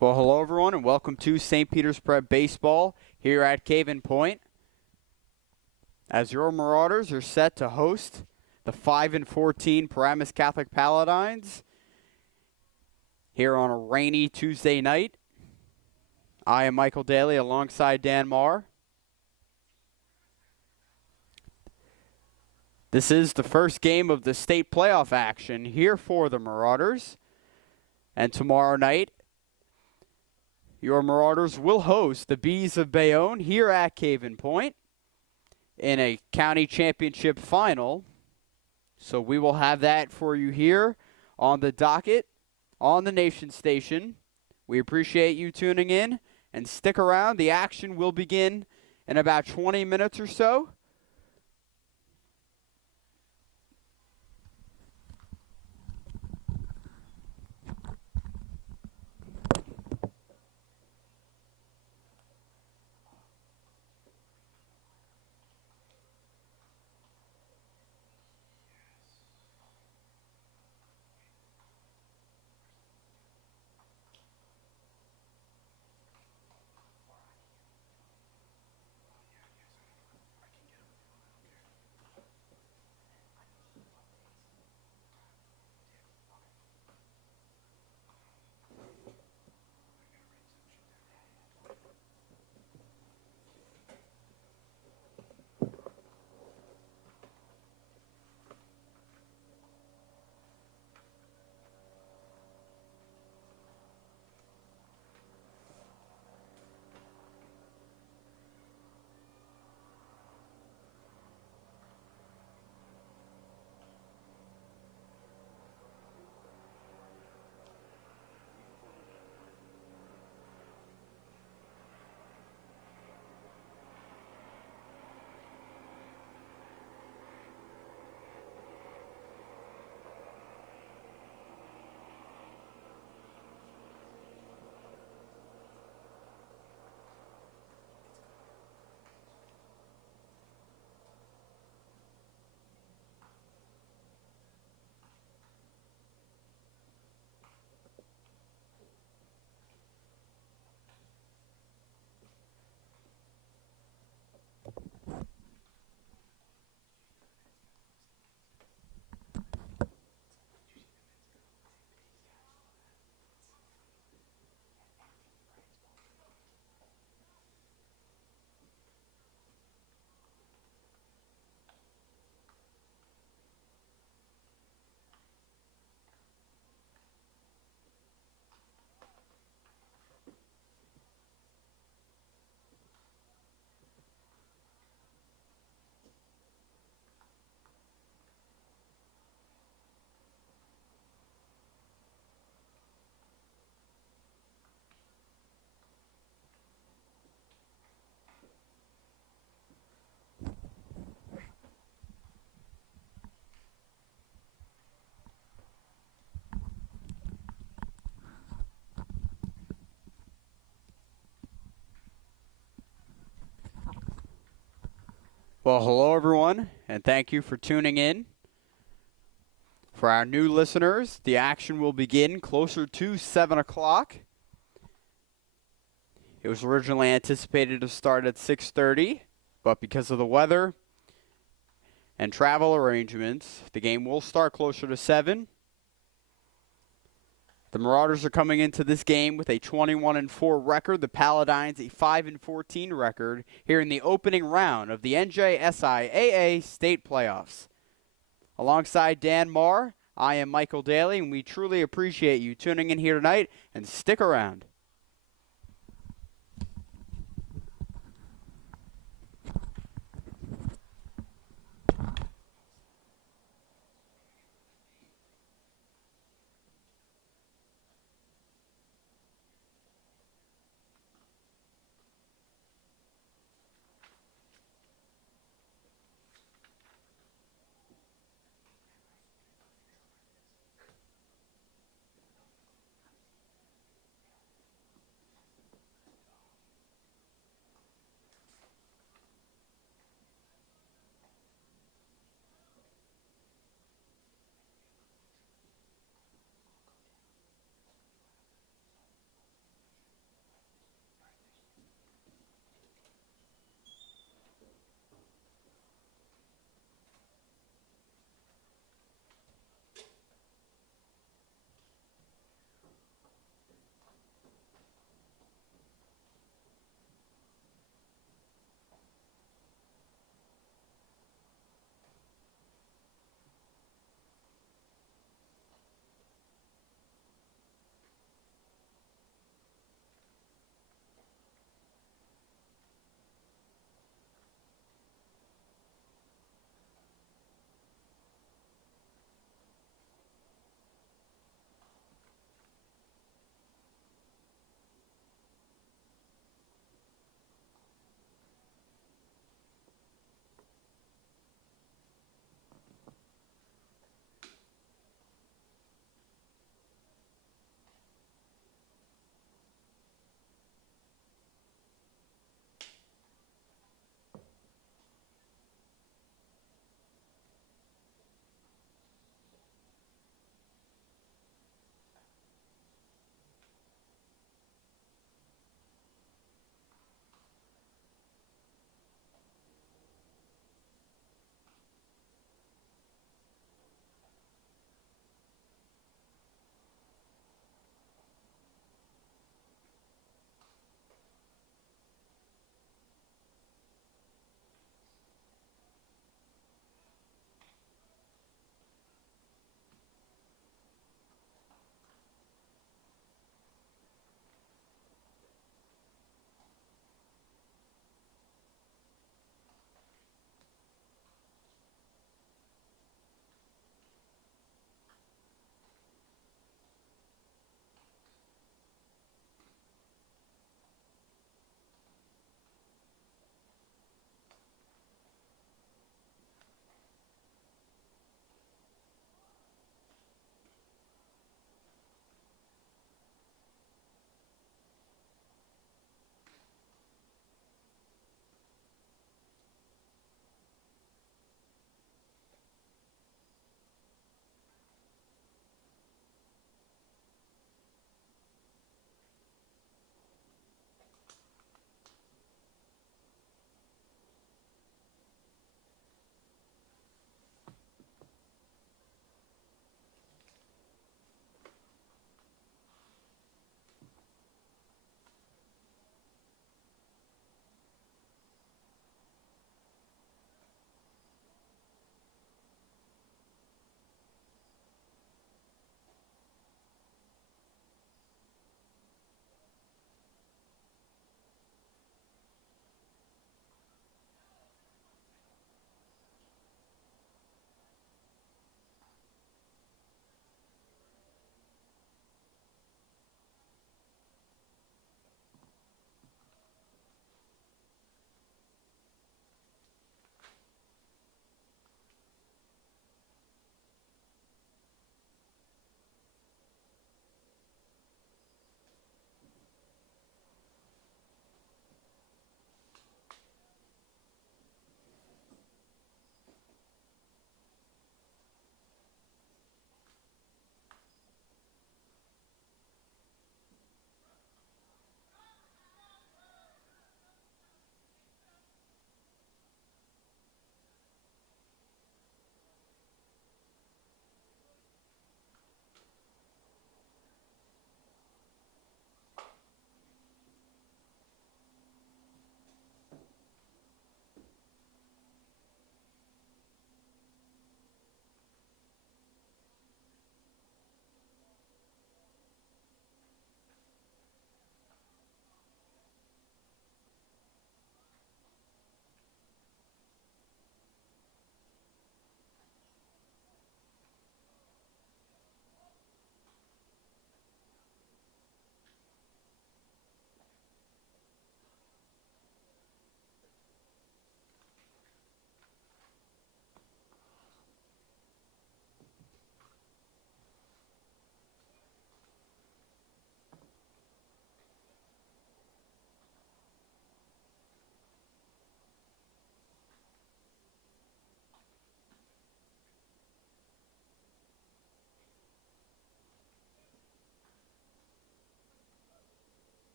Well, hello everyone, and welcome to Saint Peters Prep Baseball here at Cave Point. As your Marauders are set to host the 5-14 Paramus Catholic Paladins here on a rainy Tuesday night. I am Michael Daly alongside Dan Marr. This is the first game of the state playoff action here for the Marauders. And tomorrow night, your Marauders will host the Bees of Bayonne here at Cave Point in a county championship final. So we will have that for you here on the docket, on the Nation Station. We appreciate you tuning in, and stick around. The action will begin in about 20 minutes or so. Well, hello everyone, and thank you for tuning in. For our new listeners, the action will begin closer to 7 o'clock. It was originally anticipated to start at 6:30, but because of the weather and travel arrangements, the game will start closer to 7. The Marauders are coming into this game with a 21-4 record. The Paladins a 5-14 record here in the opening round of the NJSIAA State Playoffs. Alongside Dan Marr, I am Michael Daly, and we truly appreciate you tuning in here tonight, and stick around.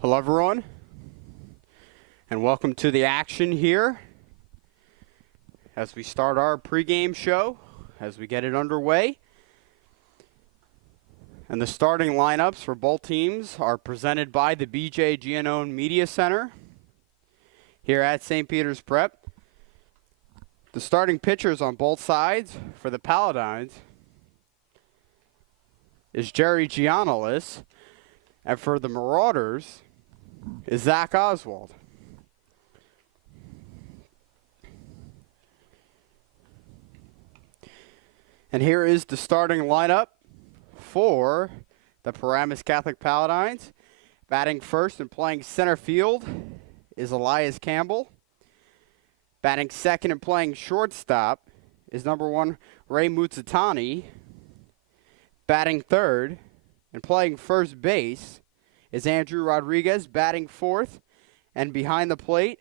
Hello, everyone, and welcome to the action here as we start our pregame show, as we get it underway. And the starting lineups for both teams are presented by the BJ Giannone Media Center here at Saint Peters Prep. The starting pitchers on both sides for the Paladins is Jerry Giannolis, and for the Marauders is Zach Oswald. And here is the starting lineup for the Paramus Catholic Paladins. Batting first and playing center field is Elias Campbell. Batting second and playing shortstop is number 1, Ray Mutsutani. Batting third and playing first base is Andrew Rodriguez. Batting fourth and behind the plate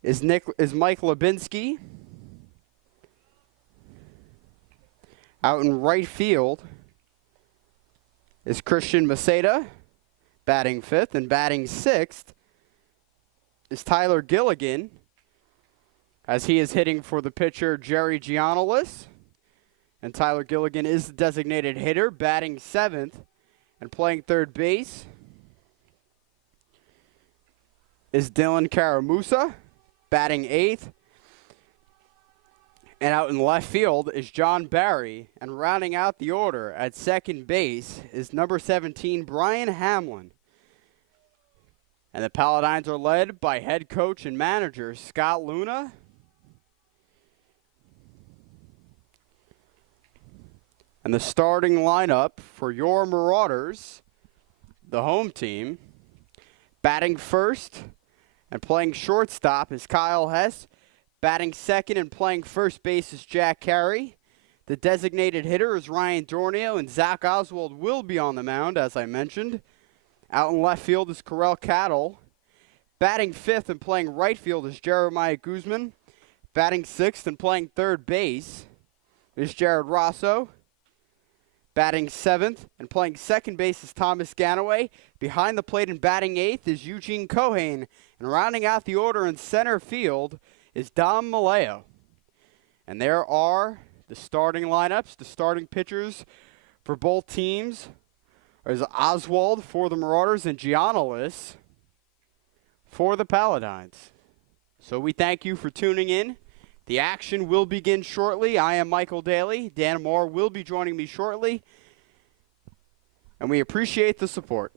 is Mike Lubinsky. Out in right field is Christian Maceda, batting fifth, and batting sixth is Tyler Gilligan, as he is hitting for the pitcher Jerry Giannolis. And Tyler Gilligan is the designated hitter, batting seventh and playing third base is Dylan Caramusa, batting eighth. And out in left field is John Barry. And rounding out the order at second base is number 17, Brian Hamlin. And the Paladins are led by head coach and manager Scott Luna. And the starting lineup for your Marauders, the home team, batting first and playing shortstop is Kyle Hess. Batting second and playing first base is Jack Carey. The designated hitter is Ryan Dornio, and Zach Oswald will be on the mound, as I mentioned. Out in left field is Corel Cattle. Batting fifth and playing right field is Jeremiah Guzman. Batting sixth and playing third base is Jared Rosso. Batting seventh and playing second base is Thomas Ganaway. Behind the plate and batting eighth is Eugene Cohane. And rounding out the order in center field is Dom Maleo. And there are the starting lineups. The starting pitchers for both teams is Oswald for the Marauders and Giannolis for the Paladins. So we thank you for tuning in. The action will begin shortly. I am Michael Daly. Dan Moore will be joining me shortly. And we appreciate the support.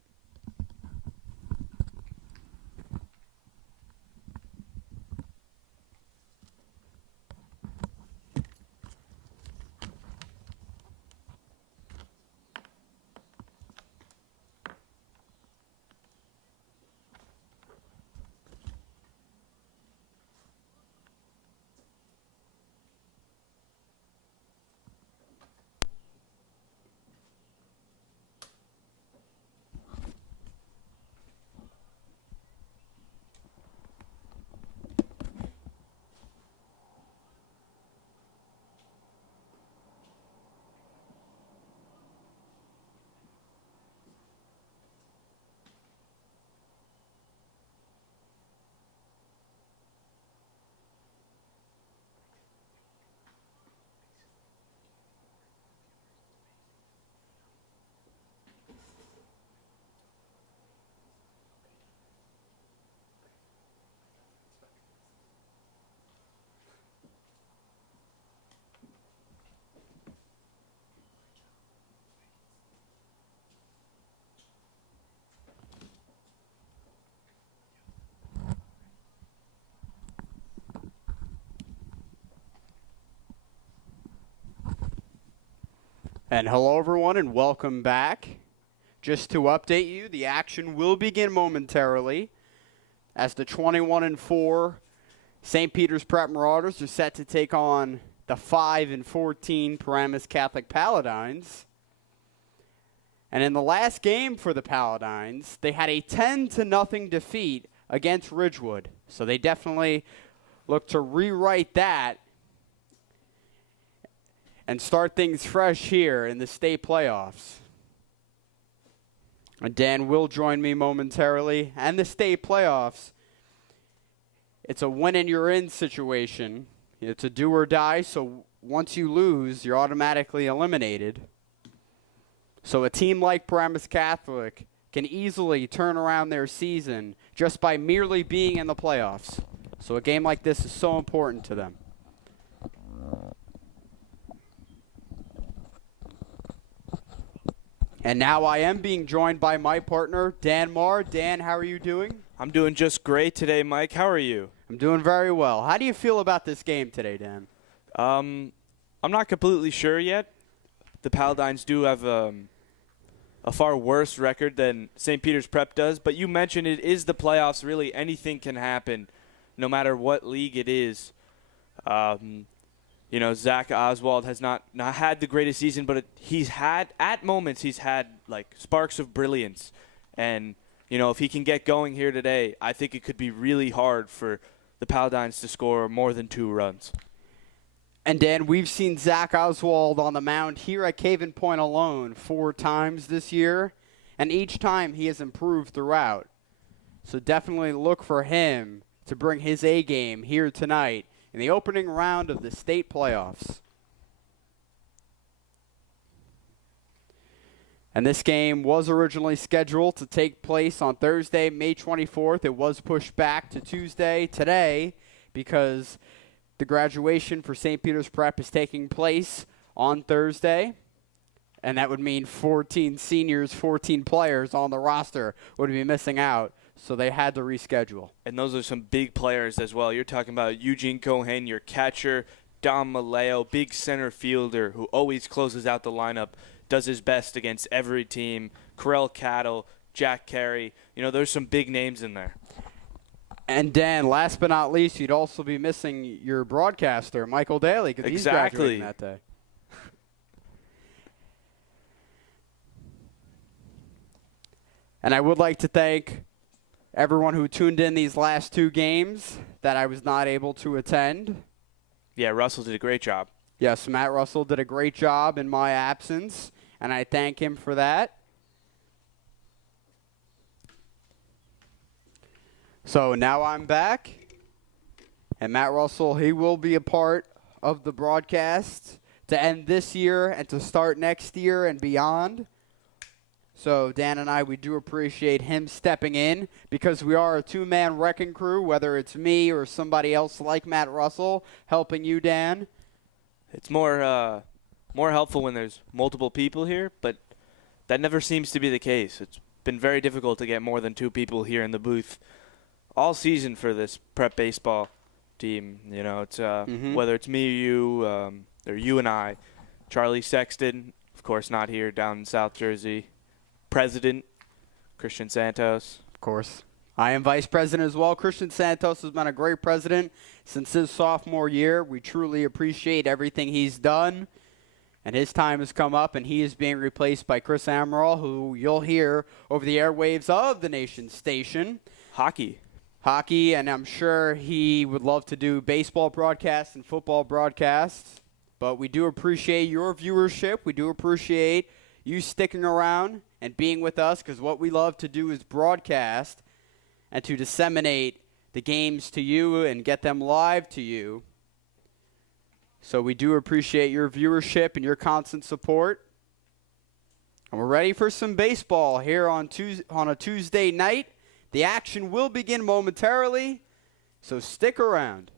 And hello, everyone, and welcome back. Just to update you, the action will begin momentarily as the 21-4 Saint Peters Prep Marauders are set to take on the 5-14 Paramus Catholic Paladins. And in the last game for the Paladins, they had a 10-0 defeat against Ridgewood. So they definitely look to rewrite that and start things fresh here in the state playoffs. And Dan will join me momentarily. And the state playoffs, it's a win and you're in situation. It's a do or die, so once you lose, you're automatically eliminated. So a team like Paramus Catholic can easily turn around their season just by merely being in the playoffs. So a game like this is so important to them. And now I am being joined by my partner, Dan Marr. Dan, how are you doing? I'm doing just great today, Mike. How are you? I'm doing very well. How do you feel about this game today, Dan? I'm not completely sure yet. The Paladins do have a far worse record than Saint Peters Prep does, but you mentioned it is the playoffs. Really, anything can happen, no matter what league it is. Zach Oswald has not had the greatest season, but at moments he's had like sparks of brilliance. And, if he can get going here today, I think it could be really hard for the Paladins to score more than 2 runs. And Dan, we've seen Zach Oswald on the mound here at Caven Point alone 4 times this year, and each time he has improved throughout. So definitely look for him to bring his A game here tonight in the opening round of the state playoffs. And this game was originally scheduled to take place on Thursday, May 24th. It was pushed back to Tuesday today because the graduation for St. Peters Prep is taking place on Thursday. And that would mean 14 seniors, 14 players on the roster would be missing out. So they had to reschedule. And those are some big players as well. You're talking about Eugene Cohen, your catcher, Dom Maleo, big center fielder who always closes out the lineup, does his best against every team. Corell Cattle, Jack Carey. There's some big names in there. And Dan, last but not least, you'd also be missing your broadcaster, Michael Daly, because he's graduating that day. And I would like to thank everyone who tuned in these last 2 games that I was not able to attend. Yeah, Russell did a great job. Yes, Matt Russell did a great job in my absence, and I thank him for that. So now I'm back, and Matt Russell, he will be a part of the broadcast to end this year and to start next year and beyond. So Dan and I, we do appreciate him stepping in because we are a 2-man wrecking crew, whether it's me or somebody else like Matt Russell helping you, Dan. It's more helpful when there's multiple people here, but that never seems to be the case. It's been very difficult to get more than 2 people here in the booth all season for this prep baseball team. It's whether it's me or you, or you and I. Charlie Sexton, of course, not here, down in South Jersey. President, Christian Santos. Of course. I am vice president as well. Christian Santos has been a great president since his sophomore year. We truly appreciate everything he's done. And his time has come up, and he is being replaced by Chris Amaral, who you'll hear over the airwaves of the Nation station. Hockey, and I'm sure he would love to do baseball broadcasts and football broadcasts. But we do appreciate your viewership. We do appreciate you sticking around and being with us, because what we love to do is broadcast and to disseminate the games to you and get them live to you. So we do appreciate your viewership and your constant support. And we're ready for some baseball here on a Tuesday night. The action will begin momentarily, so stick around.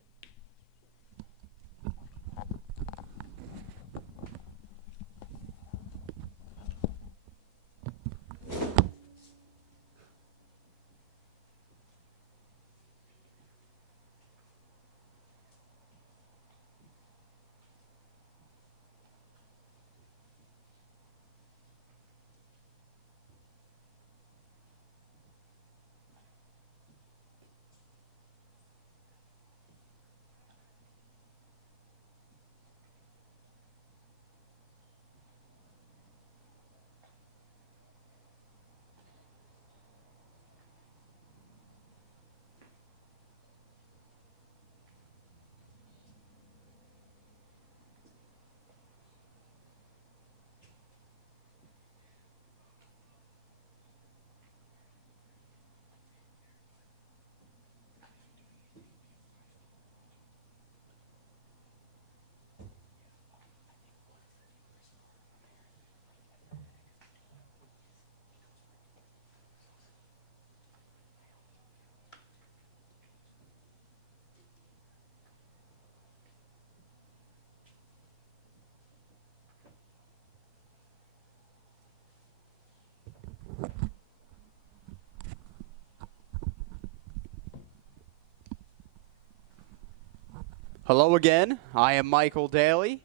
Hello again. I am Michael Daly,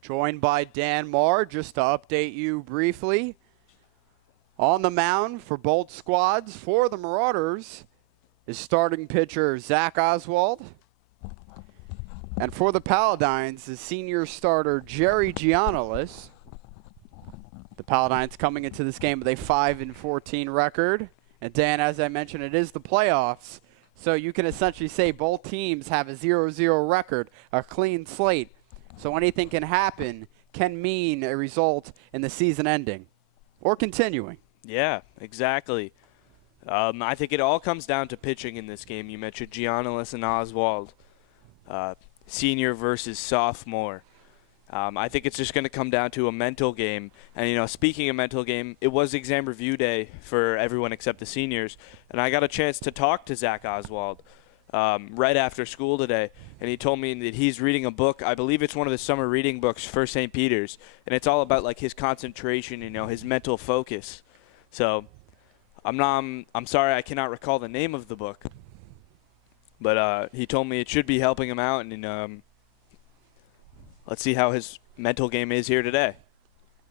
joined by Dan Marr. Just to update you briefly, on the mound for both squads for the Marauders is starting pitcher Zach Oswald. And for the Paladins is senior starter Jerry Giannalis. The Paladins coming into this game with a 5-14 record. And Dan, as I mentioned, it is the playoffs. So you can essentially say both teams have a 0-0 record, a clean slate. So anything can happen, can mean a result in the season ending or continuing. Yeah, exactly. I think it all comes down to pitching in this game. You mentioned Giannalis and Oswald, senior versus sophomore. I think it's just going to come down to a mental game. And, speaking of mental game, it was exam review day for everyone except the seniors. And I got a chance to talk to Zach Oswald right after school today. And he told me that he's reading a book. I believe it's one of the summer reading books for Saint Peters. And it's all about, his concentration, his mental focus. So I'm sorry I cannot recall the name of the book. But he told me it should be helping him out. And let's see how his mental game is here today.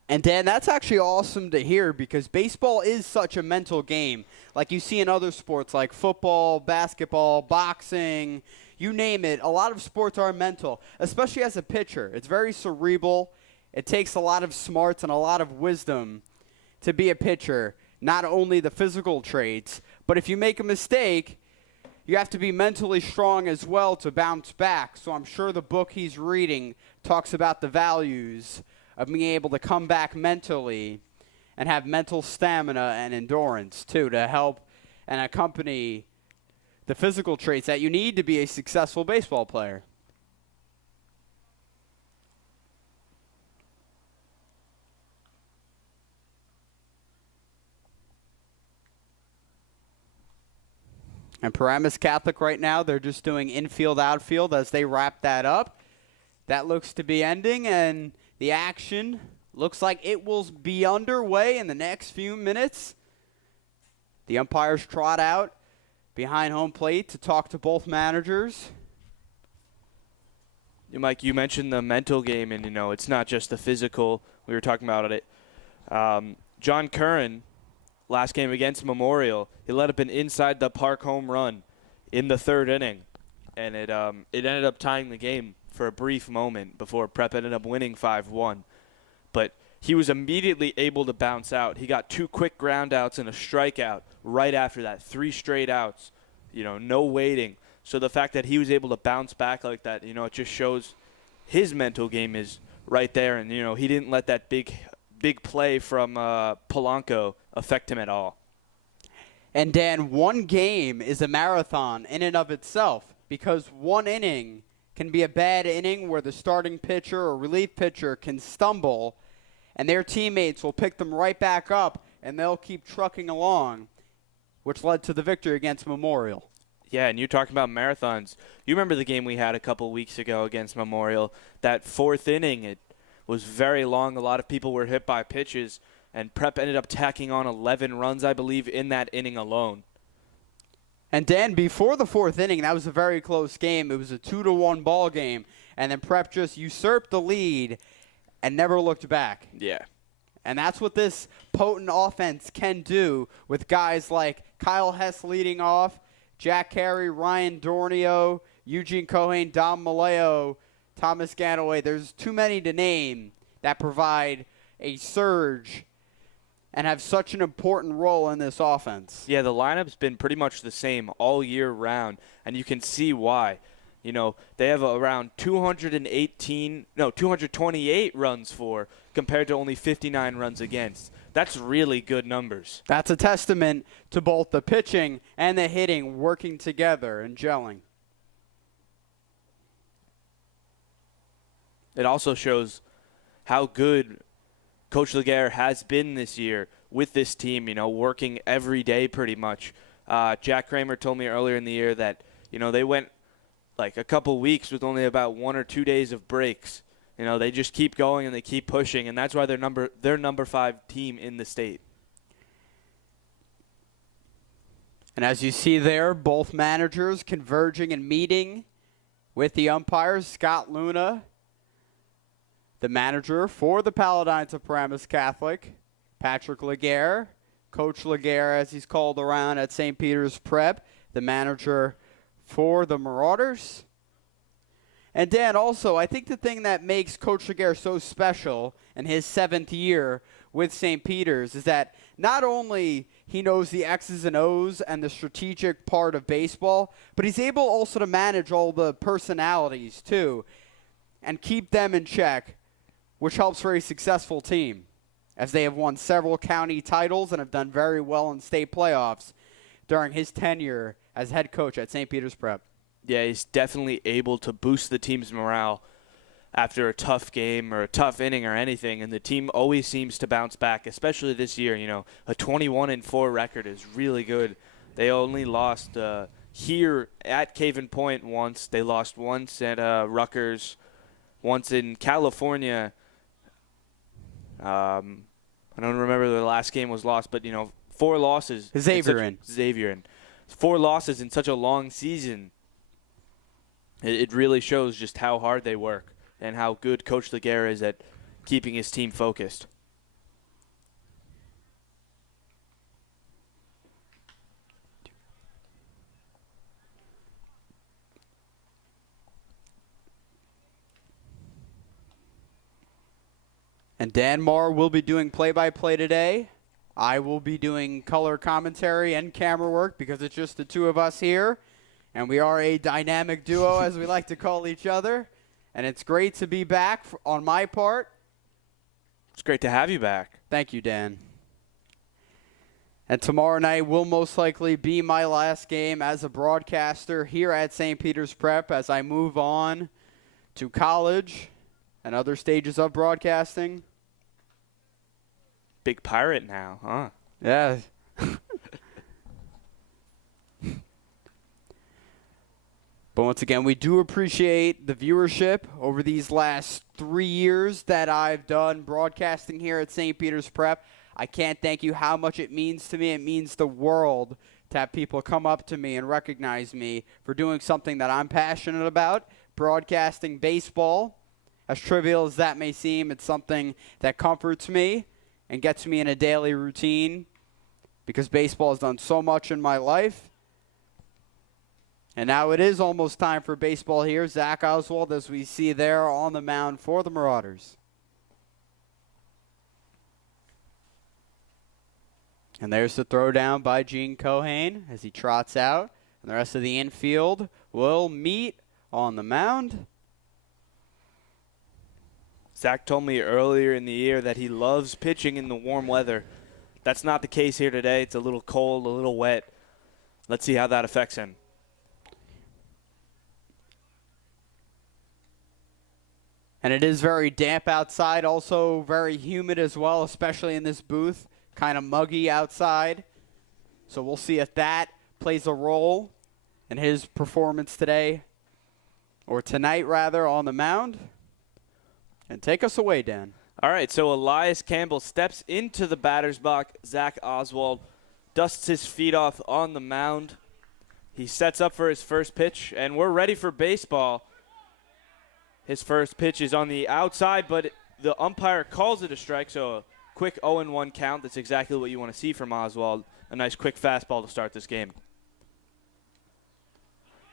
And Dan, that's actually awesome to hear because baseball is such a mental game. Like you see in other sports like football, basketball, boxing, you name it. A lot of sports are mental, especially as a pitcher. It's very cerebral. It takes a lot of smarts and a lot of wisdom to be a pitcher. Not only the physical traits, but if you make a mistake, you have to be mentally strong as well to bounce back. So I'm sure the book he's reading talks about the values of being able to come back mentally and have mental stamina and endurance, too, to help and accompany the physical traits that you need to be a successful baseball player. And Paramus Catholic right now, they're just doing infield, outfield as they wrap that up. That looks to be ending, and the action looks like it will be underway in the next few minutes. The umpires trot out behind home plate to talk to both managers. Mike, you mentioned the mental game, and, it's not just the physical. We were talking about it. John Curran, last game against Memorial, he let up an inside the park home run in the third inning, and it ended up tying the game for a brief moment before Prep ended up winning 5-1. But he was immediately able to bounce out. He got 2 quick ground outs and a strikeout right after that, 3 straight outs, no waiting. So the fact that he was able to bounce back like that, it just shows his mental game is right there. And, he didn't let that big play from Polanco affect him at all. And Dan, one game is a marathon in and of itself because one inning can be a bad inning where the starting pitcher or relief pitcher can stumble and their teammates will pick them right back up and they'll keep trucking along, which led to the victory against Memorial. Yeah, and you're talking about marathons. You remember the game we had a couple weeks ago against Memorial. That 4th inning, it was very long. A lot of people were hit by pitches, and Prep ended up tacking on 11 runs, I believe, in that inning alone. And Dan, before the 4th inning, that was a very close game. It was a 2-1 ball game, and then Prep just usurped the lead and never looked back. Yeah. And that's what this potent offense can do with guys like Kyle Hess leading off, Jack Carey, Ryan Dornio, Eugene Cohen, Dom Maleo, Thomas Ganaway. There's too many to name that provide a surge and have such an important role in this offense. Yeah, the lineup's been pretty much the same all year round, and you can see why. They have around 228 runs for compared to only 59 runs against. That's really good numbers. That's a testament to both the pitching and the hitting working together and gelling. It also shows how good Coach Laguerre has been this year with this team, working every day pretty much. Jack Kramer told me earlier in the year that, they went a couple weeks with only about 1 or 2 days of breaks. They just keep going and they keep pushing, and that's why they're number 5 team in the state. And as you see there, both managers converging and meeting With the umpires, Scott Luna, the manager for the Paladins of Paramus Catholic, Patrick Laguerre, Coach Laguerre as he's called around at St. Peters Prep, the manager for the Marauders. And Dan, also, I think the thing that makes Coach Laguerre so special in his 7th year with St. Peters is that not only he knows the X's and O's and the strategic part of baseball, but he's able also to manage all the personalities too and keep them in check, which helps for a successful team, as they have won several county titles and have done very well in state playoffs during his tenure as head coach at St. Peters Prep. Yeah, he's definitely able to boost the team's morale after a tough game or a tough inning or anything, and the team always seems to bounce back, especially this year. You know, a 21-4 record is really good. They only lost here at Caven Point once. They lost once at Rutgers, once in California. I don't remember the last game was lost, but, 4 losses. Xavier. 4 losses in such a long season. It really shows just how hard they work and how good Coach Laguerre is at keeping his team focused. And Dan Marr will be doing play-by-play today. I will be doing color commentary and camera work because it's just the two of us here. And we are a dynamic duo, as we like to call each other. And it's great to be back on my part. It's great to have you back. Thank you, Dan. And tomorrow night will most likely be my last game as a broadcaster here at St. Peters Prep as I move on to college and other stages of broadcasting. Big pirate now, huh? Yeah. But once again, we do appreciate the viewership over these last 3 years that I've done broadcasting here at St. Peters Prep. I can't thank you how much it means to me. It means the world to have people come up to me and recognize me for doing something that I'm passionate about, broadcasting baseball. As trivial as that may seem, it's something that comforts me and gets me in a daily routine because baseball has done so much in my life. And now it is almost time for baseball here. Zach Oswald, as we see there on the mound for the Marauders. And there's the throw down by Gene Cohane as he trots out. And the rest of the infield will meet on the mound. Zach told me earlier in the year that he loves pitching in the warm weather. That's not the case here today. It's a little cold, a little wet. Let's see how that affects him. And it is very damp outside, also very humid as well, especially in this booth. Kind of muggy outside. So we'll see if that plays a role in his performance today, or tonight rather, on the mound. And take us away, Dan. All right, so Elias Campbell steps into the batter's box. Zach Oswald dusts his feet off on the mound. He sets up for his first pitch, and we're ready for baseball. His first pitch is on the outside, but the umpire calls it a strike, so a quick 0-1 count. That's exactly what you want to see from Oswald. A nice quick fastball to start this game.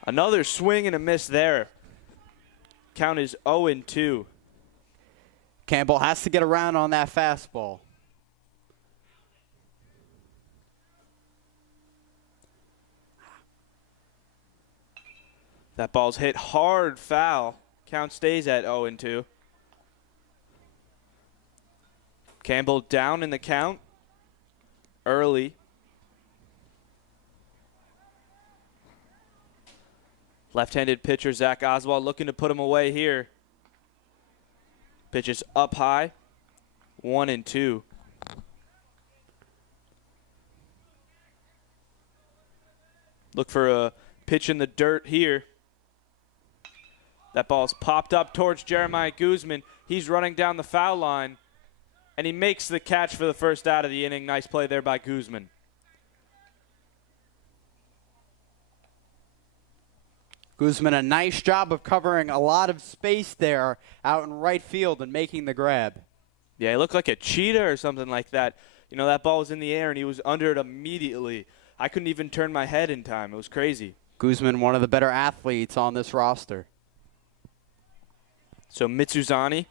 Another swing and a miss there. Count is 0-2. Campbell has to get around on that fastball. That ball's hit hard foul. Count stays at 0-2. Campbell down in the count early. Left-handed pitcher Zach Oswald looking to put him away here. Pitches up high, 1-2. Look for a pitch in the dirt here. That ball's popped up towards Jeremiah Guzman. He's running down the foul line, and he makes the catch for the first out of the inning. Nice play there by Guzman. Guzman, a nice job of covering a lot of space there out in right field and making the grab. Yeah, he looked like a cheetah or something like that. You know, that ball was in the air and he was under it immediately. I couldn't even turn my head in time. It was crazy. Guzman, one of the better athletes on this roster. So Mitsuzani,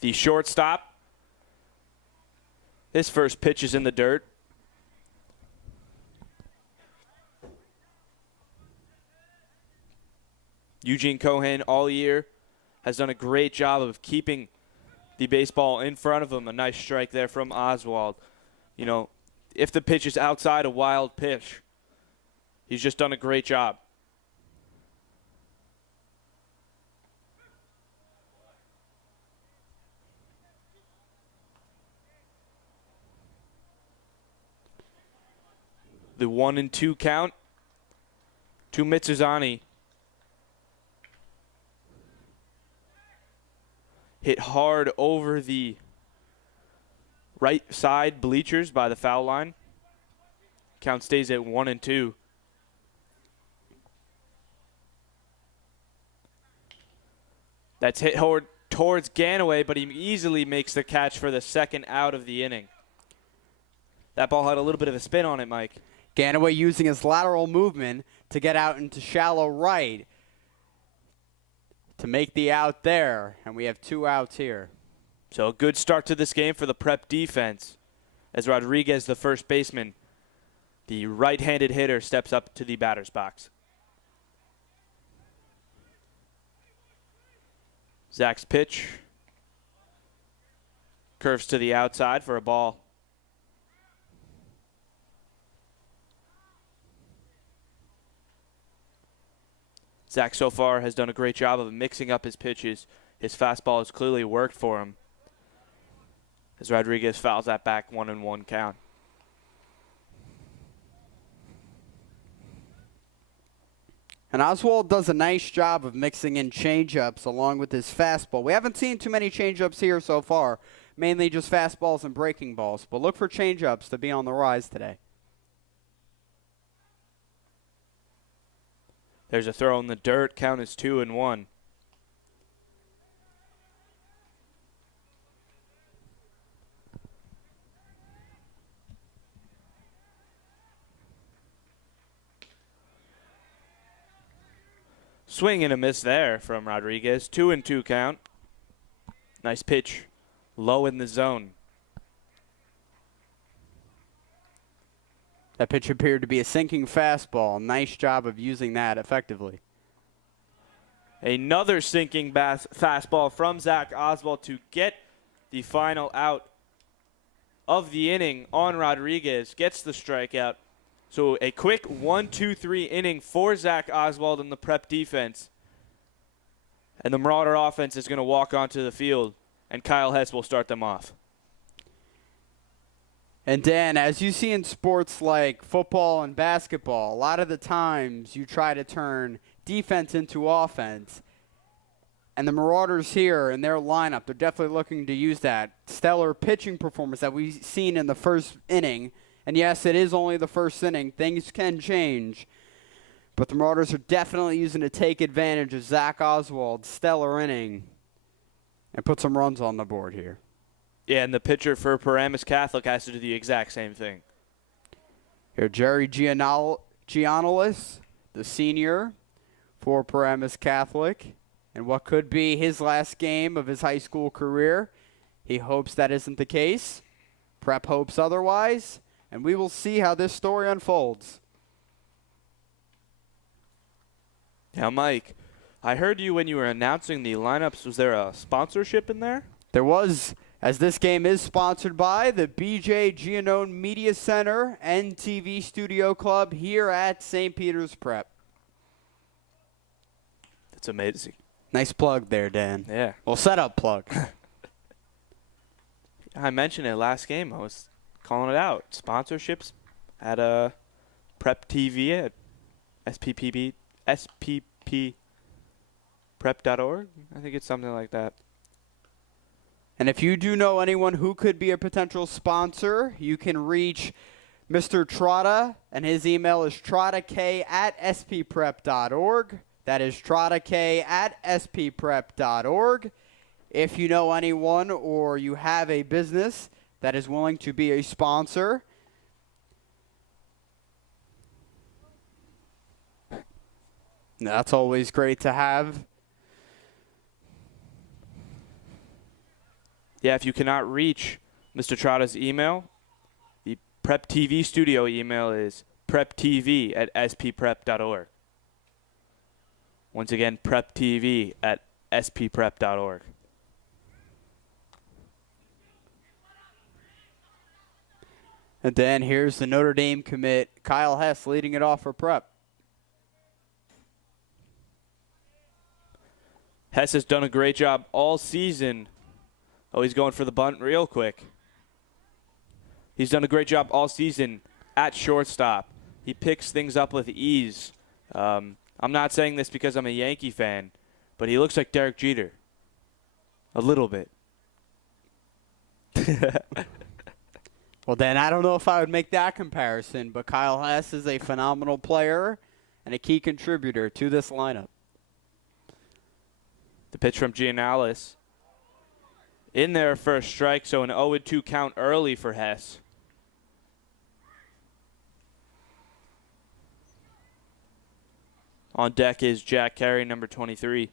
the shortstop. His first pitch is in the dirt. Eugene Cohen all year has done a great job of keeping the baseball in front of him. A nice strike there from Oswald. You know, if the pitch is outside a wild pitch, he's just done a great job. The 1-2 count to Mitsuzani. Hit hard over the right side bleachers by the foul line. Count stays at 1-2. That's hit hard towards Ganaway, but he easily makes the catch for the second out of the inning. That ball had a little bit of a spin on it, Mike. Ganaway using his lateral movement to get out into shallow right to make the out there, and we have 2 outs here. So a good start to this game for the Prep defense as Rodriguez, the first baseman, the right-handed hitter, steps up to the batter's box. Zach's pitch curves to the outside for a ball. Zach so far has done a great job of mixing up his pitches. His fastball has clearly worked for him as Rodriguez fouls that back, 1-1 count. And Oswald does a nice job of mixing in changeups along with his fastball. We haven't seen too many changeups here so far, mainly just fastballs and breaking balls. But look for changeups to be on the rise today. There's a throw in the dirt. Count is 2-1. Swing and a miss there from Rodriguez. 2-2 count. Nice pitch. Low in the zone. That pitch appeared to be a sinking fastball. Nice job of using that effectively. Another sinking fastball from Zach Oswald to get the final out of the inning on Rodriguez. Gets the strikeout. So a quick 1-2-3 inning for Zach Oswald and the Prep defense. And the Marauder offense is going to walk onto the field, and Kyle Hess will start them off. And Dan, as you see in sports like football and basketball, a lot of the times you try to turn defense into offense. And the Marauders here in their lineup, they're definitely looking to use that stellar pitching performance that we've seen in the first inning. And yes, it is only the first inning. Things can change. But the Marauders are definitely using to take advantage of Zach Oswald's stellar inning and put some runs on the board here. Yeah, and the pitcher for Paramus Catholic has to do the exact same thing. Here, Jerry Giannolis, the senior for Paramus Catholic, and what could be his last game of his high school career. He hopes that isn't the case. Prep hopes otherwise, and we will see how this story unfolds. Now, Mike, I heard you when you were announcing the lineups. Was there a sponsorship in there? There was, as this game is sponsored by the BJ Giannone Media Center and TV Studio Club here at Saint Peters Prep. That's amazing. Nice plug there, Dan. Yeah. Well, setup plug. I mentioned it last game. I was calling it out. Sponsorships at Prep TV at SPPprep.org. I think it's something like that. And if you do know anyone who could be a potential sponsor, you can reach Mr. Trotta, and his email is trottak@spprep.org. That is TradaK@spprep.org. If you know anyone or you have a business that is willing to be a sponsor, that's always great to have. Yeah, if you cannot reach Mr. Trotta's email, the Prep TV studio email is preptv@spprep.org. Once again, preptv@spprep.org. And then here's the Notre Dame commit, Kyle Hess, leading it off for Prep. Hess has done a great job all season. Oh, he's going for the bunt real quick. He's done a great job all season at shortstop. He picks things up with ease. I'm not saying this because I'm a Yankee fan, but he looks like Derek Jeter. A little bit. Well, then I don't know if I would make that comparison, but Kyle Hess is a phenomenal player and a key contributor to this lineup. The pitch from Giannalis. In there for a strike, so an 0-2 count early for Hess. On deck is Jack Carey, number 23.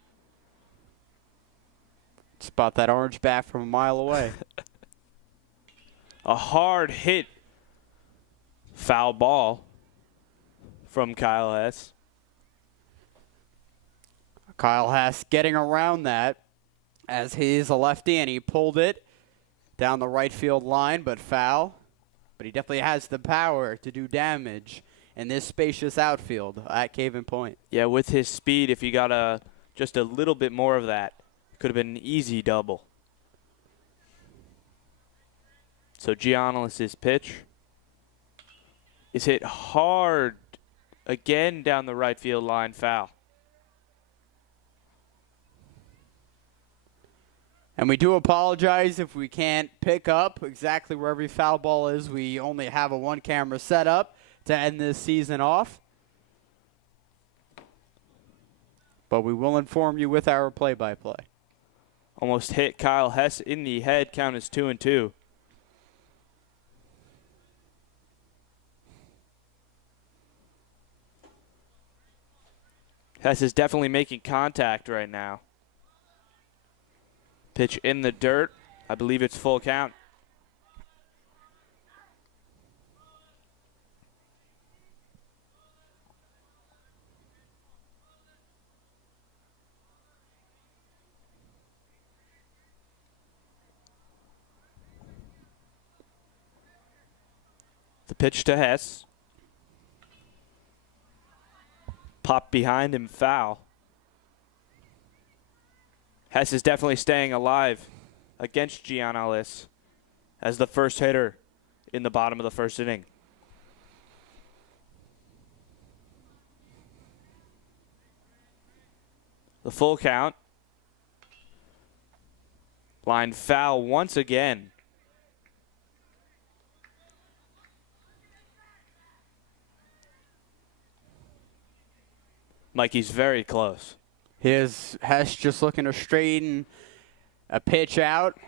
Spot that orange bat from a mile away. A hard hit foul ball from Kyle Hess. Kyle Hess getting around that as he's a lefty and he pulled it down the right field line, but foul. But he definitely has the power to do damage in this spacious outfield at Caven Point. Yeah, with his speed, if he got just a little bit more of that, it could have been an easy double. So Giannalis' pitch is hit hard again down the right field line, foul. And we do apologize if we can't pick up exactly where every foul ball is. We only have a one-camera setup to end this season off. But we will inform you with our play-by-play. Almost hit Kyle Hess in the head. Count is 2-2. Hess is definitely making contact right now. Pitch in the dirt. I believe it's full count. The pitch to Hess. Pop behind him, foul. Hess is definitely staying alive against Giannalis as the first hitter in the bottom of the first inning. The full count. Line foul once again. Mikey's very close. Here's Hess just looking to straighten a pitch out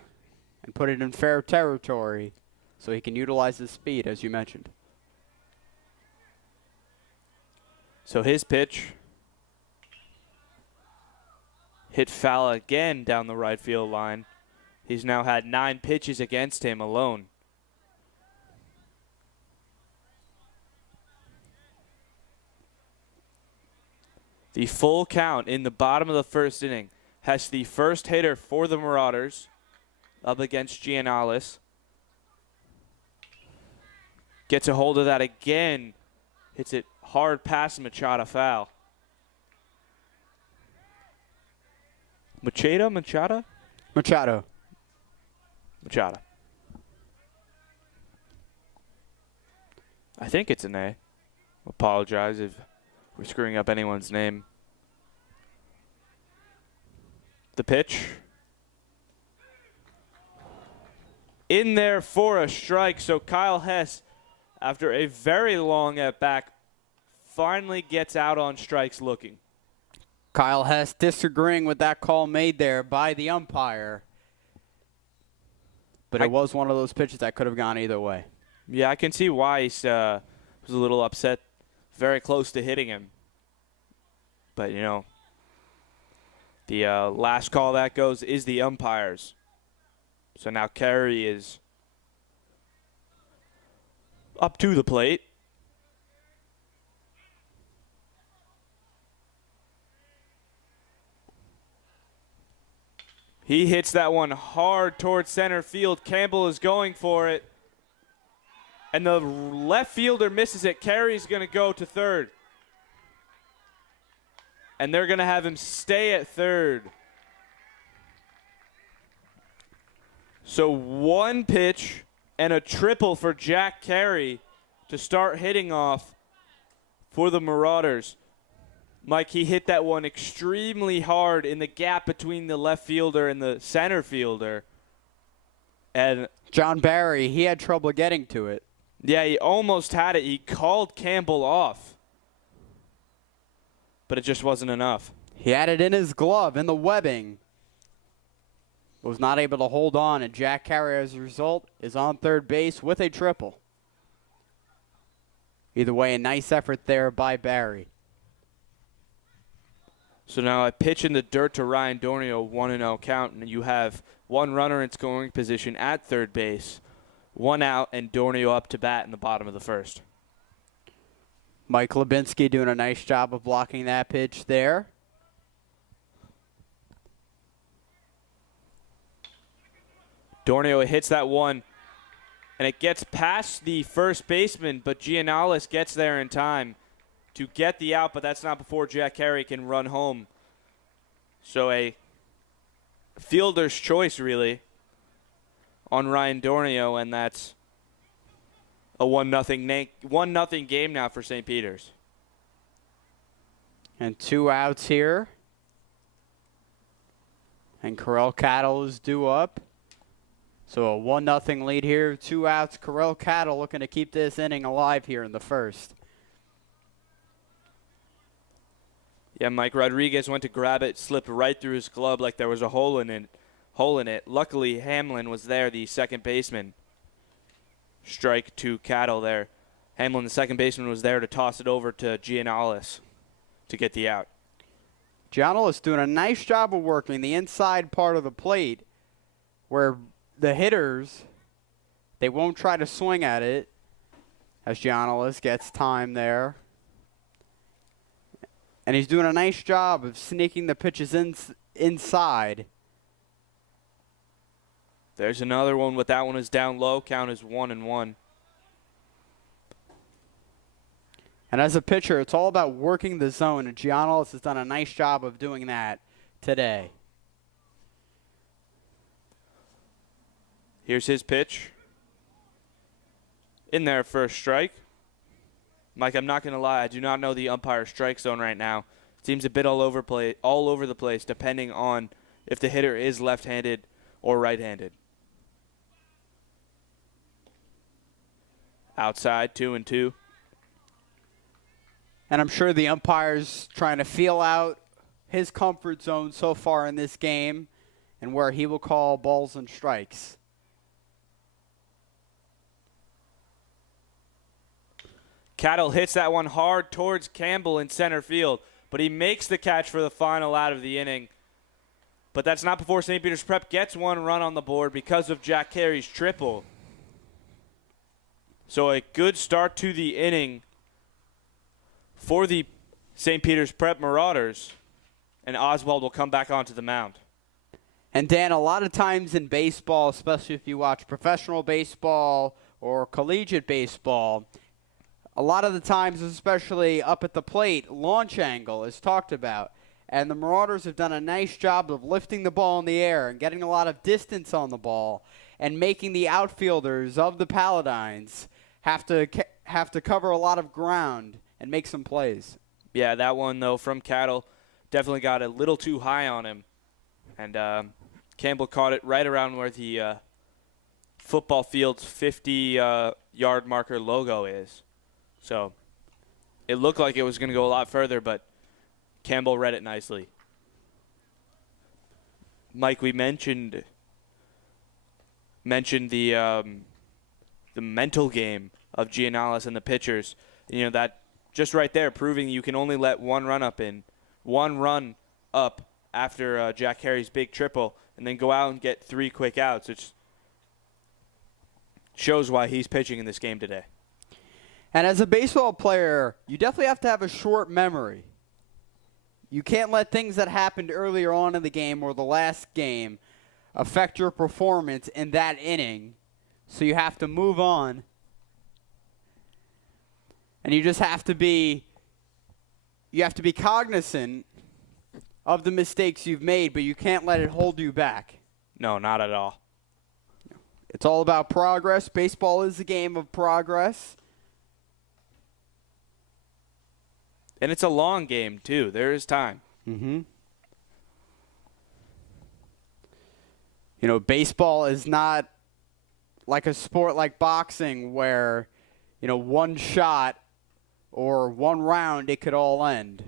and put it in fair territory so he can utilize his speed, as you mentioned. So his pitch hit foul again down the right field line. He's now had 9 pitches against him alone. The full count in the bottom of the first inning. Has the first hitter for the Marauders up against Giannalis. Gets a hold of that again. Hits it hard past Machado, foul. Machado. Machado. I think it's an A. Apologize if we're screwing up anyone's name. The pitch. In there for a strike. So Kyle Hess, after a very long at-bat, finally gets out on strikes looking. Kyle Hess disagreeing with that call made there by the umpire. But it was one of those pitches that could have gone either way. Yeah, I can see why he was a little upset. Very close to hitting him. But, you know, the last call that goes is the umpires. So now Carey is up to the plate. He hits that one hard towards center field. Campbell is going for it. And the left fielder misses it. Carey's going to go to third. And they're going to have him stay at third. So one pitch and a triple for Jack Carey to start hitting off for the Marauders. Mike, he hit that one extremely hard in the gap between the left fielder and the center fielder. And John Barry, he had trouble getting to it. Yeah, he almost had it. He called Campbell off. But it just wasn't enough. He had it in his glove, in the webbing. Was not able to hold on, and Jack Carey, as a result, is on third base with a triple. Either way, a nice effort there by Barry. So now a pitch in the dirt to Ryan Dornio, 1-0 count, and you have one runner in scoring position at third base, one out, and Dornio up to bat in the bottom of the first. Mike Lubinsky doing a nice job of blocking that pitch there. Dornio hits that one, and it gets past the first baseman, but Giannalis gets there in time to get the out, but that's not before Jack Carey can run home. So a fielder's choice, really, on Ryan Dornio, and that's a 1-0 game now for St. Peters. And 2 outs here. And Corel Cattle is due up. So a 1-0 lead here, 2 outs. Corel Cattle looking to keep this inning alive here in the first. Yeah, Mike Rodriguez went to grab it, slipped right through his glove like there was a hole in it. Luckily, Hamlin was there, the second baseman. Strike to Cattle there. Hamlin, the second baseman, was there to toss it over to Giannalis to get the out. Giannalis doing a nice job of working the inside part of the plate where the hitters, they won't try to swing at it as Giannalis gets time there. And he's doing a nice job of sneaking the pitches inside. There's another one, but that one is down low. Count is 1-1. And as a pitcher, it's all about working the zone, and Giannalis has done a nice job of doing that today. Here's his pitch. In there for a strike. Mike, I'm not going to lie. I do not know the umpire strike zone right now. It seems a bit all over the place, depending on if the hitter is left-handed or right-handed. Outside, 2-2. And I'm sure the umpire's trying to feel out his comfort zone so far in this game and where he will call balls and strikes. Cattle hits that one hard towards Campbell in center field, but he makes the catch for the final out of the inning. But that's not before St. Peters Prep gets one run on the board because of Jack Carey's triple. So a good start to the inning for the St. Peters Prep Marauders, and Oswald will come back onto the mound. And Dan, a lot of times in baseball, especially if you watch professional baseball or collegiate baseball, a lot of the times, especially up at the plate, launch angle is talked about. And the Marauders have done a nice job of lifting the ball in the air and getting a lot of distance on the ball and making the outfielders of the Paladins have to cover a lot of ground and make some plays. Yeah, that one, though, from Cattle definitely got a little too high on him. And Campbell caught it right around where the football field's 50-yard marker logo is. So it looked like it was going to go a lot further, but Campbell read it nicely. Mike, we mentioned the mental game of Giannalis and the pitchers. You know, that just right there proving you can only let one run up after Jack Carey's big triple, and then go out and get 3 quick outs. It shows why he's pitching in this game today. And as a baseball player, you definitely have to have a short memory. You can't let things that happened earlier on in the game or the last game affect your performance in that inning. So you have to move on. And you just have to be cognizant of the mistakes you've made, but you can't let it hold you back. No, not at all. It's all about progress. Baseball is a game of progress. And it's a long game, too. There is time. Mm-hmm. You know, baseball is not like a sport like boxing where, you know, one shot or one round, it could all end.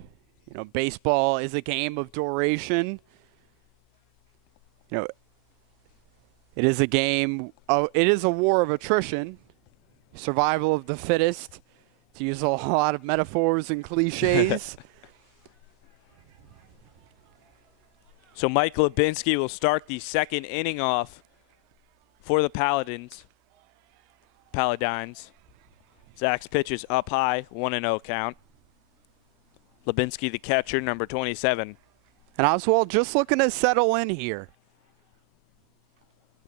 You know, baseball is a game of duration. You know, it is a game, it is a war of attrition, survival of the fittest, to use a lot of metaphors and cliches. So Mike Lubinsky will start the second inning off for the Paladins. Zach's pitch is up high, 1-0 count. Lubinsky, the catcher, number 27. And Oswald just looking to settle in here.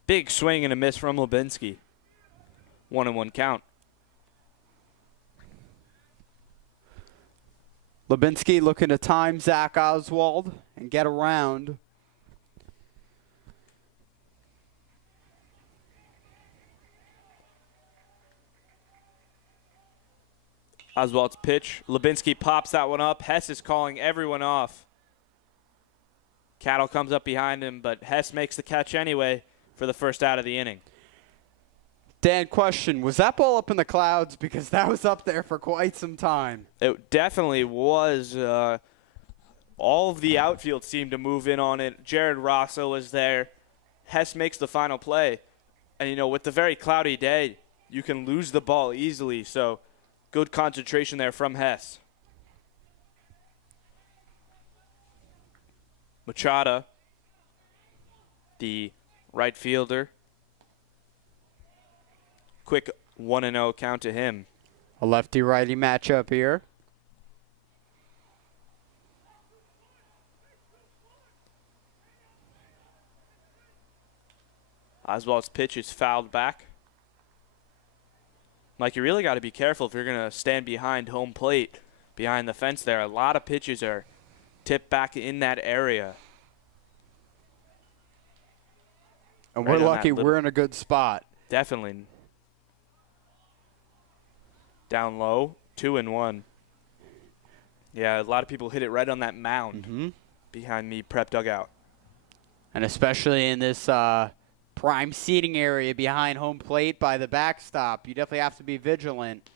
Big swing and a miss from Lubinsky. 1-1 count. Lubinsky looking to time Zach Oswald and get around. Oswald's pitch. Lubinsky pops that one up. Hess is calling everyone off. Cattle comes up behind him, but Hess makes the catch anyway for the first out of the inning. Dan, question, was that ball up in the clouds? Because that was up there for quite some time. It definitely was. All of the outfield seemed to move in on it. Jared Rosso was there. Hess makes the final play. And, you know, with the very cloudy day, you can lose the ball easily. So, good concentration there from Hess. Machado, the right fielder. Quick 1-0 count to him. A lefty-righty matchup here. Oswald's pitch is fouled back. Mike, you really got to be careful if you're going to stand behind home plate, behind the fence there. A lot of pitches are tipped back in that area. And we're lucky we're in a good spot. Definitely. Down low, 2-1. Yeah, a lot of people hit it right on that mound behind the prep dugout. And especially in this prime seating area behind home plate by the backstop, you definitely have to be vigilant.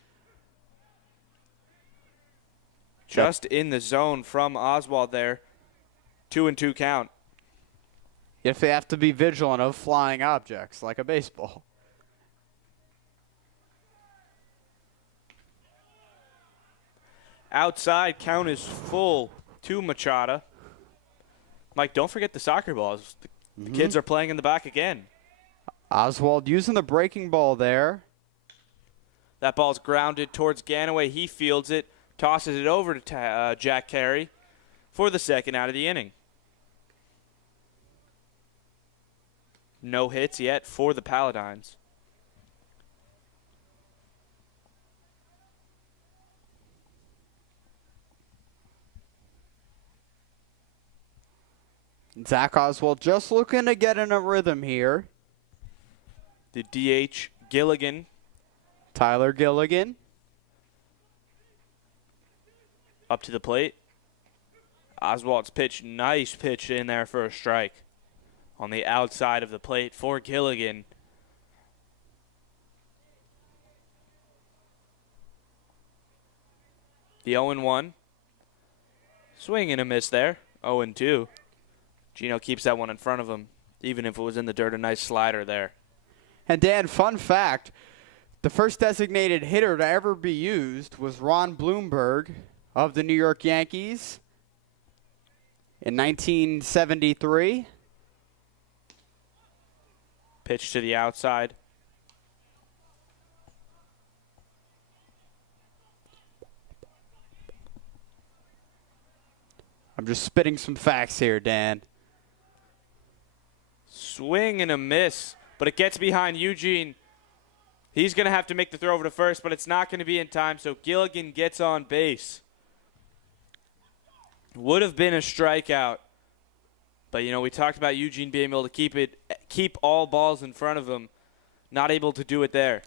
Just in the zone from Oswald there. 2-2 count. You definitely have to be vigilant of flying objects like a baseball. Outside, count is full to Machado. Mike, don't forget the soccer balls. The kids are playing in the back again. Oswald using the breaking ball there. That ball's grounded towards Ganaway. He fields it, tosses it over to Jack Carey for the second out of the inning. No hits yet for the Paladins. Zach Oswald just looking to get in a rhythm here. The DH, Gilligan. Tyler Gilligan. Up to the plate. Oswald's pitch, nice pitch in there for a strike. On the outside of the plate for Gilligan. The 0-1. Swing and a miss there. 0-2. Gino keeps that one in front of him, even if it was in the dirt. A nice slider there. And Dan, fun fact, the first designated hitter to ever be used was Ron Blomberg of the New York Yankees in 1973. Pitch to the outside. I'm just spitting some facts here, Dan. Swing and a miss, but it gets behind Eugene. He's going to have to make the throw over to first, but it's not going to be in time, so Gilligan gets on base. Would have been a strikeout, but, you know, we talked about Eugene being able to keep all balls in front of him. Not able to do it there.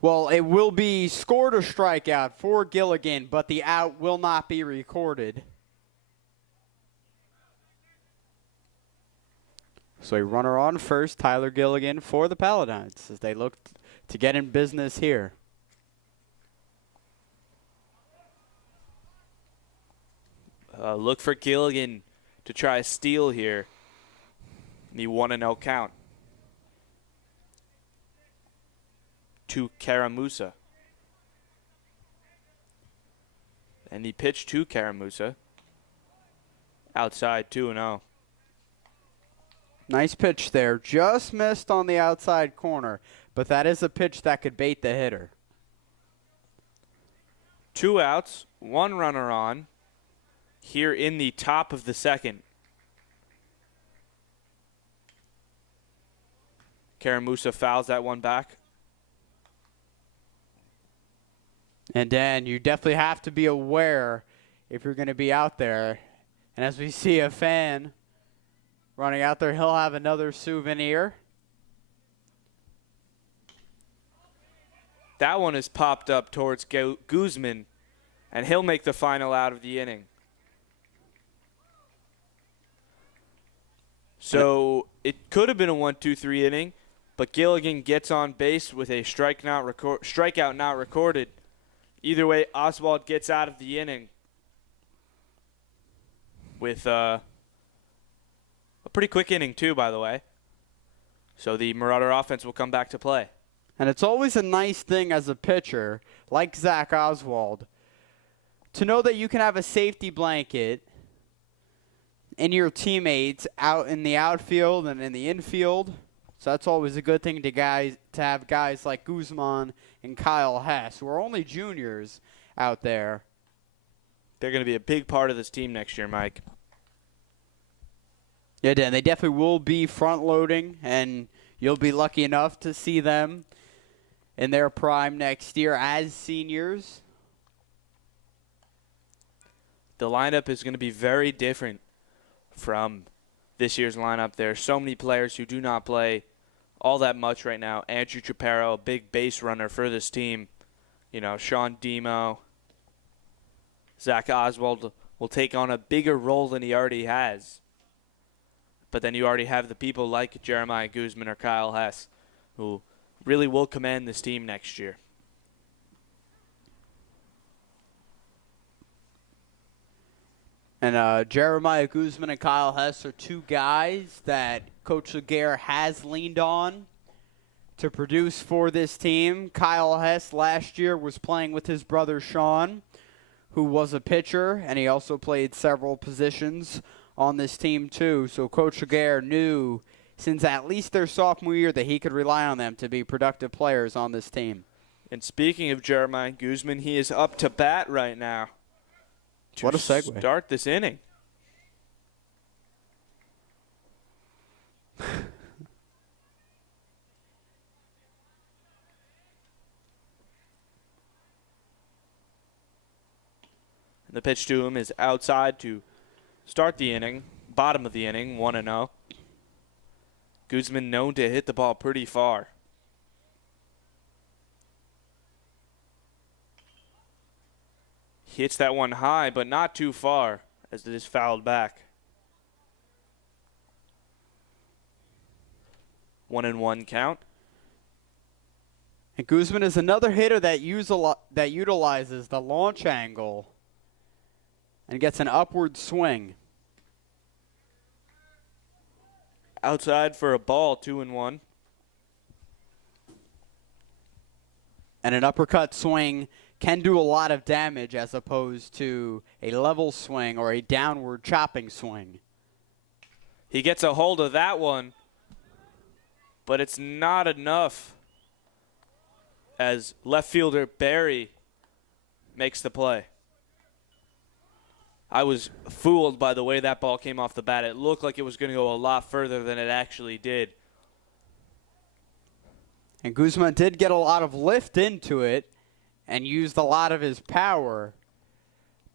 Well, it will be scored a strikeout for Gilligan, but the out will not be recorded. So a runner on first, Tyler Gilligan for the Paladins as they look to get in business here. Look for Gilligan to try a steal here. The 1-0 count. To Caramusa. And the pitch to Caramusa. Outside 2-0. Nice pitch there. Just missed on the outside corner, but that is a pitch that could bait the hitter. 2 outs, 1 runner on. Here in the top of the second. Caramusa fouls that one back. And Dan, you definitely have to be aware if you're going to be out there. And as we see a fan running out there, he'll have another souvenir. That one is popped up towards Guzman, and he'll make the final out of the inning. So it could have been a 1-2-3 inning, but Gilligan gets on base with a strikeout not recorded. Either way, Oswald gets out of the inning with a pretty quick inning too, by the way. So the Marauder offense will come back to play. And it's always a nice thing as a pitcher, like Zach Oswald, to know that you can have a safety blanket in your teammates out in the outfield and in the infield. So that's always a good thing to have guys like Guzman and Kyle Hess, who are only juniors out there. They're going to be a big part of this team next year, Mike. Yeah, Dan, they definitely will be front-loading, and you'll be lucky enough to see them in their prime next year as seniors. The lineup is going to be very different from this year's lineup. There are so many players who do not play all that much right now. Andrew Chaparro, a big base runner for this team. You know, Sean Demo. Zach Oswald will take on a bigger role than he already has. But then you already have the people like Jeremiah Guzman or Kyle Hess who really will command this team next year. And Jeremiah Guzman and Kyle Hess are two guys that Coach Laguerre has leaned on to produce for this team. Kyle Hess last year was playing with his brother Sean, who was a pitcher, and he also played several positions on this team too. So Coach Laguerre knew since at least their sophomore year that he could rely on them to be productive players on this team. And speaking of Jeremiah Guzman, he is up to bat right now. What a segue. Start this inning. The pitch to him is outside to start the inning, bottom of the inning, 1-0. Guzman known to hit the ball pretty far. Hits that one high, but not too far, as it is fouled back. 1-1 count. And Guzman is another hitter that utilizes the launch angle and gets an upward swing. Outside for a ball, 2-1. And an uppercut swing can do a lot of damage as opposed to a level swing or a downward chopping swing. He gets a hold of that one, but it's not enough as left fielder Barry makes the play. I was fooled by the way that ball came off the bat. It looked like it was going to go a lot further than it actually did. And Guzman did get a lot of lift into it and used a lot of his power.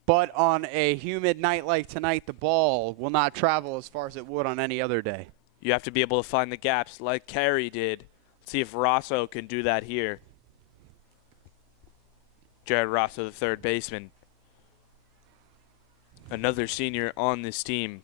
But on a humid night like tonight, the ball will not travel as far as it would on any other day. You have to be able to find the gaps like Carey did. Let's see if Rosso can do that here. Jared Rosso, the third baseman. Another senior on this team.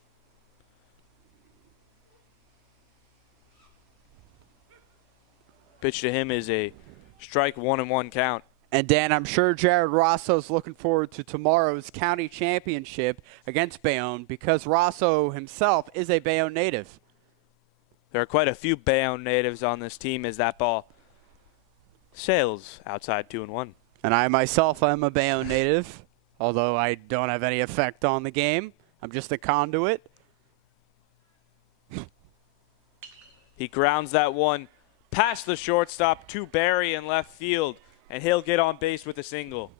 Pitch to him is a strike, 1-1 count. And Dan, I'm sure Jared Rosso's looking forward to tomorrow's county championship against Bayonne because Rosso himself is a Bayonne native. There are quite a few Bayonne natives on this team as that ball sails outside 2-1. And I myself am a Bayonne native, although I don't have any effect on the game. I'm just a conduit. He grounds that one past the shortstop to Barry in left field, and he'll get on base with a single.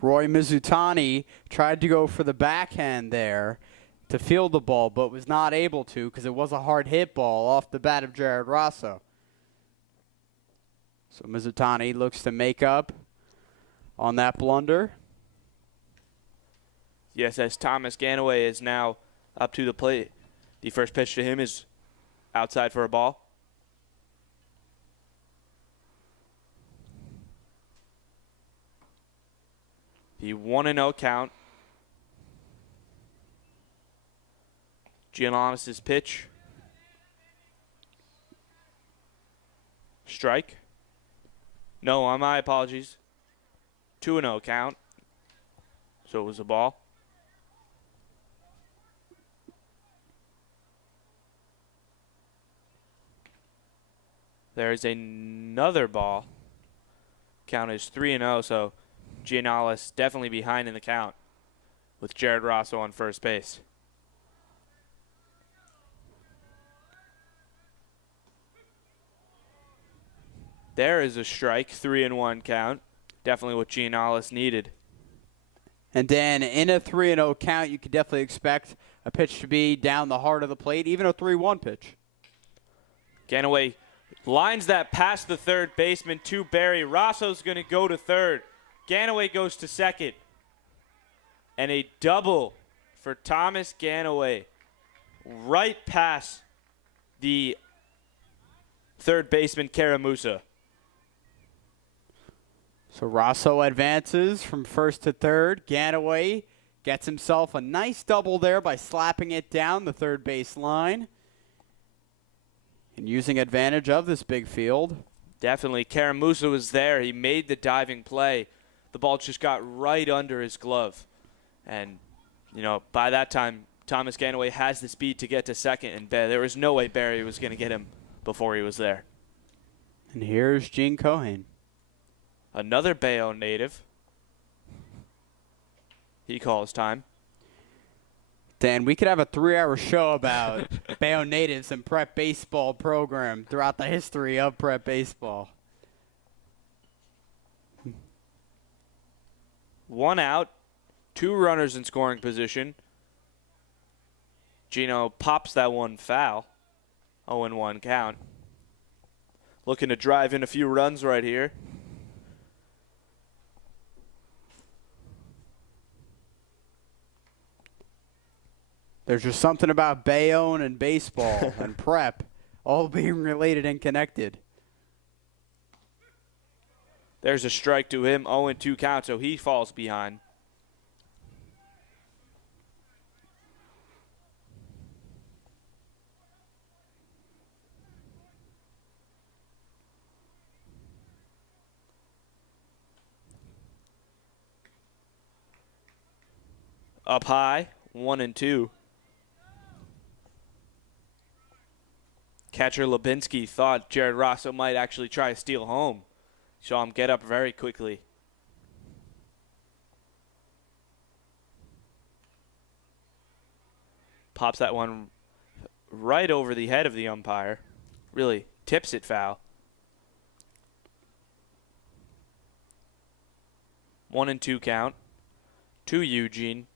Roy Mizutani tried to go for the backhand there to field the ball, but was not able to because it was a hard hit ball off the bat of Jared Rosso. So Mizutani looks to make up on that blunder. Yes, as Thomas Ganaway is now up to the plate. The first pitch to him is outside for a ball. The 1-0 count. Giannis' pitch. Strike. No, my apologies. 2-0 count. So it was a ball. There's another ball. Count is 3-0, so Giannis definitely behind in the count with Jared Rosso on first base. There is a strike, 3-1 count. Definitely what Giannis needed. And then in a 3-0 count, you could definitely expect a pitch to be down the heart of the plate, even a 3-1 pitch. Ganaway lines that past the third baseman to Barry. Rosso's going to go to third. Ganaway goes to second. And a double for Thomas Ganaway right past the third baseman, Karamusa. So Rosso advances from first to third. Ganaway gets himself a nice double there by slapping it down the third base line. And using advantage of this big field. Definitely. Karamusa was there. He made the diving play. The ball just got right under his glove. And, you know, by that time, Thomas Ganaway has the speed to get to second. And there was no way Barry was going to get him before he was there. And here's Gene Cohen. Another Bayonne native. He calls time. Dan, we could have a 3-hour show about Bayonne natives and prep baseball program throughout the history of prep baseball. 1 out, 2 runners in scoring position. Gino pops that one foul. 0-1 count. Looking to drive in a few runs right here. There's just something about Bayonne and baseball and prep all being related and connected. There's a strike to him, 0-2 count, so he falls behind. up high, 1-2. Catcher Lubinsky thought Jared Rosso might actually try to steal home. Saw him get up very quickly. Pops that one right over the head of the umpire. Really tips it foul. 1-2 count. To Eugene.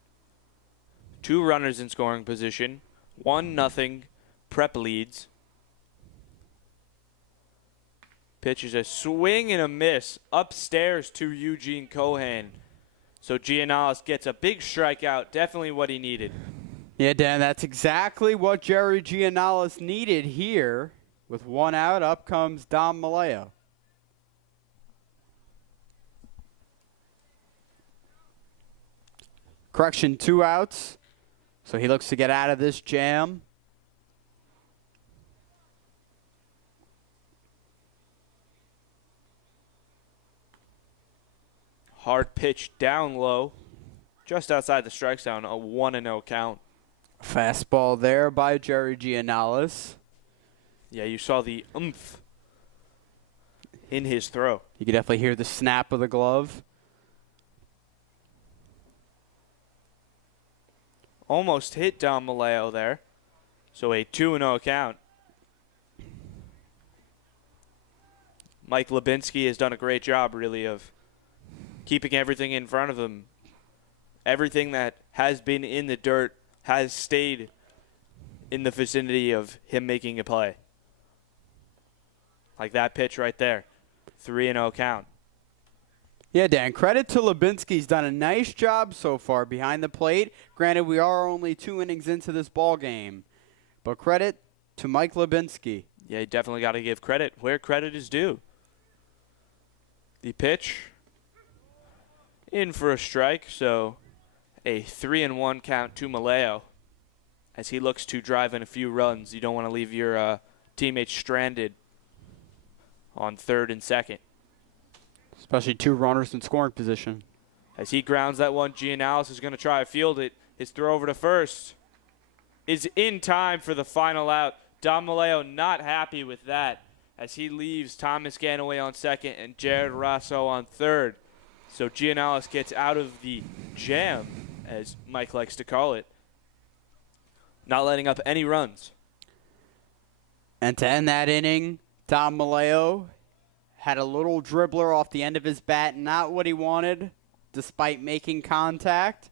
2 runners in scoring position. 1-0. Prep leads. Pitch is a swing and a miss upstairs to Eugene Cohan. So Giannalis gets a big strikeout. Definitely what he needed. Yeah, Dan, that's exactly what Jerry Giannalis needed here. With 1 out, up comes Dom Maleo. Correction, 2 outs. So he looks to get out of this jam. Hard pitch down low. Just outside the strike zone, a 1-0 count. Fastball there by Jerry Giannalis. Yeah, you saw the oomph in his throw. You can definitely hear the snap of the glove. Almost hit Dom Maleo there. So a 2-0 count. Mike Lubinsky has done a great job, really, of keeping everything in front of him. Everything that has been in the dirt has stayed in the vicinity of him making a play. Like that pitch right there. 3-0 count. Yeah, Dan, credit to Lubinsky. He's done a nice job so far behind the plate. Granted, we are only 2 innings into this ball game. But credit to Mike Lubinsky. Yeah, you definitely got to give credit where credit is due. The pitch in for a strike, so a 3-1 count to Maleo as he looks to drive in a few runs. You don't want to leave your teammates stranded on third and second. Especially 2 runners in scoring position. As he grounds that one, Giannalis is going to try to field it. His throw over to first is in time for the final out. Dom Maleo not happy with that as he leaves Thomas Ganaway on second and Jared Rosso on third. So Giannalis gets out of the jam, as Mike likes to call it, not letting up any runs. And to end that inning, Dom Maleo had a little dribbler off the end of his bat, not what he wanted, despite making contact.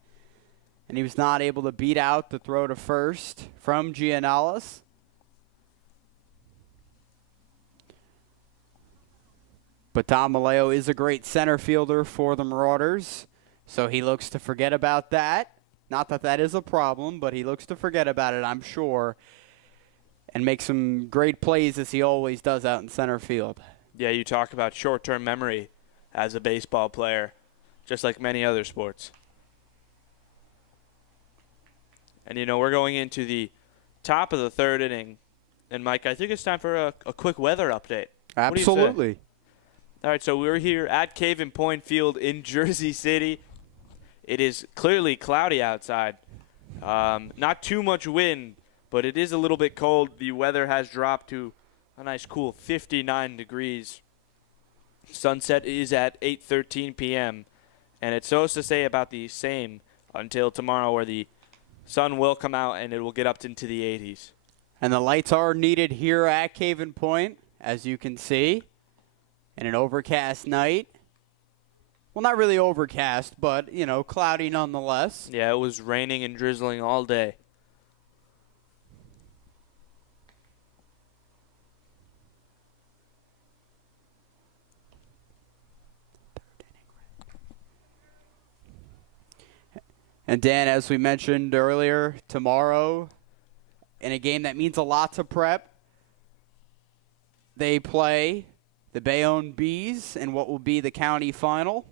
And he was not able to beat out the throw to first from Giannalis. But Dom Maleo is a great center fielder for the Marauders, so he looks to forget about that. Not that that is a problem, but he looks to forget about it, I'm sure, and make some great plays as he always does out in center field. Yeah, you talk about short-term memory as a baseball player, just like many other sports. And, you know, we're going into the top of the third inning. And, Mike, I think it's time for a quick weather update. Absolutely. All right, so we're here at Cave & Point Field in Jersey City. It is clearly cloudy outside. Not too much wind, but it is a little bit cold. The weather has dropped to a nice cool 59 degrees. Sunset is at 8:13 p.m., and it's supposed to stay about the same until tomorrow, where the sun will come out and it will get up into the 80s. And the lights are needed here at Cave & Point, as you can see, in an overcast night. Well, not really overcast, but, you know, cloudy nonetheless. Yeah, it was raining and drizzling all day. And Dan, as we mentioned earlier, tomorrow, in a game that means a lot to Prep, they play the Bayonne Bees in what will be the county final.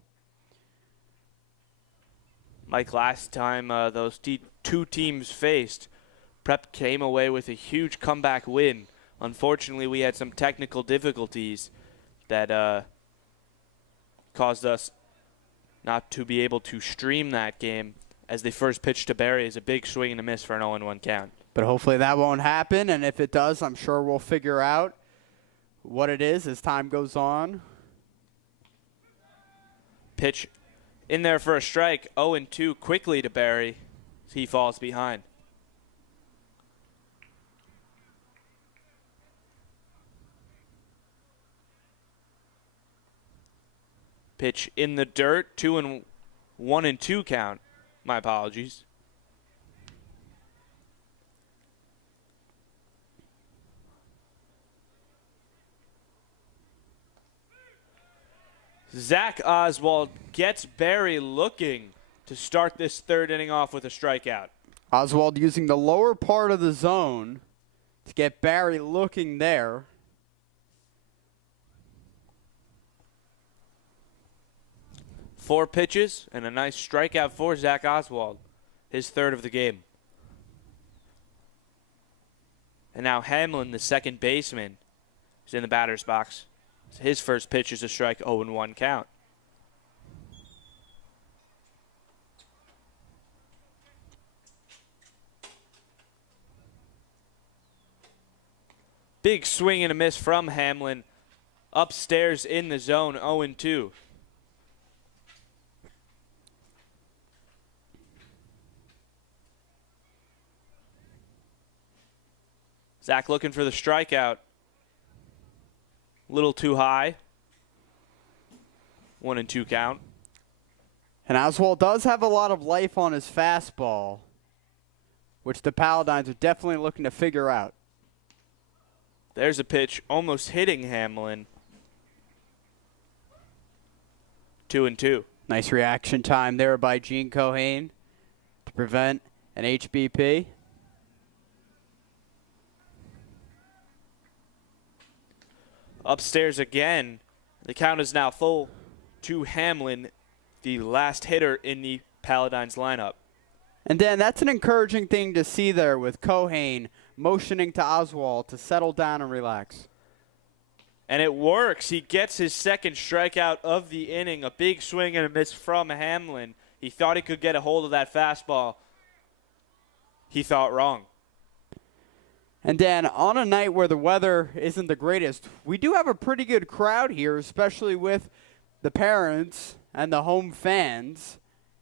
Mike, last time those two teams faced, Prep came away with a huge comeback win. Unfortunately, we had some technical difficulties that caused us not to be able to stream that game as the first pitch to Barry is a big swing and a miss for an 0-1 count. But hopefully that won't happen, and if it does, I'm sure we'll figure out what it is as time goes on. Pitch in there for a strike, 0-2 quickly to Barry as he falls behind. Pitch in the dirt, 1-2 count. My apologies. Zach Oswald gets Barry looking to start this third inning off with a strikeout. Oswald using the lower part of the zone to get Barry looking there. Four pitches and a nice strikeout for Zach Oswald, his third of the game. And now Hamlin, the second baseman, is in the batter's box. His first pitch is a strike, 0-1 count. Big swing and a miss from Hamlin. Upstairs in the zone, 0-2. Zach looking for the strikeout. Little too high. 1-2 count. And Oswald does have a lot of life on his fastball, which the Paladins are definitely looking to figure out. There's a pitch almost hitting Hamlin. 2-2. Nice reaction time there by Gene Cohane to prevent an HBP. Upstairs again. The count is now full to Hamlin, the last hitter in the Paladins lineup. And Dan, that's an encouraging thing to see there with Cohane motioning to Oswald to settle down and relax. And it works. He gets his second strikeout of the inning. A big swing and a miss from Hamlin. He thought he could get a hold of that fastball. He thought wrong. And Dan, on a night where the weather isn't the greatest, we do have a pretty good crowd here, especially with the parents and the home fans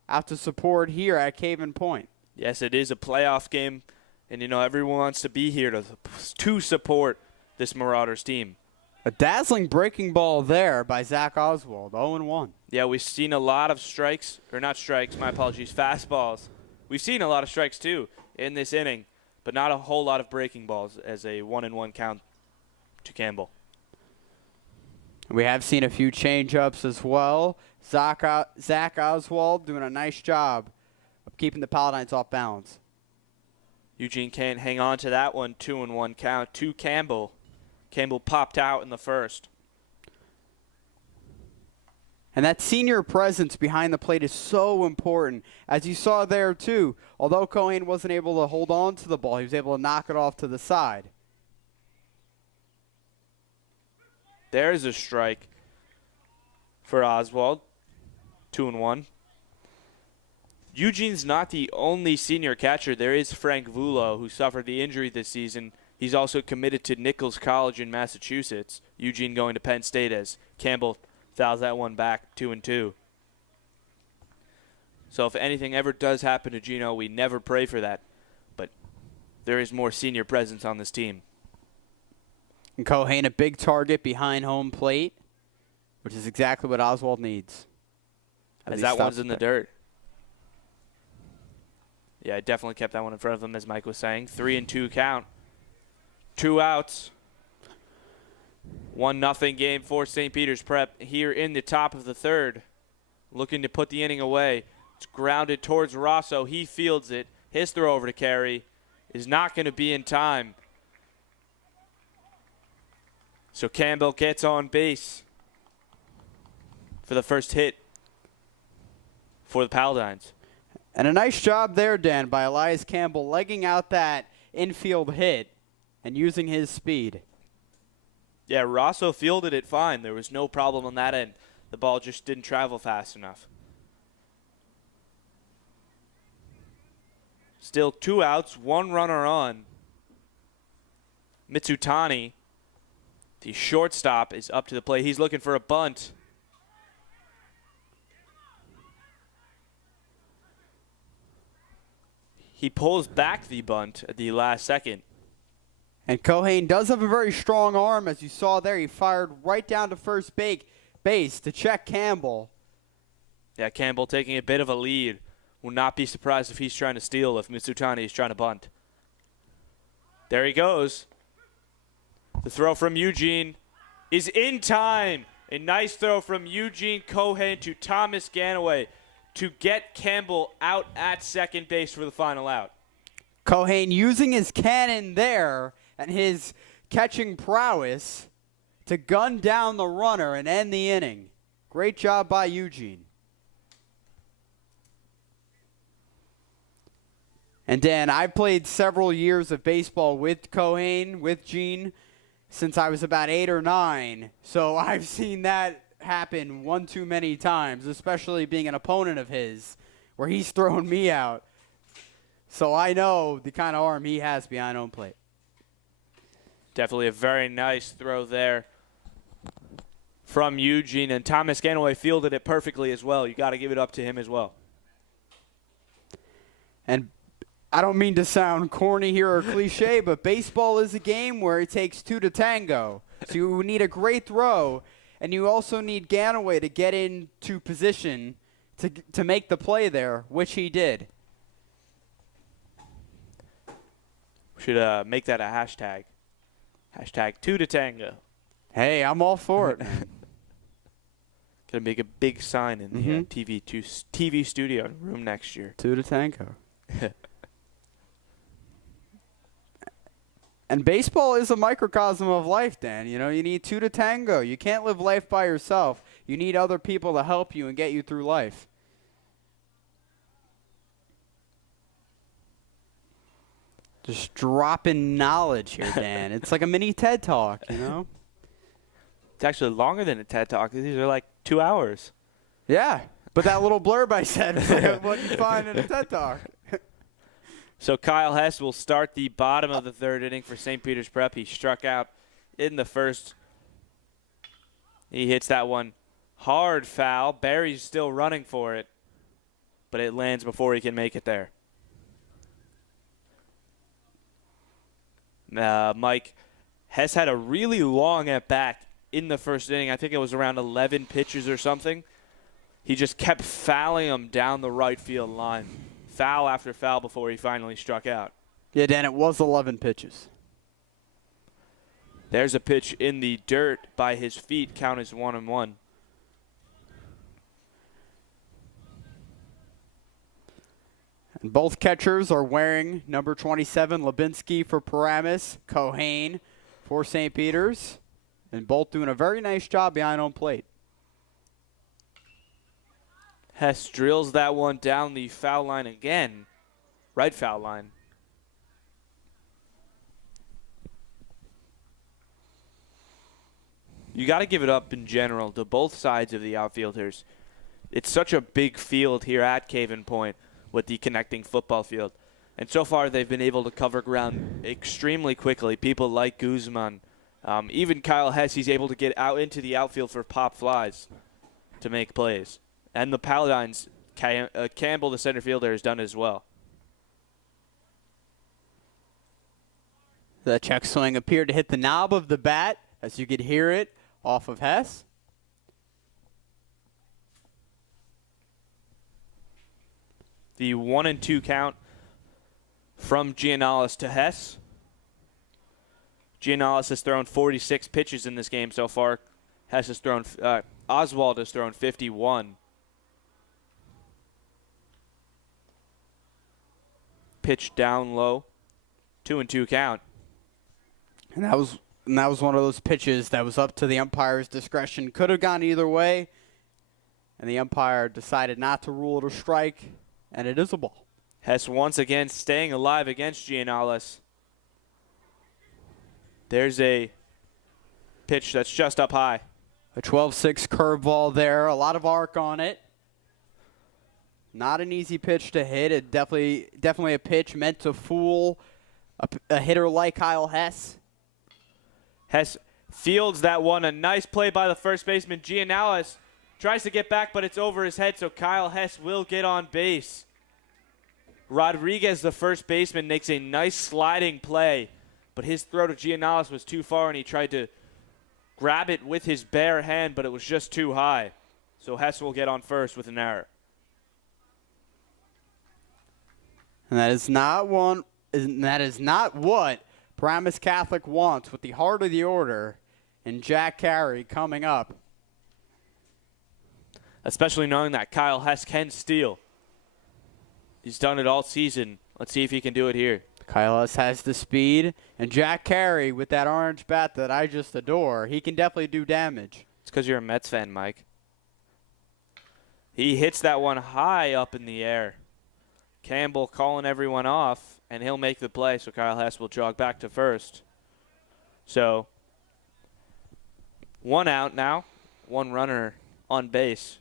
out to support here at Caven Point. Yes, it is a playoff game, and you know everyone wants to be here to support this Marauders team. A dazzling breaking ball there by Zach Oswald, 0-1. Yeah, we've seen a lot of strikes, or not strikes, my apologies, fastballs. We've seen a lot of strikes too in this inning, but not a whole lot of breaking balls as a 1-1 count to Campbell. We have seen a few change-ups as well. Zach Oswald doing a nice job of keeping the Paladins off balance. Eugene can't hang on to that one. 2-1 count to Campbell. Campbell popped out in the first. And that senior presence behind the plate is so important. As you saw there, too, although Cohane wasn't able to hold on to the ball, he was able to knock it off to the side. There's a strike for Oswald. 2-1. Eugene's not the only senior catcher. There is Frank Vulo, who suffered the injury this season. He's also committed to Nichols College in Massachusetts. Eugene going to Penn State as Campbell fouls that one back, 2-2. So if anything ever does happen to Gino, we never pray for that. But there is more senior presence on this team. And Cohane, a big target behind home plate, which is exactly what Oswald needs. As that one's in the dirt. Yeah, I definitely kept that one in front of him, as Mike was saying. 3-2 count. 2 outs. 1-0 game for Saint Peters Prep here in the top of the third. Looking to put the inning away. It's grounded towards Rosso. He fields it. His throw over to Carey is not going to be in time. So Campbell gets on base for the first hit for the Paladins. And a nice job there, Dan, by Elias Campbell legging out that infield hit and using his speed. Yeah, Rosso fielded it fine. There was no problem on that end. The ball just didn't travel fast enough. Still 2 outs, 1 runner on. Mitsutani, the shortstop, is up to the plate. He's looking for a bunt. He pulls back the bunt at the last second. And Kohane does have a very strong arm, as you saw there. He fired right down to first base to check Campbell. Yeah, Campbell taking a bit of a lead. Will not be surprised if he's trying to steal, if Mitsutani is trying to bunt. There he goes. The throw from Eugene is in time. A nice throw from Eugene Kohane to Thomas Ganaway to get Campbell out at second base for the final out. Kohane using his cannon there and his catching prowess to gun down the runner and end the inning. Great job by Eugene. And Dan, I played several years of baseball with Kohane, with Gene, since I was about 8 or 9. So I've seen that happen one too many times, especially being an opponent of his, where he's thrown me out. So I know the kind of arm he has behind home plate. Definitely a very nice throw there from Eugene, and Thomas Ganaway fielded it perfectly as well. You got to give it up to him as well. And I don't mean to sound corny here or cliche, but baseball is a game where it takes 2 to tango. So you need a great throw, and you also need Ganaway to get into position to make the play there, which he did. We should make that a hashtag. Hashtag 2 to tango. Hey, I'm all for it. Gonna make a big sign in the TV studio room next year. 2 to tango. And baseball is a microcosm of life, Dan. You know, you need 2 to tango. You can't live life by yourself. You need other people to help you and get you through life. Just dropping knowledge here, Dan. It's like a mini TED Talk, you know? It's actually longer than a TED Talk. These are like 2 hours. Yeah, but that little blurb I said is like what you find in a TED Talk. So Kyle Hess will start the bottom of the 3rd inning for St. Peters Prep. He struck out in the first. He hits that one hard foul. Barry's still running for it, but it lands before he can make it there. Mike, Hess had a really long at-bat in the first inning. I think it was around 11 pitches or something. He just kept fouling him down the right field line. Foul after foul before he finally struck out. Yeah, Dan, it was 11 pitches. There's a pitch in the dirt by his feet. Count is 1-1. And both catchers are wearing number 27, Lubinsky for Paramus, Kohane for St. Peters, and both doing a very nice job behind home plate. Hess drills that one down the foul line again. Right foul line. You got to give it up in general to both sides of the outfielders. It's such a big field here at Caven Point with the connecting football field. And so far they've been able to cover ground extremely quickly. People like Guzman. Even Kyle Hess, he's able to get out into the outfield for pop flies to make plays. And the Paladins, Campbell, the center fielder, has done as well. The check swing appeared to hit the knob of the bat, as you could hear it, off of Hess. The 1-2 count from Giannalis to Hess. Giannalis has thrown 46 pitches in this game so far. Hess has thrown, Oswald has thrown 51. Pitch down low. 2-2 count. And that was one of those pitches that was up to the umpire's discretion. Could have gone either way, and the umpire decided not to rule it a strike, and it is a ball. Hess once again staying alive against Giannalis. There's a pitch that's just up high. A 12-6 curveball there, a lot of arc on it. Not an easy pitch to hit. It definitely a pitch meant to fool a hitter like Kyle Hess. Hess fields that one. A nice play by the first baseman. Giannalis tries to get back, but it's over his head, so Kyle Hess will get on base. Rodriguez, the first baseman, makes a nice sliding play, but his throw to Giannalis was too far, and he tried to grab it with his bare hand, but it was just too high. So Hess will get on first with an error. And that is not what Paramus Catholic wants with the heart of the order and Jack Carey coming up. Especially knowing that Kyle Hess can steal. He's done it all season. Let's see if he can do it here. Kyle Hess has the speed, and Jack Carey with that orange bat that I just adore, he can definitely do damage. It's because you're a Mets fan, Mike. He hits that one high up in the air. Campbell calling everyone off, and he'll make the play, so Kyle Hess will jog back to first. So, 1 out now, 1 runner on base.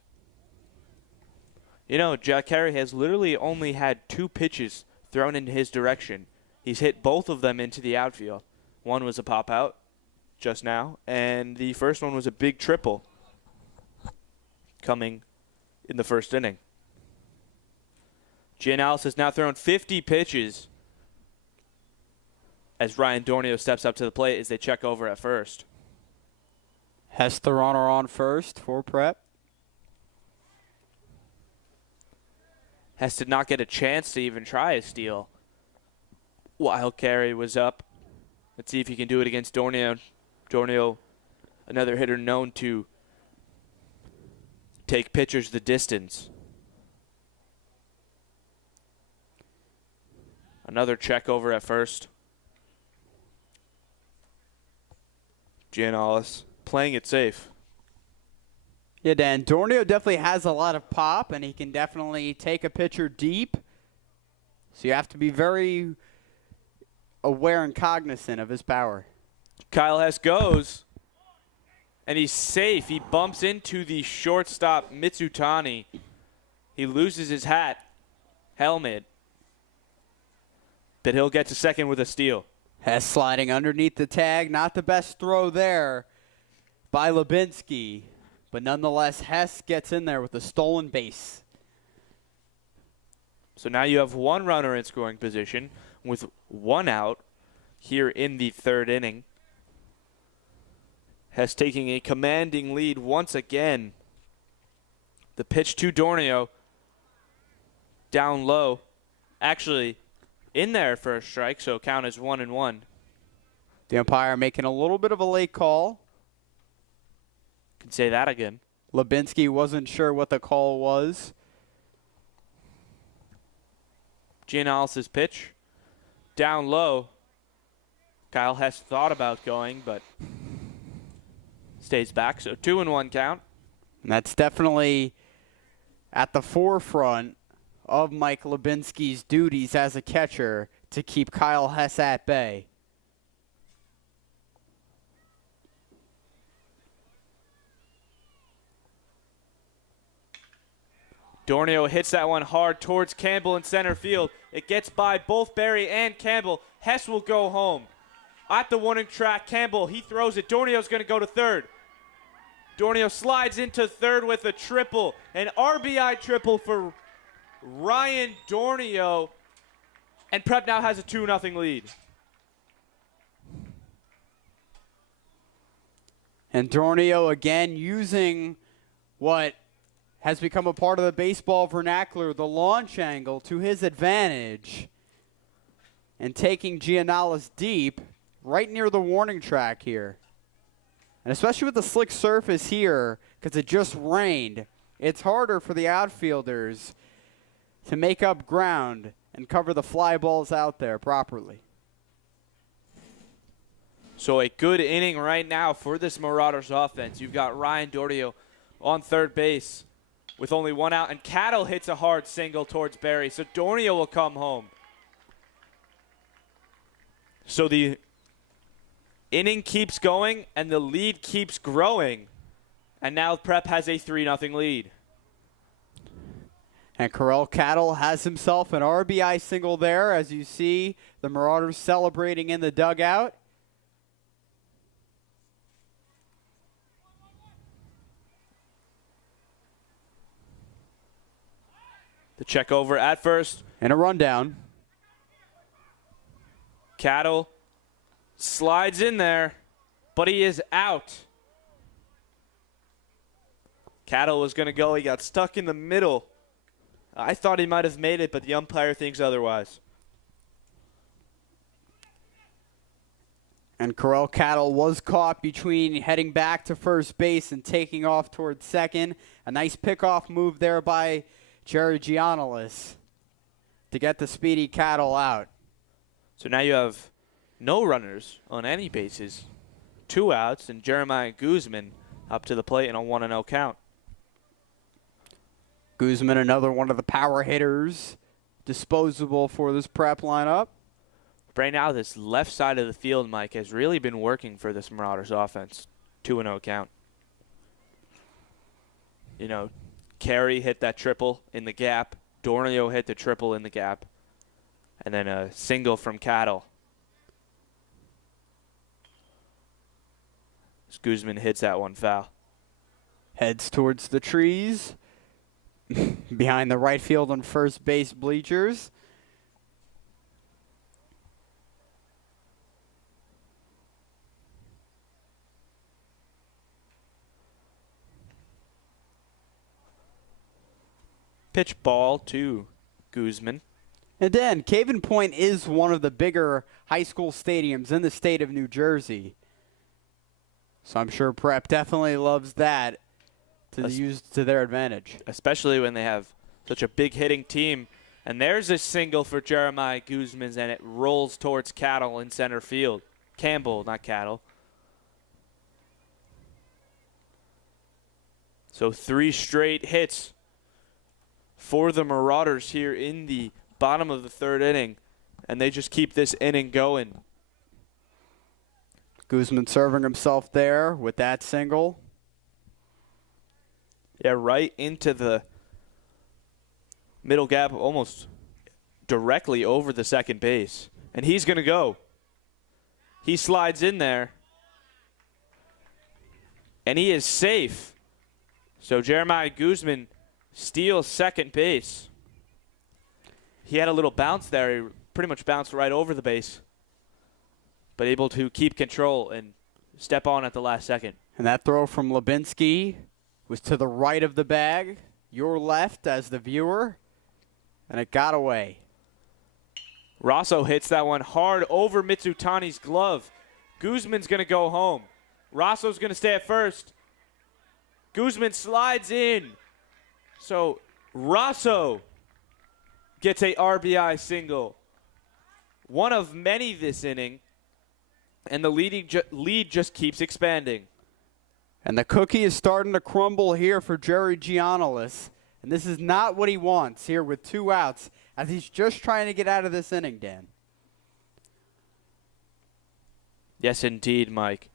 You know, Jack Carey has literally only had 2 pitches thrown in his direction. He's hit both of them into the outfield. One was a pop out just now, and the first one was a big triple coming in the first inning. Giannalis has now thrown 50 pitches as Ryan Dornio steps up to the plate as they check over at first. Hess the runner on first for Prep. Hess did not get a chance to even try a steal while Carey was up. Let's see if he can do it against Dornio. Dornio, another hitter known to take pitchers the distance. Another check over at first. Giannalis playing it safe. Yeah, Dan, Dornio definitely has a lot of pop, and he can definitely take a pitcher deep. So you have to be very aware and cognizant of his power. Kyle Hess goes, and he's safe. He bumps into the shortstop, Mitsutani. He loses his helmet, but he'll get to second with a steal. Hess sliding underneath the tag. Not the best throw there by Lubinsky. But nonetheless, Hess gets in there with a stolen base. So now you have 1 runner in scoring position with 1 out here in the 3rd inning. Hess taking a commanding lead once again. The pitch to Dornio. Down low. Actually, in there for a strike, so count as 1-1. The umpire making a little bit of a late call. Can say that again. Lubinsky wasn't sure what the call was. Giannalis' pitch. Down low. Kyle Hess thought about going, but stays back. So 2-1 count. And that's definitely at the forefront of Mike Lubinsky's duties as a catcher to keep Kyle Hess at bay. Dornio hits that one hard towards Campbell in center field. It gets by both Barry and Campbell. Hess will go home. At the warning track, Campbell, he throws it. Dornio's going to go to third. Dornio slides into third with a triple. An RBI triple for Ryan Dornio. And Prep now has a 2-0 lead. And Dornio again using what has become a part of the baseball vernacular, the launch angle, to his advantage. And taking Giannalis deep, right near the warning track here. And especially with the slick surface here, because it just rained, it's harder for the outfielders to make up ground and cover the fly balls out there properly. So a good inning right now for this Marauders offense. You've got Ryan Dornio on third base with only 1 out, and Cattle hits a hard single towards Barry, so Dornio will come home. So the inning keeps going, and the lead keeps growing, and now Prep has a 3-0 lead. And Corel Cattle has himself an RBI single there, as you see the Marauders celebrating in the dugout. The check over at first. And a rundown. Cattle slides in there, but he is out. Cattle was going to go. He got stuck in the middle. I thought he might have made it, but the umpire thinks otherwise. And Corel Cattle was caught between heading back to first base and taking off towards second. A nice pickoff move there by Jerry Giannalis to get the speedy Cattle out. So now you have no runners on any bases, 2 outs, and Jeremiah Guzman up to the plate in a 1-0 count. Guzman, another one of the power hitters, disposable for this prep lineup. Right now, this left side of the field, Mike, has really been working for this Marauders offense. 2-0 count. You know, Carey hit that triple in the gap. Dornio hit the triple in the gap. And then a single from Cattle. As Guzman hits that one foul. Heads towards the trees behind the right field and first base bleachers. Pitch ball to Guzman. And then, Caven Point is one of the bigger high school stadiums in the state of New Jersey. So I'm sure Prep definitely loves that to use to their advantage. Especially when they have such a big hitting team. And there's a single for Jeremiah Guzman, and it rolls towards Cattle in center field. Campbell, not Cattle. So 3 straight hits for the Marauders here in the bottom of the 3rd inning, and they just keep this inning going. Guzman serving himself there with that single. Yeah, right into the middle gap, almost directly over the second base. And he's going to go. He slides in there, and he is safe. So Jeremiah Guzman steals second base. He had a little bounce there. He pretty much bounced right over the base, but able to keep control and step on at the last second. And that throw from Lubinsky was to the right of the bag, your left as the viewer, and it got away. Rosso hits that one hard over Mitsutani's glove. Guzman's going to go home. Rosso's going to stay at first. Guzman slides in. So Rosso gets a RBI single. One of many this inning, and the lead just keeps expanding. And the cookie is starting to crumble here for Jerry Giannalis. And this is not what he wants here with 2 outs, as he's just trying to get out of this inning, Dan. Yes, indeed, Mike.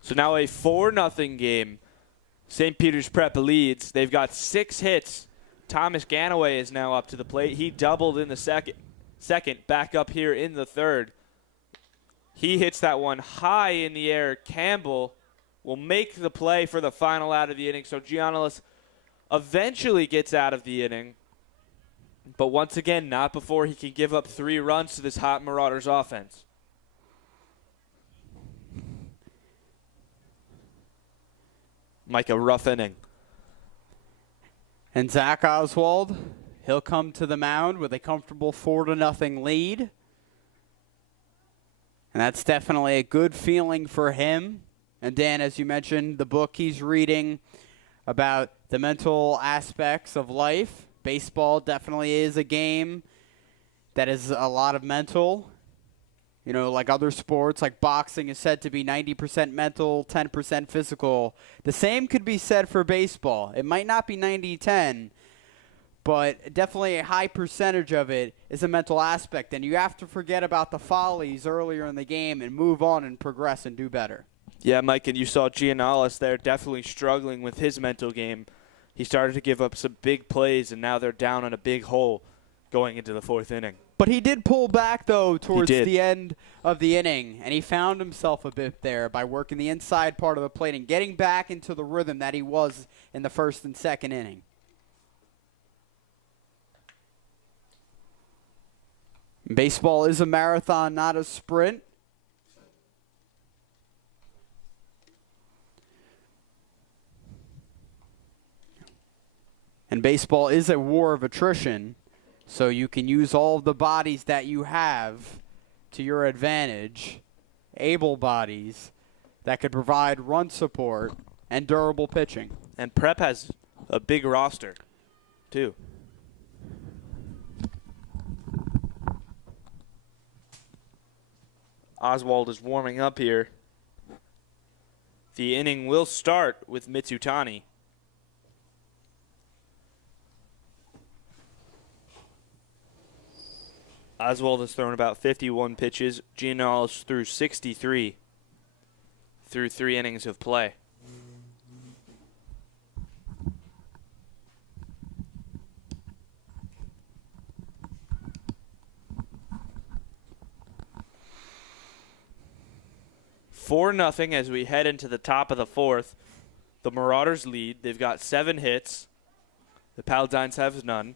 So now a 4-0 game. St. Peters Prep leads. They've got 6 hits. Thomas Ganaway is now up to the plate. He doubled in the second, back up here in the 3rd. He hits that one high in the air. Campbell will make the play for the final out of the inning. So Giannalis eventually gets out of the inning. But once again, not before he can give up 3 runs to this hot Marauders offense. Mike, a rough inning. And Zach Oswald, he'll come to the mound with a comfortable 4-0 lead. And that's definitely a good feeling for him. And Dan, as you mentioned, the book he's reading about the mental aspects of life. Baseball definitely is a game that is a lot of mental. You know, like other sports, like boxing is said to be 90% mental, 10% physical. The same could be said for baseball. It might not be 90-10, but definitely a high percentage of it is a mental aspect. And you have to forget about the follies earlier in the game and move on and progress and do better. Yeah, Mike, and you saw Giannalis there definitely struggling with his mental game. he started to give up some big plays, and now they're down in a big hole going into the 4th inning. But he did pull back, though, towards the end of the inning, and he found himself a bit there by working the inside part of the plate and getting back into the rhythm that he was in the 1st and 2nd inning. Baseball is a marathon, not a sprint. And baseball is a war of attrition, so you can use all of the bodies that you have to your advantage, able bodies that could provide run support and durable pitching. And Prep has a big roster, too. Oswald is warming up here. The inning will start with Mitsutani. Oswald has thrown about 51 pitches. Giannalis threw 63 through 3 innings of play. Four nothing as we head into the top of the 4th. The Marauders lead. They've got 7 hits. The Paladins have none.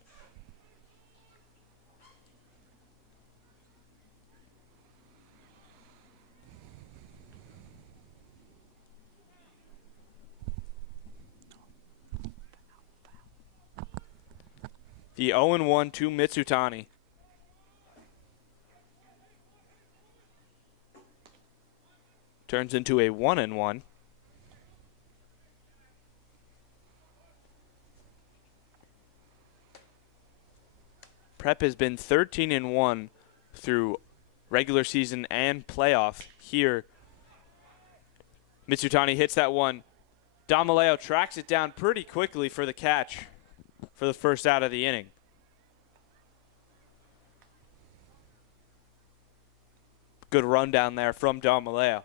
The 0-1 to Mitsutani. Turns into a 1-1. Prep has been 13-1 through regular season and playoff. Here, Mitsutani hits that one. Damaleo tracks it down pretty quickly for the catch for the first out of the inning. Good run down there from Damaleo.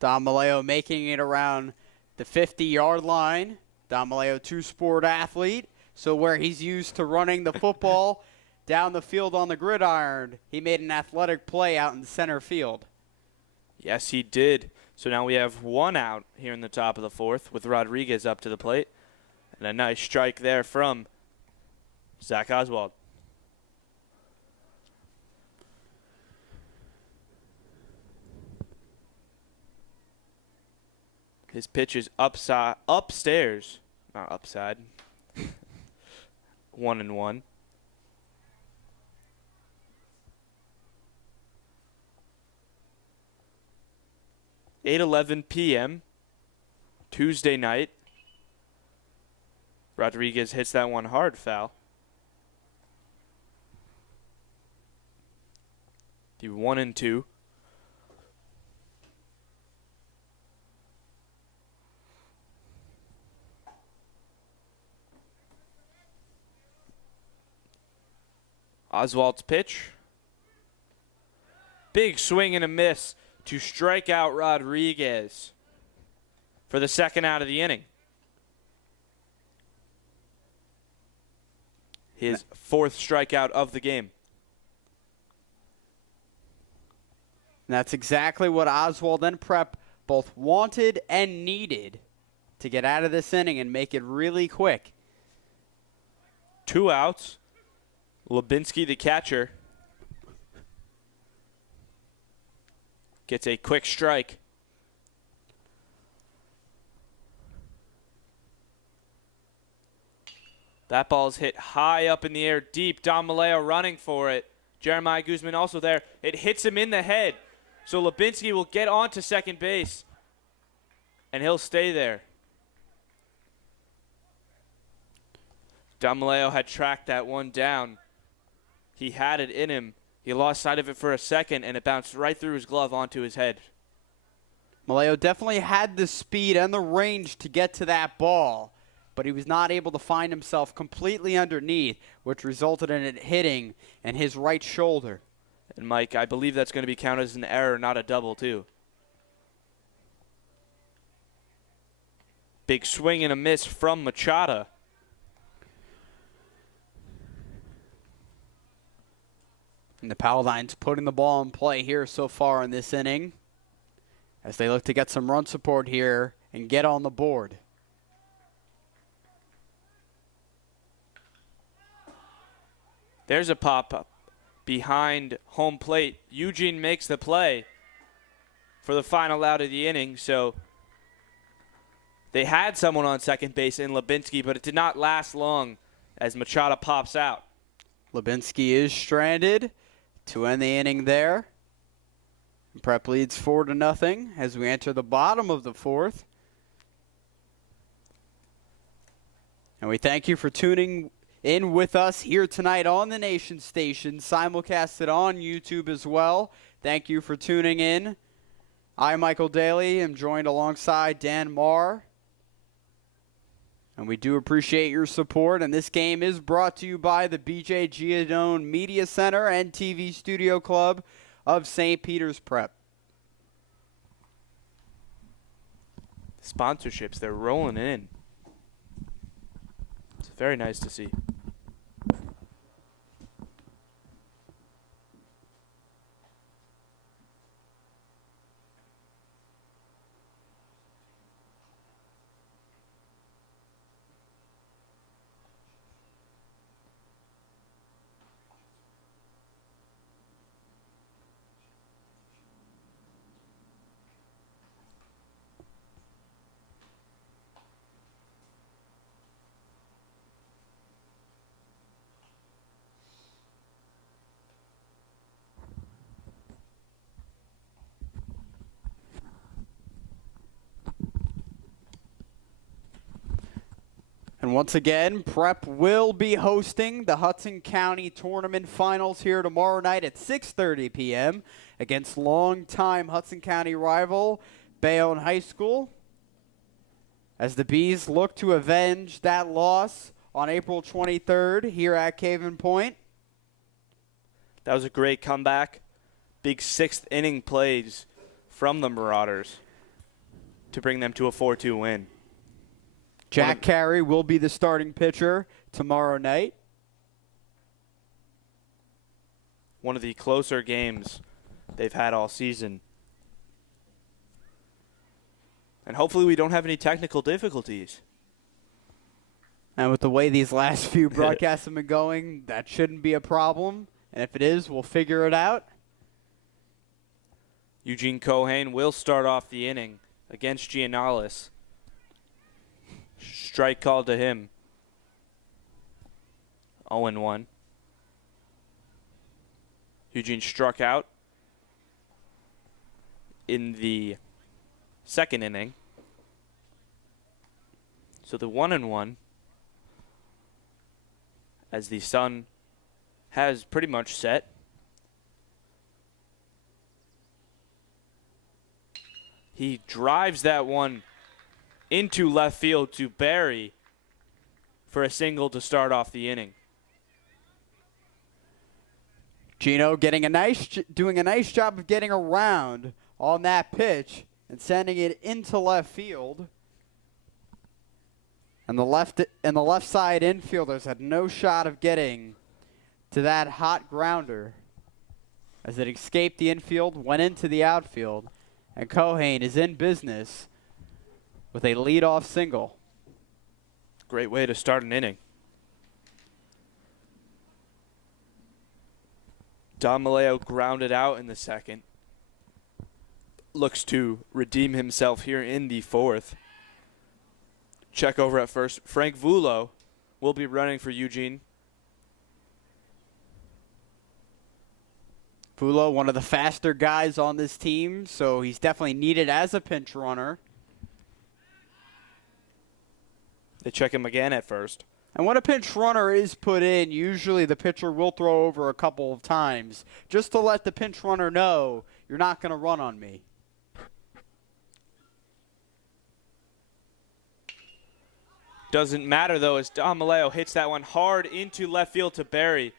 Damaleo making it around the 50-yard line. Damaleo, two-sport athlete, so where he's used to running the football down the field on the gridiron, he made an athletic play out in the center field. Yes, he did. So now we have 1 out here in the top of the 4th with Rodriguez up to the plate. And a nice strike there from Zach Oswald. His pitch is upstairs, not upside. 1-1. Eight 11 p.m. Tuesday night. Rodriguez hits that one hard, foul. The 1-2. Oswald's pitch. Big swing and a miss to strike out Rodriguez for the second out of the inning. His 4th strikeout of the game. And that's exactly what Oswald and Prep both wanted and needed to get out of this inning and make it really quick. 2 outs. Lubinsky, the catcher, gets a quick strike. That ball's hit high up in the air, deep. Damaleo running for it. Jeremiah Guzman also there. It hits him in the head. So Lubinsky will get on to second base, and he'll stay there. Damaleo had tracked that one down. He had it in him. He lost sight of it for a second, and it bounced right through his glove onto his head. Maleo definitely had the speed and the range to get to that ball, but he was not able to find himself completely underneath, which resulted in it hitting in his right shoulder. And, Mike, I believe that's going to be counted as an error, not a double, too. Big swing and a miss from Machado. And the Paladins putting the ball in play here so far in this inning as they look to get some run support here and get on the board. There's a pop-up behind home plate. Eugene makes the play for the final out of the inning. So they had someone on second base in Lubinsky, but it did not last long as Machado pops out. Lubinsky is stranded to end the inning there. Prep leads 4-0 as we enter the bottom of the fourth. And we thank you for tuning in with us here tonight on the Nation Station, simulcasted on YouTube as well. Thank you for tuning in. I, Michael Daly, am joined alongside Dan Marr. And we do appreciate your support. And this game is brought to you by the B.J. Giannone Media Center and TV Studio Club of Saint Peters Prep. Sponsorships, they're rolling in. It's very nice to see. And once again, Prep will be hosting the Hudson County Tournament Finals here tomorrow night at 6:30 p.m. against longtime Hudson County rival Bayonne High School, as the Bees look to avenge that loss on April 23rd here at Caven Point. That was a great comeback. Big sixth inning plays from the Marauders to bring them to a 4-2 win. Jack Carey will be the starting pitcher tomorrow night. One of the closer games they've had all season. And hopefully we don't have any technical difficulties. And with the way these last few broadcasts have been going, that shouldn't be a problem. And if it is, we'll figure it out. Eugene Cohane will start off the inning against Giannalis. Strike called to him. 0-1. Eugene struck out in the second inning. So the 1-1, as the sun has pretty much set. He drives that one into left field to Barry for a single to start off the inning. Gino doing a nice job of getting around on that pitch and sending it into left field. And the left side infielders had no shot of getting to that hot grounder as it escaped the infield, went into the outfield, and Cohane is in business with a leadoff single. Great way to start an inning. Don Maleo grounded out in the second. Looks to redeem himself here in the fourth. Check over at first. Frank Vulo will be running for Eugene. Vulo, one of the faster guys on this team, so he's definitely needed as a pinch runner. They check him again at first. And when a pinch runner is put in, usually the pitcher will throw over a couple of times just to let the pinch runner know you're not going to run on me. Doesn't matter, though, as Don Maleo hits that one hard into left field to Barry.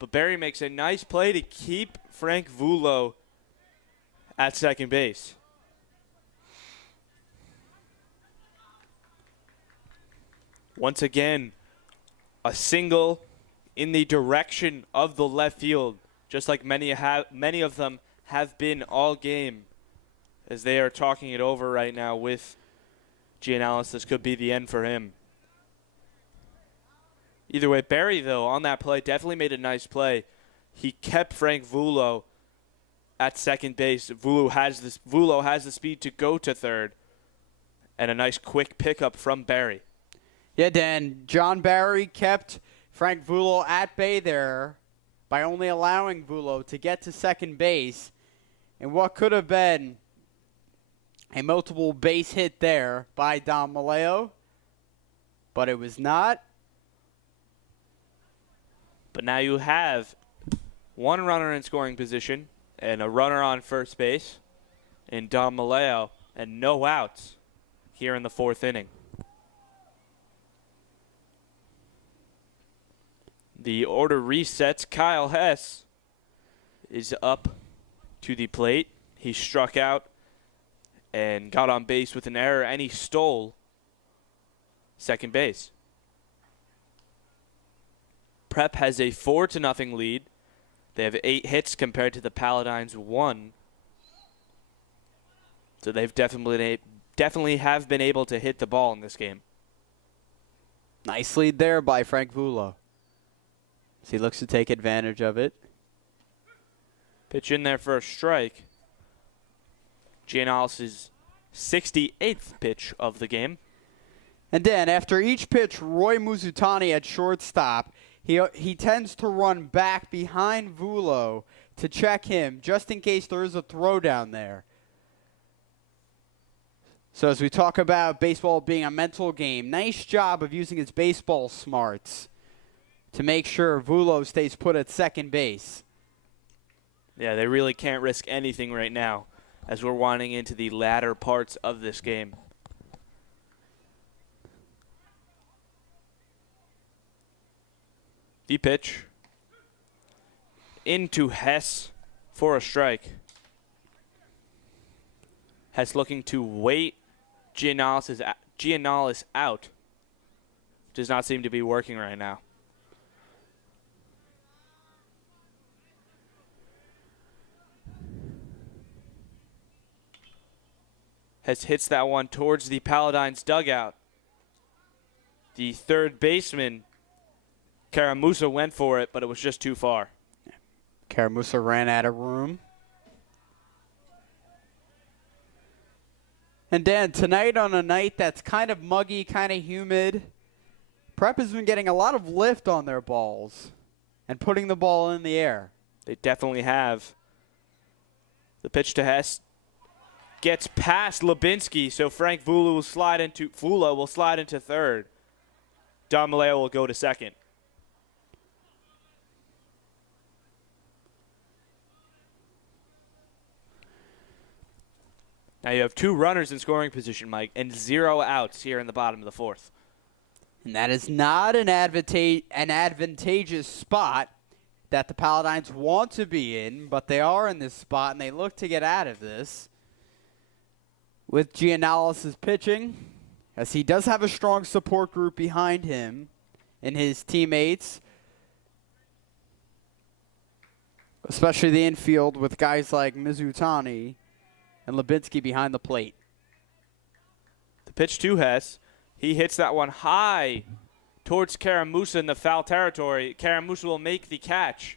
But Barry makes a nice play to keep Frank Vulo at second base. Once again, a single in the direction of the left field just like many of them have been all game, as they are talking it over right now with Giannalis. This could be the end for him. Either way, Barry, though, on that play, definitely made a nice play. He kept Frank Vulo at second base. Vulo has the speed to go to third. And a nice quick pickup from Barry. Yeah, Dan. John Barry kept Frank Vulo at bay there by only allowing Vulo to get to second base. And what could have been a multiple base hit there by Dom Maleo, but it was not. But now you have one runner in scoring position and a runner on first base in Dom Maleo and no outs here in the fourth inning. The order resets. Kyle Hess is up to the plate. He struck out and got on base with an error, and he stole second base. Prep has a 4-0 lead. They have 8 hits compared to the Paladins 1. So they've definitely have been able to hit the ball in this game. Nice lead there by Frank Vulo. So he looks to take advantage of it. Pitch in there for a strike. Giannalis' 68th pitch of the game. And then after each pitch, Roy Muzutani at shortstop, he tends to run back behind Vulo to check him just in case there is a throw down there. So as we talk about baseball being a mental game, nice job of using his baseball smarts to make sure Vulo stays put at second base. Yeah, they really can't risk anything right now as we're winding into the latter parts of this game. The pitch into Hess for a strike. Hess looking to wait Giannalis out. Does not seem to be working right now. Hess hits that one towards the Paladins dugout. The third baseman, Caramusa, went for it, but it was just too far. Caramusa ran out of room. And Dan, tonight on a night that's kind of muggy, kind of humid, Prep has been getting a lot of lift on their balls and putting the ball in the air. They definitely have. The pitch to Hess gets past Lubinsky, so Frank Vulo will slide into third. Dom Maleo will go to second. Now you have 2 runners in scoring position, Mike, and 0 outs here in the bottom of the fourth. And that is not an advantageous spot that the Paladins want to be in, but they are in this spot, and they look to get out of this. With Giannalis' pitching, as he does have a strong support group behind him and his teammates, especially the infield with guys like Mizutani and Lubinsky behind the plate. The pitch to Hess. He hits that one high towards Caramusa in the foul territory. Caramusa will make the catch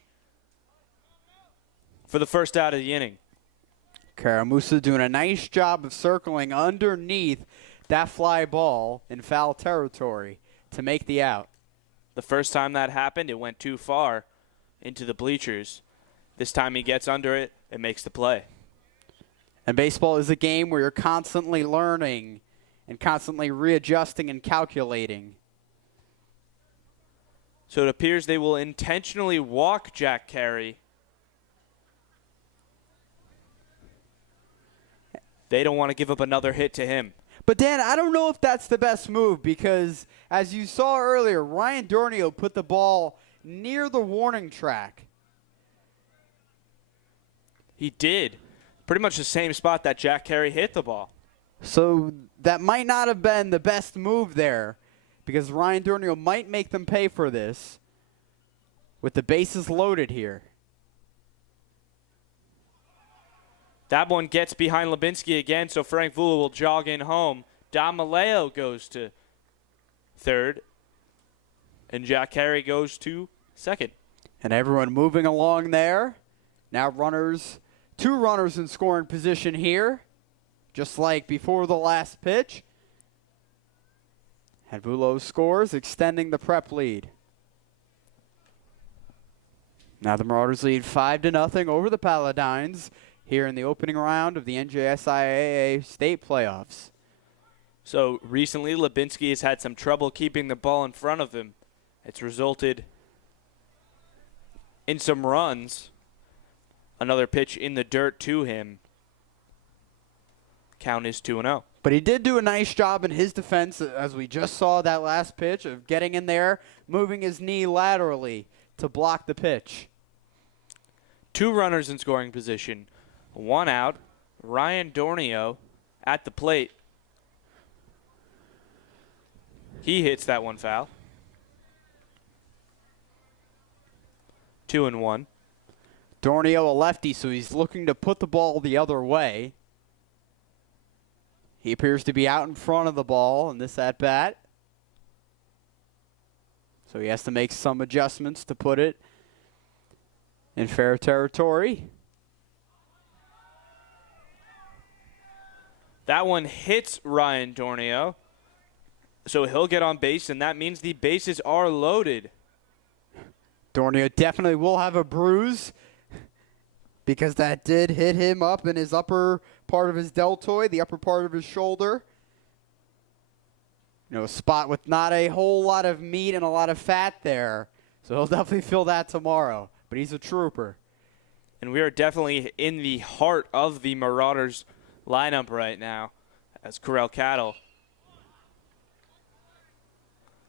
for the first out of the inning. Caramusa doing a nice job of circling underneath that fly ball in foul territory to make the out. The first time that happened, it went too far into the bleachers. This time he gets under it and makes the play. And baseball is a game where you're constantly learning and constantly readjusting and calculating. So it appears they will intentionally walk Jack Carey. They don't want to give up another hit to him. But, Dan, I don't know if that's the best move because, as you saw earlier, Ryan Dornio put the ball near the warning track. He did. Pretty much the same spot that Jack Carey hit the ball. So that might not have been the best move there because Ryan Dornio might make them pay for this with the bases loaded here. That one gets behind Lubinsky again, so Frank Vula will jog in home. Dom Maleo goes to third, and Jack Carey goes to second. And everyone moving along there. Now two runners in scoring position here, just like before the last pitch. And Vulo scores, extending the Prep lead. Now the Marauders lead 5-0 over the Paladins here in the opening round of the NJSIAA state playoffs. So recently, Lubinsky has had some trouble keeping the ball in front of him. It's resulted in some runs. Another pitch in the dirt to him. Count is 2-0. But he did do a nice job in his defense, as we just saw that last pitch, of getting in there, moving his knee laterally to block the pitch. Two runners in scoring position. One out. Ryan Dornio at the plate. He hits that one foul. 2-1. Dornio a lefty, so he's looking to put the ball the other way. He appears to be out in front of the ball in this at-bat. So he has to make some adjustments to put it in fair territory. That one hits Ryan Dornio. So he'll get on base, and that means the bases are loaded. Dornio definitely will have a bruise because that did hit him up in his upper part of his deltoid, the upper part of his shoulder. You know, a spot with not a whole lot of meat and a lot of fat there. So he'll definitely feel that tomorrow. But he's a trooper. And we are definitely in the heart of the Marauders lineup right now as Corel Cattle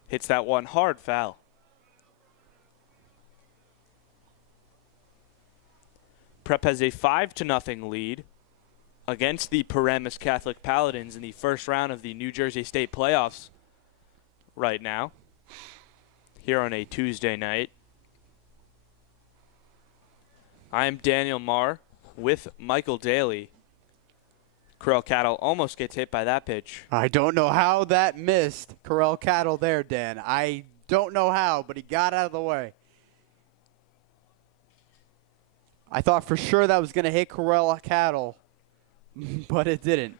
hits that one hard foul. Prep has a 5-0 lead against the Paramus Catholic Paladins in the first round of the New Jersey State playoffs right now, here on a Tuesday night. I am Daniel Marr with Michael Daly. Corel Cattle almost gets hit by that pitch. I don't know how that missed Corel Cattle there, Dan. I don't know how, but he got out of the way. I thought for sure that was going to hit Corel Cattle, but it didn't.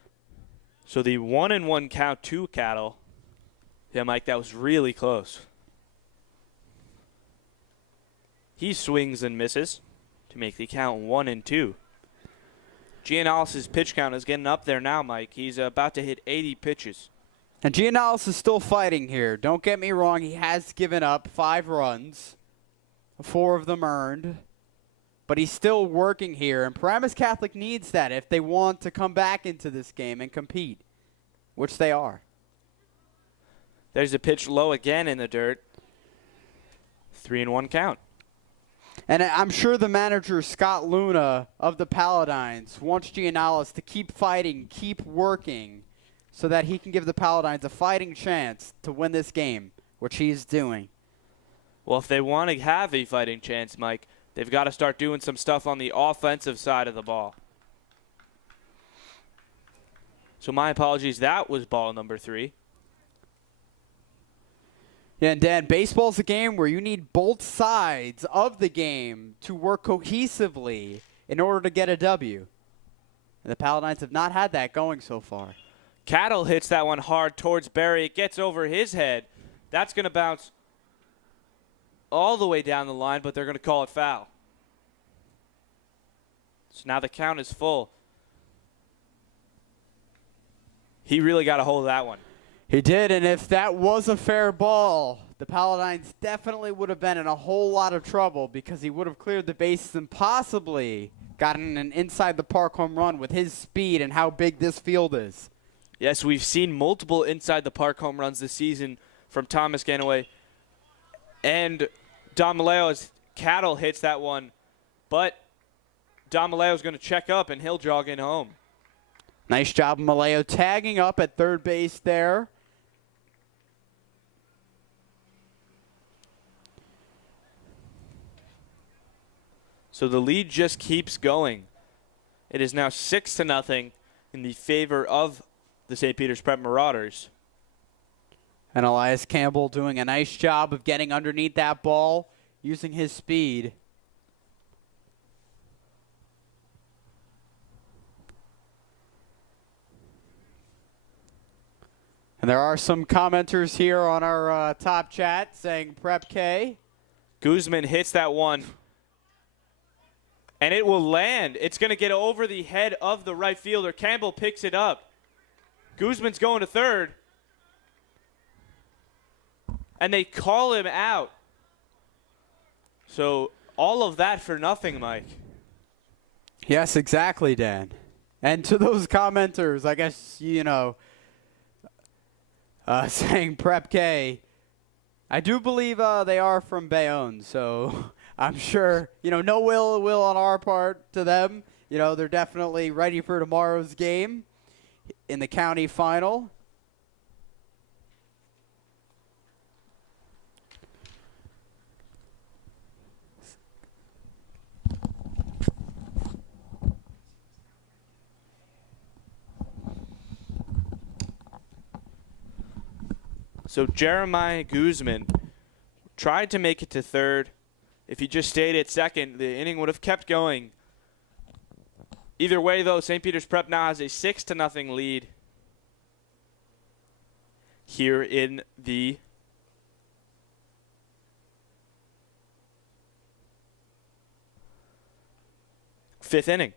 So the 1-1 count to Cattle. Yeah, Mike, that was really close. He swings and misses to make the count 1-2. Giannalis' pitch count is getting up there now, Mike. He's about to hit 80 pitches. And Giannalis is still fighting here. Don't get me wrong. He has given up 5 runs, 4 of them earned. But he's still working here. And Paramus Catholic needs that if they want to come back into this game and compete, which they are. There's a pitch low again in the dirt. 3-1 count. And I'm sure the manager, Scott Luna of the Paladins, wants Giannalis to keep fighting, keep working, so that he can give the Paladins a fighting chance to win this game, which he's doing. Well, if they want to have a fighting chance, Mike, they've got to start doing some stuff on the offensive side of the ball. So my apologies, that was ball number 3. Yeah, and Dan, baseball's a game where you need both sides of the game to work cohesively in order to get a W. And the Paladins have not had that going so far. Cattle hits that one hard towards Barry. It gets over his head. That's going to bounce all the way down the line, but they're going to call it foul. So now the count is full. He really got a hold of that one. He did, and if that was a fair ball, the Paladins definitely would have been in a whole lot of trouble because he would have cleared the bases and possibly gotten an inside-the-park home run with his speed and how big this field is. Yes, we've seen multiple inside-the-park home runs this season from Thomas Ganaway. And Don Maleo, as Cattle hits that one, but Don Maleo is going to check up, and he'll jog in home. Nice job, Maleo, tagging up at third base there. So the lead just keeps going. It is now 6-0 in the favor of the St. Peters Prep Marauders. And Elias Campbell doing a nice job of getting underneath that ball, using his speed. And there are some commenters here on our top chat saying Prep K. Guzman hits that one. And it will land. It's going to get over the head of the right fielder. Campbell picks it up. Guzman's going to third. And they call him out. So all of that for nothing, Mike. Yes, exactly, Dan. And to those commenters, I guess, you know, saying Prep K, I do believe they are from Bayonne, so I'm sure, you know, no will on our part to them. You know, they're definitely ready for tomorrow's game in the county final. So Jeremiah Guzman tried to make it to third. If he just stayed at second, the inning would have kept going. Either way, though, St. Peters Prep now has a 6-0 lead here in the fifth inning.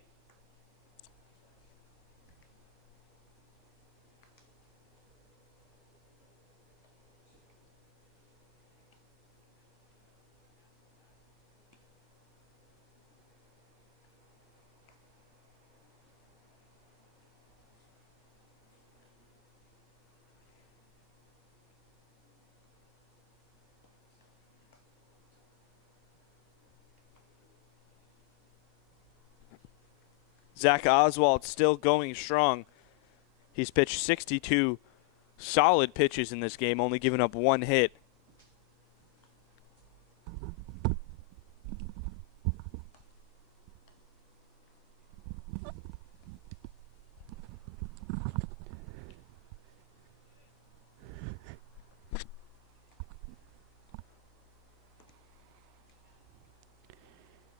Zach Oswald still going strong. He's pitched 62 solid pitches in this game, only giving up one hit.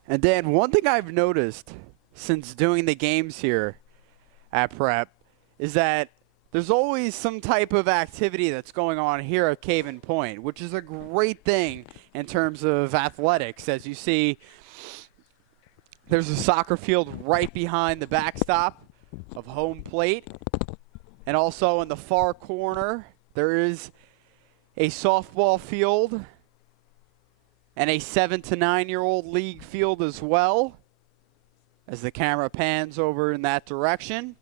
And Dan, one thing I've noticed since doing the games here at Prep is that there's always some type of activity that's going on here at Caven Point, which is a great thing in terms of athletics. As you see, there's a soccer field right behind the backstop of home plate. And also in the far corner, there is a softball field and a 7 to 9-year-old league field as well, as the camera pans over in that direction.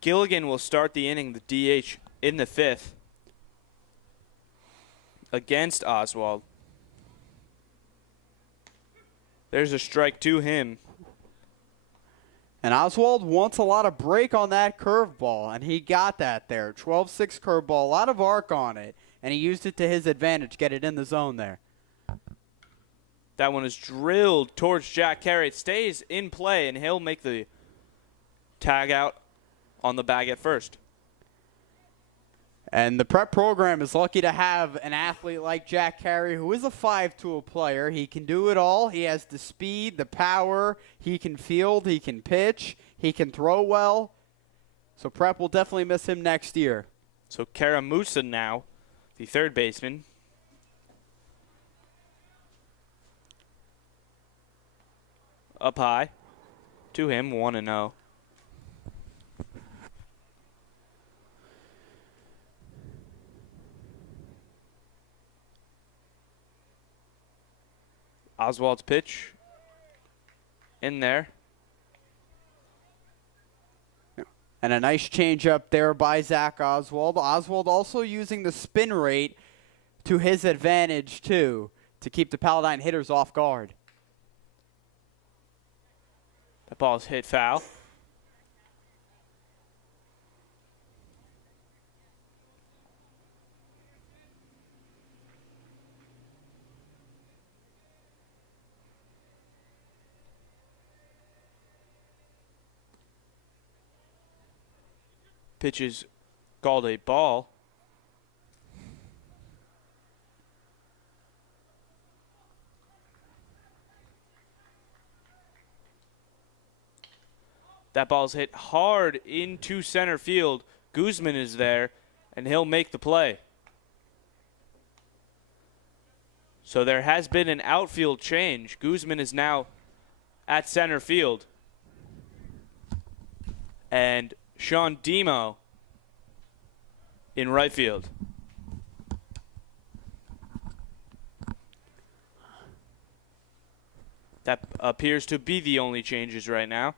Gilligan will start the inning, the DH, in the fifth against Oswald. There's a strike to him. And Oswald wants a lot of break on that curveball, and he got that there. 12-6 curveball, a lot of arc on it, and he used it to his advantage, get it in the zone there. That one is drilled towards Jack Carey. It stays in play, and he'll make the tag out on the bag at first. And the prep program is lucky to have an athlete like Jack Carey, who is a 5-tool player. He can do it all. He has the speed, the power. He can field. He can pitch. He can throw well. So Prep will definitely miss him next year. So Karamusa now, the third baseman. Up high to him, 1-0. Oswald's pitch in there. And a nice change up there by Zach Oswald. Oswald also using the spin rate to his advantage, too, to keep the Paladin hitters off guard. That ball's hit foul. Pitch is called a ball. That ball's hit hard into center field. Guzman is there, and he'll make the play. So there has been an outfield change. Guzman is now at center field. And Sean Demo in right field. That appears to be the only changes right now.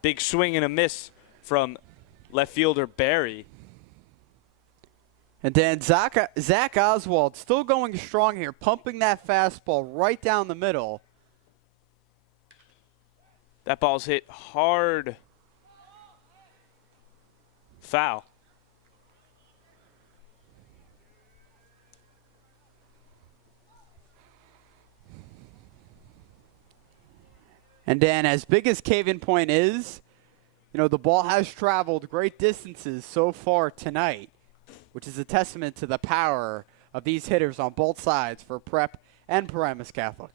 Big swing and a miss from left fielder Barry. And then Zach Oswald still going strong here, pumping that fastball right down the middle. That ball's hit hard. Foul. And then as big as Caven Point is, you know, the ball has traveled great distances so far tonight, which is a testament to the power of these hitters on both sides for Prep and Paramus Catholic.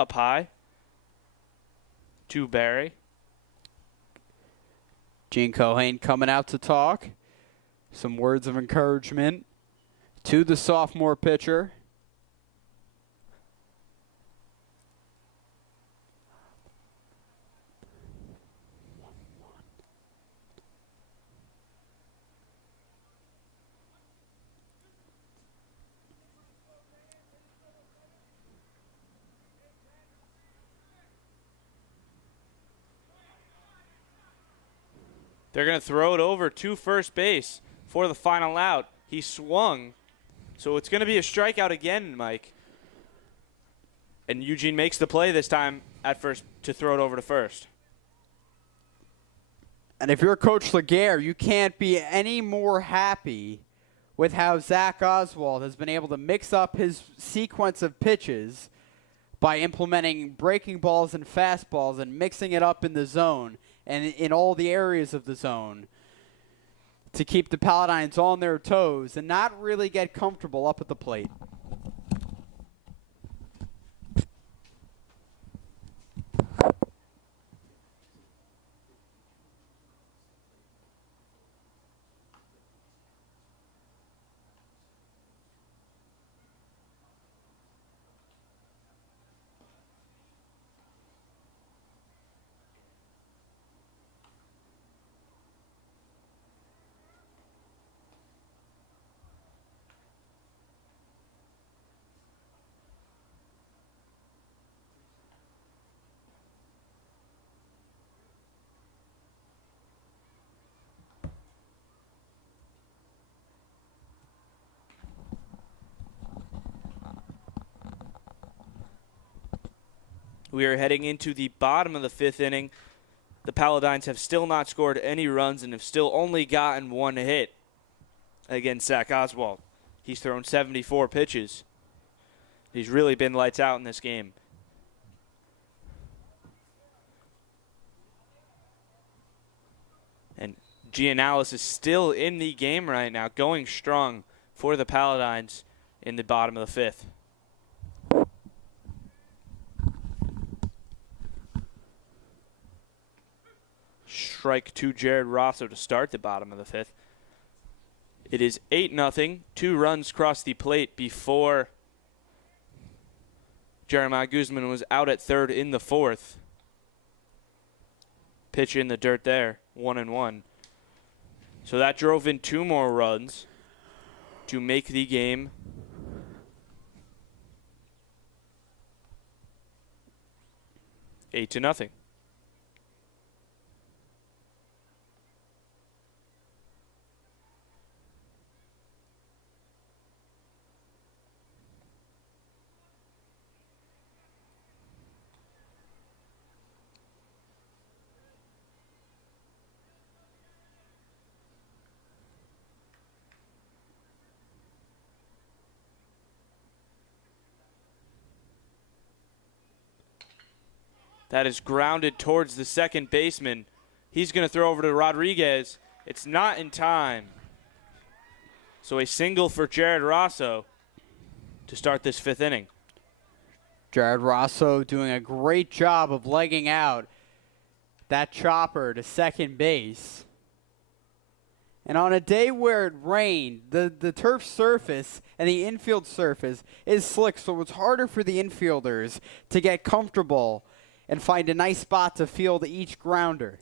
Up high to Barry. Gene Cohane coming out to talk. Some words of encouragement to the sophomore pitcher. They're going to throw it over to first base for the final out. He swung, so it's going to be a strikeout again, Mike. And Eugene makes the play this time at first to throw it over to first. And if you're Coach Laguerre, you can't be any more happy with how Zach Oswald has been able to mix up his sequence of pitches by implementing breaking balls and fastballs and mixing it up in the zone and in all the areas of the zone to keep the Paladins on their toes and not really get comfortable up at the plate. We are heading into the bottom of the fifth inning. The Paladins have still not scored any runs and have still only gotten one hit against Zach Oswald. He's thrown 74 pitches. He's really been lights out in this game. And Gianalis is still in the game right now, going strong for the Paladins in the bottom of the fifth. Strike to Jared Rosso to start the bottom of the fifth. It is 8-0. 2 runs crossed the plate before Jeremiah Guzman was out at third in the fourth. Pitch in the dirt there, 1-1. So that drove in 2 more runs to make the game 8-0. That is grounded towards the second baseman. He's going to throw over to Rodriguez. It's not in time. So a single for Jared Rosso to start this 5th inning. Jared Rosso doing a great job of legging out that chopper to second base. And on a day where it rained, the turf surface and the infield surface is slick, so it's harder for the infielders to get comfortable and find a nice spot to field each grounder.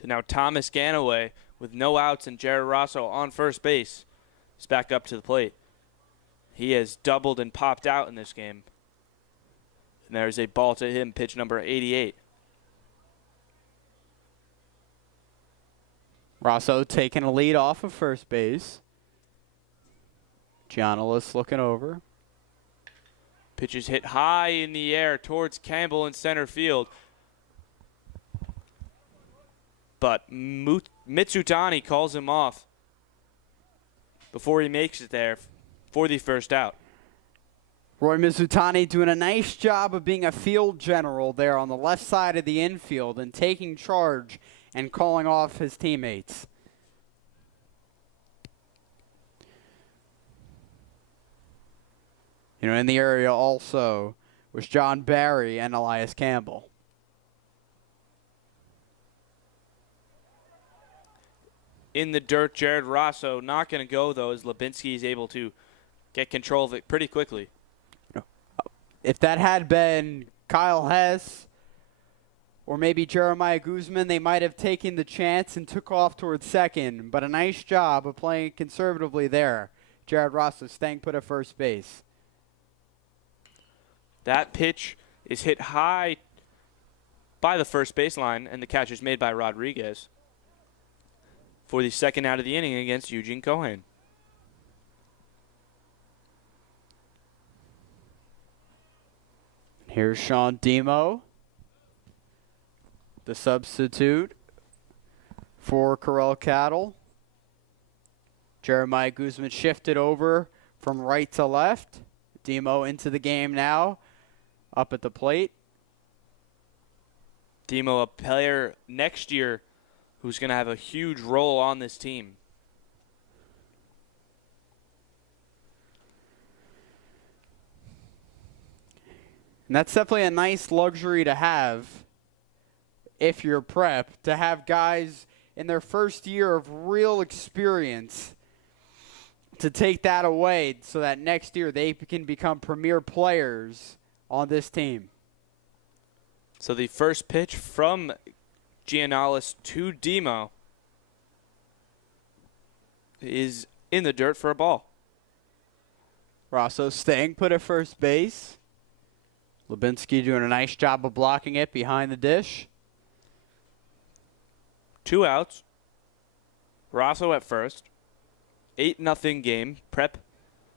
So now Thomas Ganaway with no outs and Jared Rosso on first base is back up to the plate. He has doubled and popped out in this game. And there's a ball to him, pitch number 88. Rosso taking a lead off of first base. Giannis looking over. Pitch is hit high in the air towards Campbell in center field. But Mitsutani calls him off before he makes it there for the first out. Roy Mizutani doing a nice job of being a field general there on the left side of the infield and taking charge and calling off his teammates. You know, in the area also was John Barry and Elias Campbell. In the dirt, Jared Rosso not going to go, though, as Lubinsky is able to get control of it pretty quickly. If that had been Kyle Hess or maybe Jeremiah Guzman, they might have taken the chance and took off towards second. But a nice job of playing conservatively there. Jared Rosso staying put at first base. That pitch is hit high by the first baseline, and the catch is made by Rodriguez for the second out of the inning against Eugene Cohen. Here's Sean Demo, the substitute for Corral Cattle. Jeremiah Guzman shifted over from right to left. Demo into the game now, up at the plate. Demo, a player next year who's going to have a huge role on this team. And that's definitely a nice luxury to have if you're prep, to have guys in their first year of real experience to take that away so that next year they can become premier players on this team. So the first pitch from Giannalis to Demo is in the dirt for a ball. Rosso staying put at first base. Lubinsky doing a nice job of blocking it behind the dish. 2 outs. Rosso at first. 8-0 game. Prep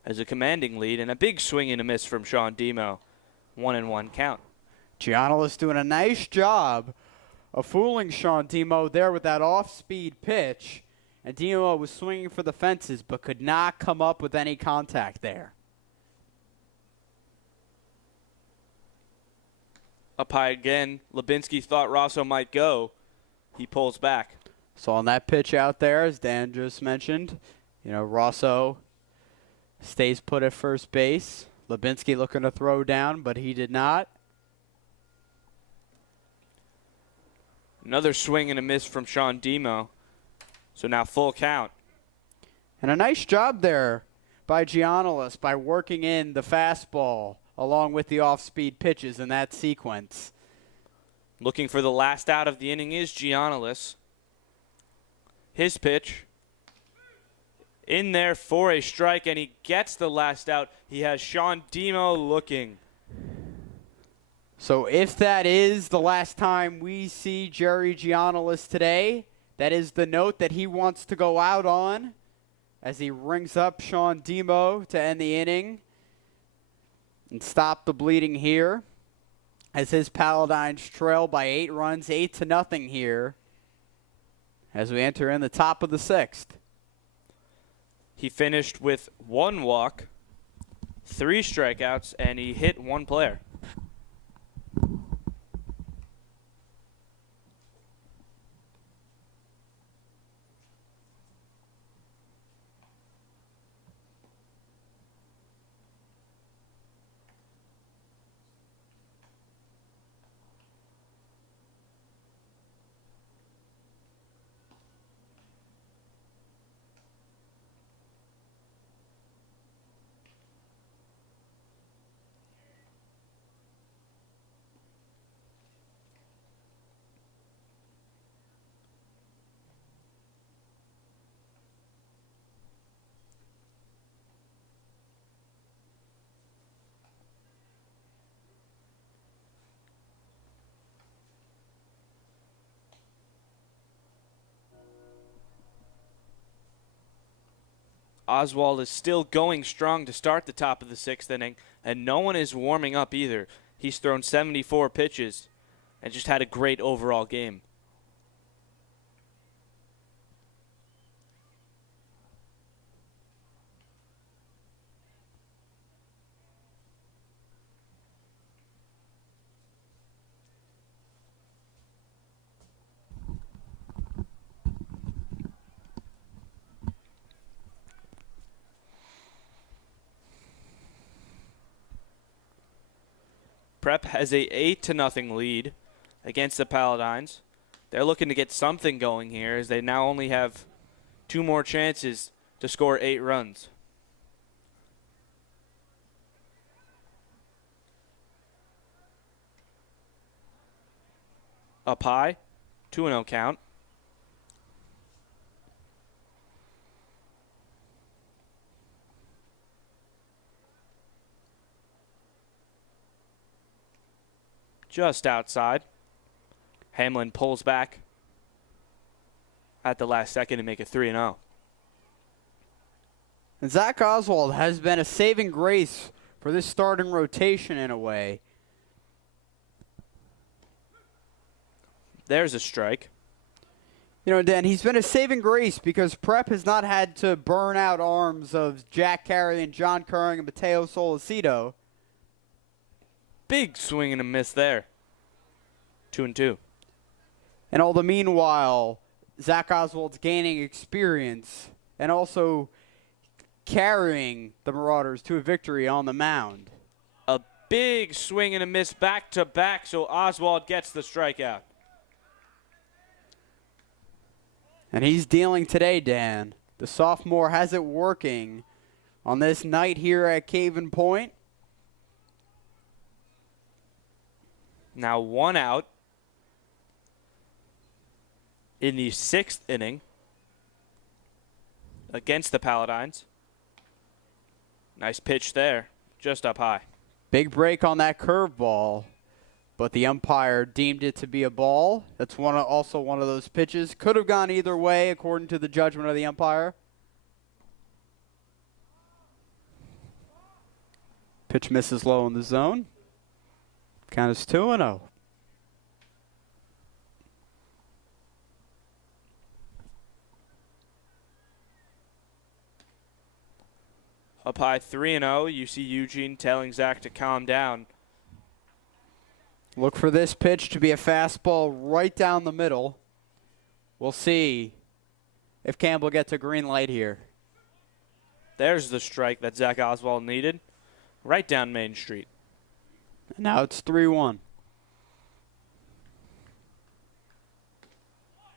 has a commanding lead and a big swing and a miss from Sean Demo. 1-1 count. Giannis doing a nice job of fooling Sean Demo there with that off-speed pitch. And Demo was swinging for the fences but could not come up with any contact there. Up high again. Lubinsky thought Rosso might go. He pulls back. So on that pitch out there, as Dan just mentioned, you know, Rosso stays put at first base. Lubinsky looking to throw down, but he did not. Another swing and a miss from Sean Demo. So now full count. And a nice job there by Giannis by working in the fastball along with the off-speed pitches in that sequence. Looking for the last out of the inning is Giannis. His pitch in there for a strike, and he gets the last out. He has Sean Demo looking. So if that is the last time we see Jerry Giannis today, that is the note that he wants to go out on as he rings up Sean Demo to end the inning and stop the bleeding here as his Paladins trail by 8 runs, 8-0 here as we enter in the top of the 6th. He finished with 1 walk, 3 strikeouts, and he hit 1 player. Oswald is still going strong to start the top of the 6th inning, and no one is warming up either. He's thrown 74 pitches and just had a great overall game. Prep has a 8-0 lead against the Paladins. They're looking to get something going here as they now only have 2 more chances to score 8 runs. Up high, 2-0 count. Just outside. Hamlin pulls back at the last second to make it 3-0. And Zach Oswald has been a saving grace for this starting rotation in a way. There's a strike. You know, Dan, he's been a saving grace because Prep has not had to burn out arms of Jack Carey and John Curring and Mateo Solicito. Big swing and a miss there. 2-2. And all the meanwhile, Zach Oswald's gaining experience and also carrying the Marauders to a victory on the mound. A big swing and a miss back-to-back, so Oswald gets the strikeout. And he's dealing today, Dan. The sophomore has it working on this night here at Caven Point. Now 1 out in the 6th inning against the Paladins. Nice pitch there, just up high. Big break on that curveball, but the umpire deemed it to be a ball. That's also one of those pitches. Could have gone either way according to the judgment of the umpire. Pitch misses low in the zone. Count is 2-0. Up high 3-0. You see Eugene telling Zach to calm down. Look for this pitch to be a fastball right down the middle. We'll see if Campbell gets a green light here. There's the strike that Zach Oswald needed. Right down Main Street. And now it's 3-1.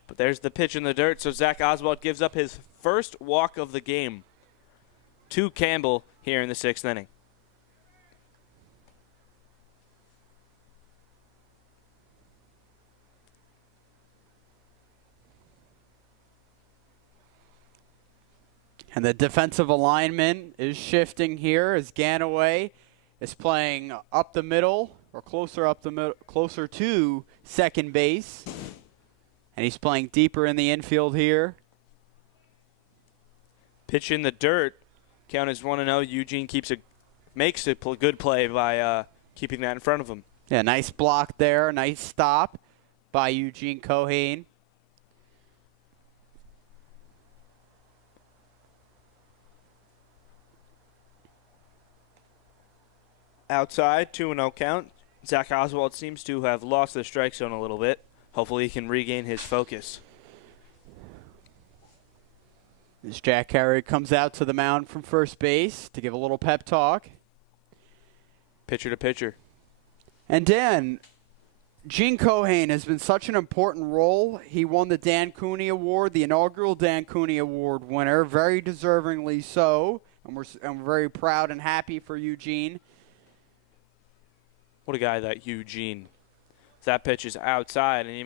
But there's the pitch in the dirt, so Zach Oswald gives up his first walk of the game to Campbell here in the 6th inning. And the defensive alignment is shifting here as Ganaway is playing up the middle or closer to second base. And he's playing deeper in the infield here. Pitch in the dirt. Count is 1-0. Eugene makes a good play by keeping that in front of him. Yeah, nice block there. Nice stop by Eugene Cohane. Outside, 2-0 count. Zach Oswald seems to have lost the strike zone a little bit. Hopefully he can regain his focus. As Jack Carey comes out to the mound from first base to give a little pep talk. Pitcher to pitcher. And Dan, Gene Cohane has been such an important role. He won the Dan Cooney Award, the inaugural Dan Cooney Award winner, very deservingly so. And we're very proud and happy for Eugene. What a guy, that Eugene. That pitch is outside, and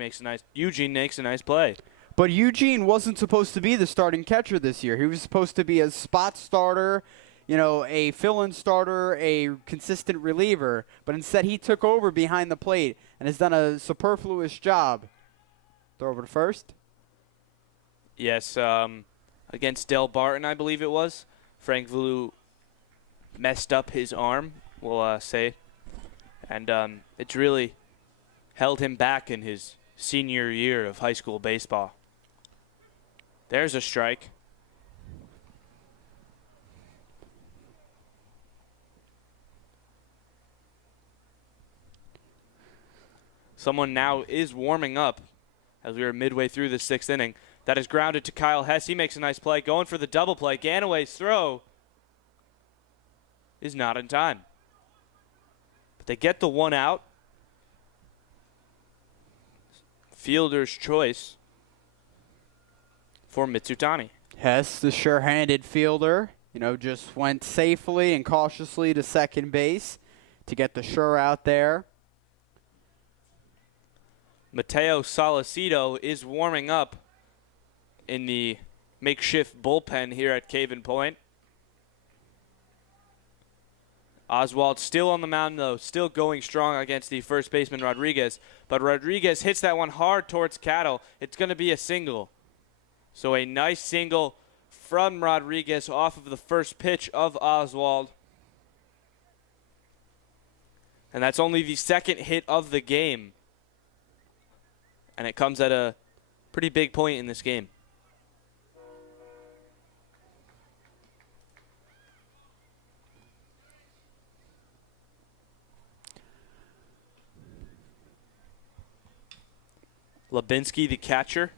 Eugene makes a nice play. But Eugene wasn't supposed to be the starting catcher this year. He was supposed to be a spot starter, a fill-in starter, a consistent reliever. But instead, he took over behind the plate and has done a superfluous job. Throw over to first. Yes, against Del Barton, I believe it was. Frank Vulu messed up his arm, we'll say. And it's really held him back in his senior year of high school baseball. There's a strike. Someone now is warming up as we are midway through the 6th inning. That is grounded to Kyle Hess. He makes a nice play. Going for the double play. Ganaway's throw is not in time. But they get the one out. Fielder's choice for Mitsutani. Hess, the sure-handed fielder, just went safely and cautiously to second base to get the sure out there. Mateo Solicito is warming up in the makeshift bullpen here at Caven Point. Oswald still on the mound, though, still going strong against the first baseman Rodriguez. But Rodriguez hits that one hard towards Cattle. It's going to be a single. So a nice single from Rodriguez off of the first pitch of Oswald. And that's only the second hit of the game. And it comes at a pretty big point in this game. Labinski, the catcher,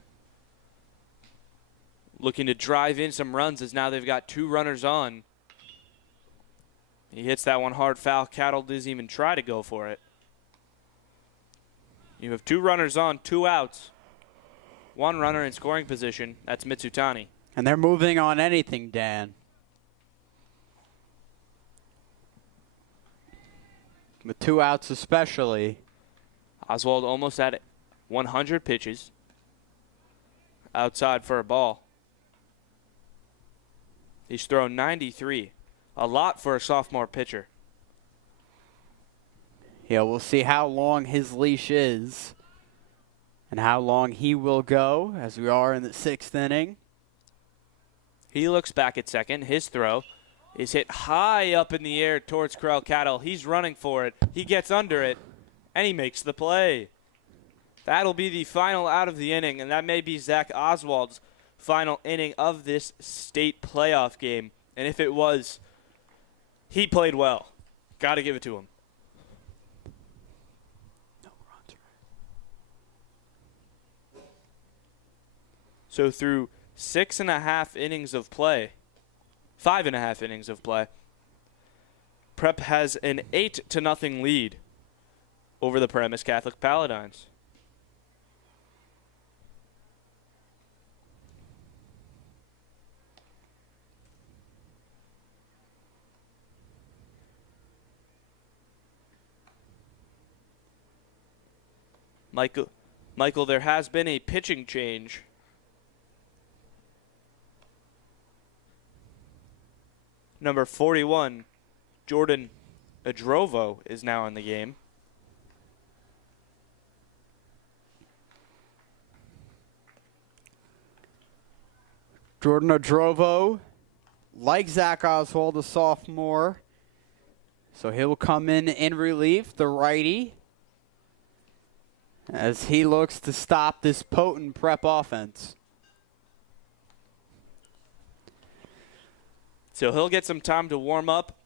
looking to drive in some runs as now they've got 2 runners on. He hits that one hard foul. Cattle doesn't even try to go for it. You have 2 runners on, 2 outs, 1 runner in scoring position. That's Mitsutani. And they're moving on anything, Dan. With 2 outs especially. Oswald almost at 100 pitches. Outside for a ball. He's thrown 93. A lot for a sophomore pitcher. Yeah, we'll see how long his leash is and how long he will go as we are in the 6th inning. He looks back at second. His throw is hit high up in the air towards Corral Cattle. He's running for it. He gets under it, and he makes the play. That'll be the final out of the inning, and that may be Zach Oswald's final inning of this state playoff game. And if it was, he played well. Got to give it to him. So through 6.5 innings of play, 5.5 innings of play, Prep has an 8-0 lead over the Paramus Catholic Paladins. Michael, there has been a pitching change. Number 41, Jordan Adrovo, is now in the game. Jordan Adrovo, like Zach Oswald, a sophomore. So he'll come in relief, the righty, as he looks to stop this potent Prep offense. So he'll get some time to warm up.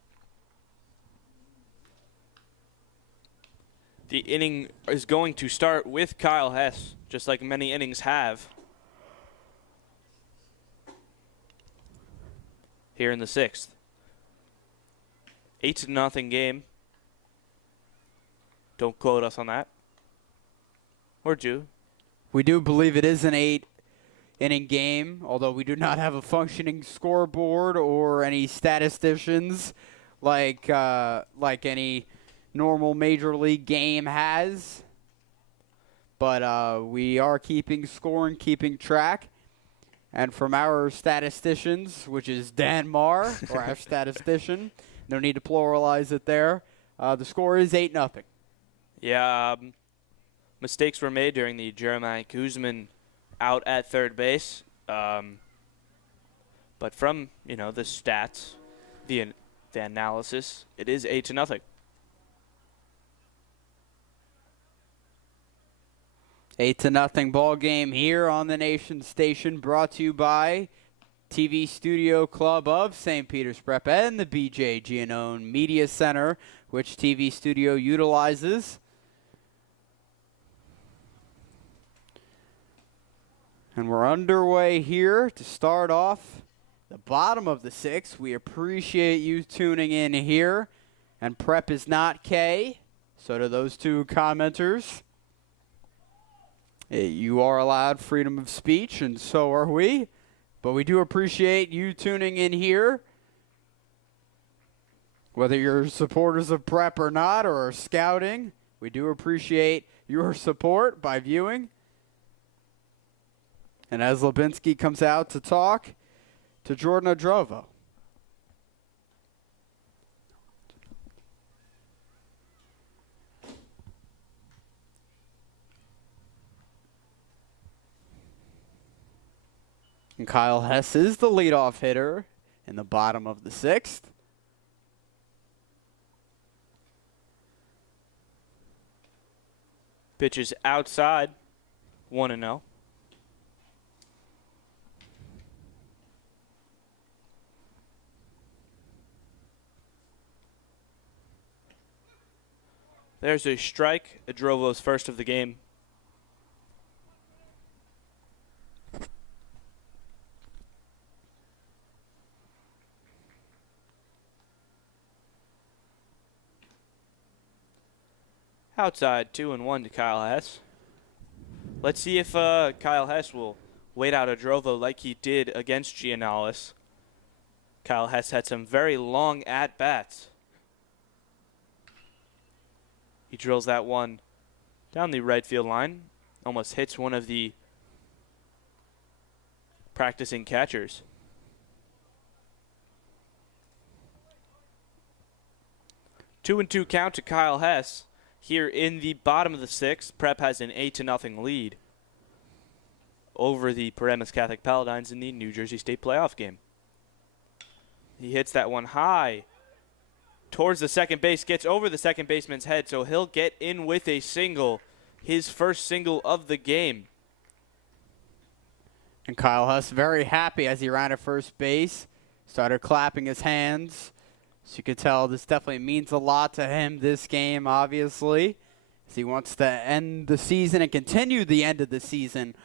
The inning is going to start with Kyle Hess, just like many innings have here in the 6th. 8-0 game. Don't quote us on that. Or do. We do believe it is an 8-inning game, although we do not have a functioning scoreboard or any statisticians like any normal major league game has. But we are keeping score and keeping track. And from our statisticians, which is Dan Marr, or our statistician, no need to pluralize it there, the score is 8-0. Yeah, mistakes were made during the Jeremiah Guzman out at third base. But But from, the stats, the analysis, it is 8-0. 8-0 ball game here on the Nation Station, brought to you by TV Studio Club of Saint Peters Prep and the BJ Giannone Media Center, which TV Studio utilizes. And we're underway here to start off the bottom of the 6th. We appreciate you tuning in here. And Prep is not K, so to those 2 commenters, you are allowed freedom of speech, and so are we. But we do appreciate you tuning in here. Whether you're supporters of Prep or not, or are scouting, we do appreciate your support by viewing. And as Lubinski comes out to talk to Jordan Odrovo. And Kyle Hess is the leadoff hitter in the bottom of the 6th. Pitches outside, 1-0. There's a strike, Odrovo's first of the game. Outside, 2-1 to Kyle Hess. Let's see if Kyle Hess will wait out Odrovo like he did against Giannalis. Kyle Hess had some very long at-bats. He drills that one down the right field line. Almost hits one of the practicing catchers. Two and 2 count to Kyle Hess. Here in the bottom of the 6th, Prep has an 8-0 lead over the Paramus Catholic Paladins in the New Jersey State playoff game. He hits that one high towards the second base, gets over the second baseman's head, so he'll get in with a single, his first single of the game. And Kyle Hess very happy as he ran at first base, started clapping his hands. So you could tell this definitely means a lot to him, this game, obviously, as he wants to end the season and continue the end of the season.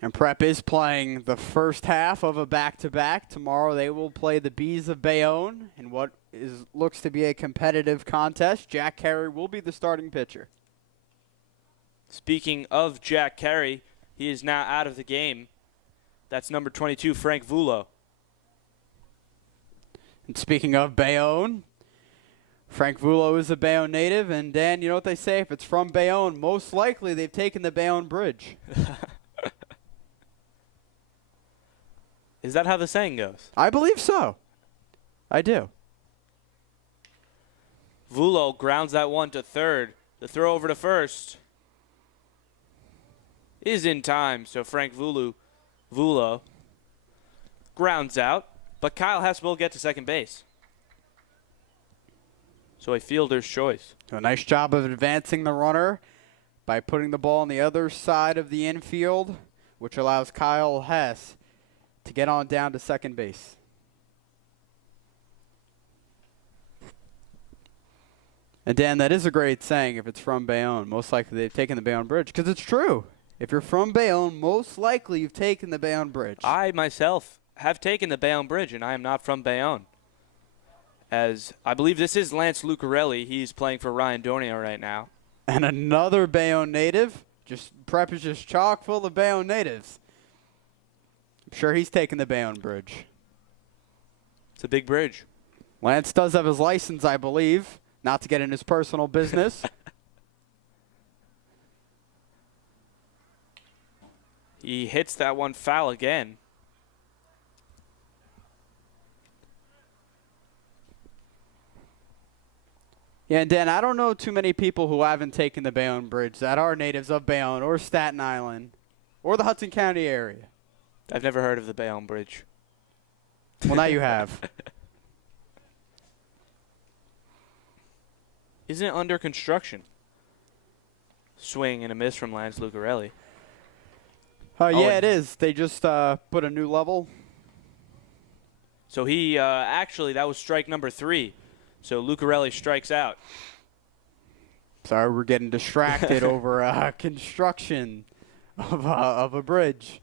And Prep is playing the first half of a back-to-back. Tomorrow they will play the Bees of Bayonne in what looks to be a competitive contest. Jack Carey will be the starting pitcher. Speaking of Jack Carey, he is now out of the game. That's number 22, Frank Vulo. And speaking of Bayonne, Frank Vulo is a Bayonne native. And, Dan, you know what they say? If it's from Bayonne, most likely they've taken the Bayonne Bridge. Is that how the saying goes? I believe so. I do. Vulo grounds that one to third. The throw over to first is in time, so Frank Vulo grounds out, but Kyle Hess will get to second base. So a fielder's choice. So a nice job of advancing the runner by putting the ball on the other side of the infield, which allows Kyle Hess to get on down to second base. And Dan, that is a great saying if it's from Bayonne. Most likely they've taken the Bayonne Bridge, because it's true. If you're from Bayonne, most likely you've taken the Bayonne Bridge. I myself have taken the Bayonne Bridge, and I am not from Bayonne. As I believe this is Lance Lucarelli. He's playing for Ryan Dornio right now. And another Bayonne native. Prep is just chock full of Bayonne natives. I'm sure he's taken the Bayonne Bridge. It's a big bridge. Lance does have his license, I believe. Not to get in his personal business. He hits that one foul again. Yeah, and Dan, I don't know too many people who haven't taken the Bayonne Bridge that are natives of Bayonne or Staten Island. or the Hudson County area. I've never heard of the Bayonne Bridge. Well, now you have. Isn't it under construction? Swing and a miss from Lance Lucarelli. Yeah, it is. They just put a new level. So he actually, that was strike number 3. So Lucarelli strikes out. Sorry, we're getting distracted over construction of a bridge.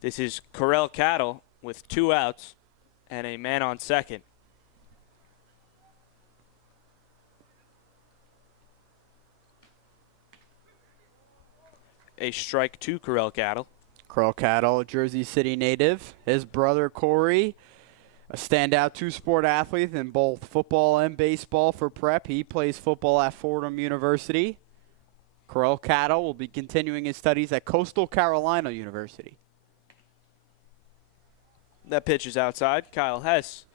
This is Corel Cattle with 2 outs and a man on second. A strike to Corel Cattle. Corel Cattle, a Jersey City native. His brother Corey, a standout two-sport athlete in both football and baseball for Prep. He plays football at Fordham University. Corel Cattle will be continuing his studies at Coastal Carolina University. That pitch is outside. Kyle Hess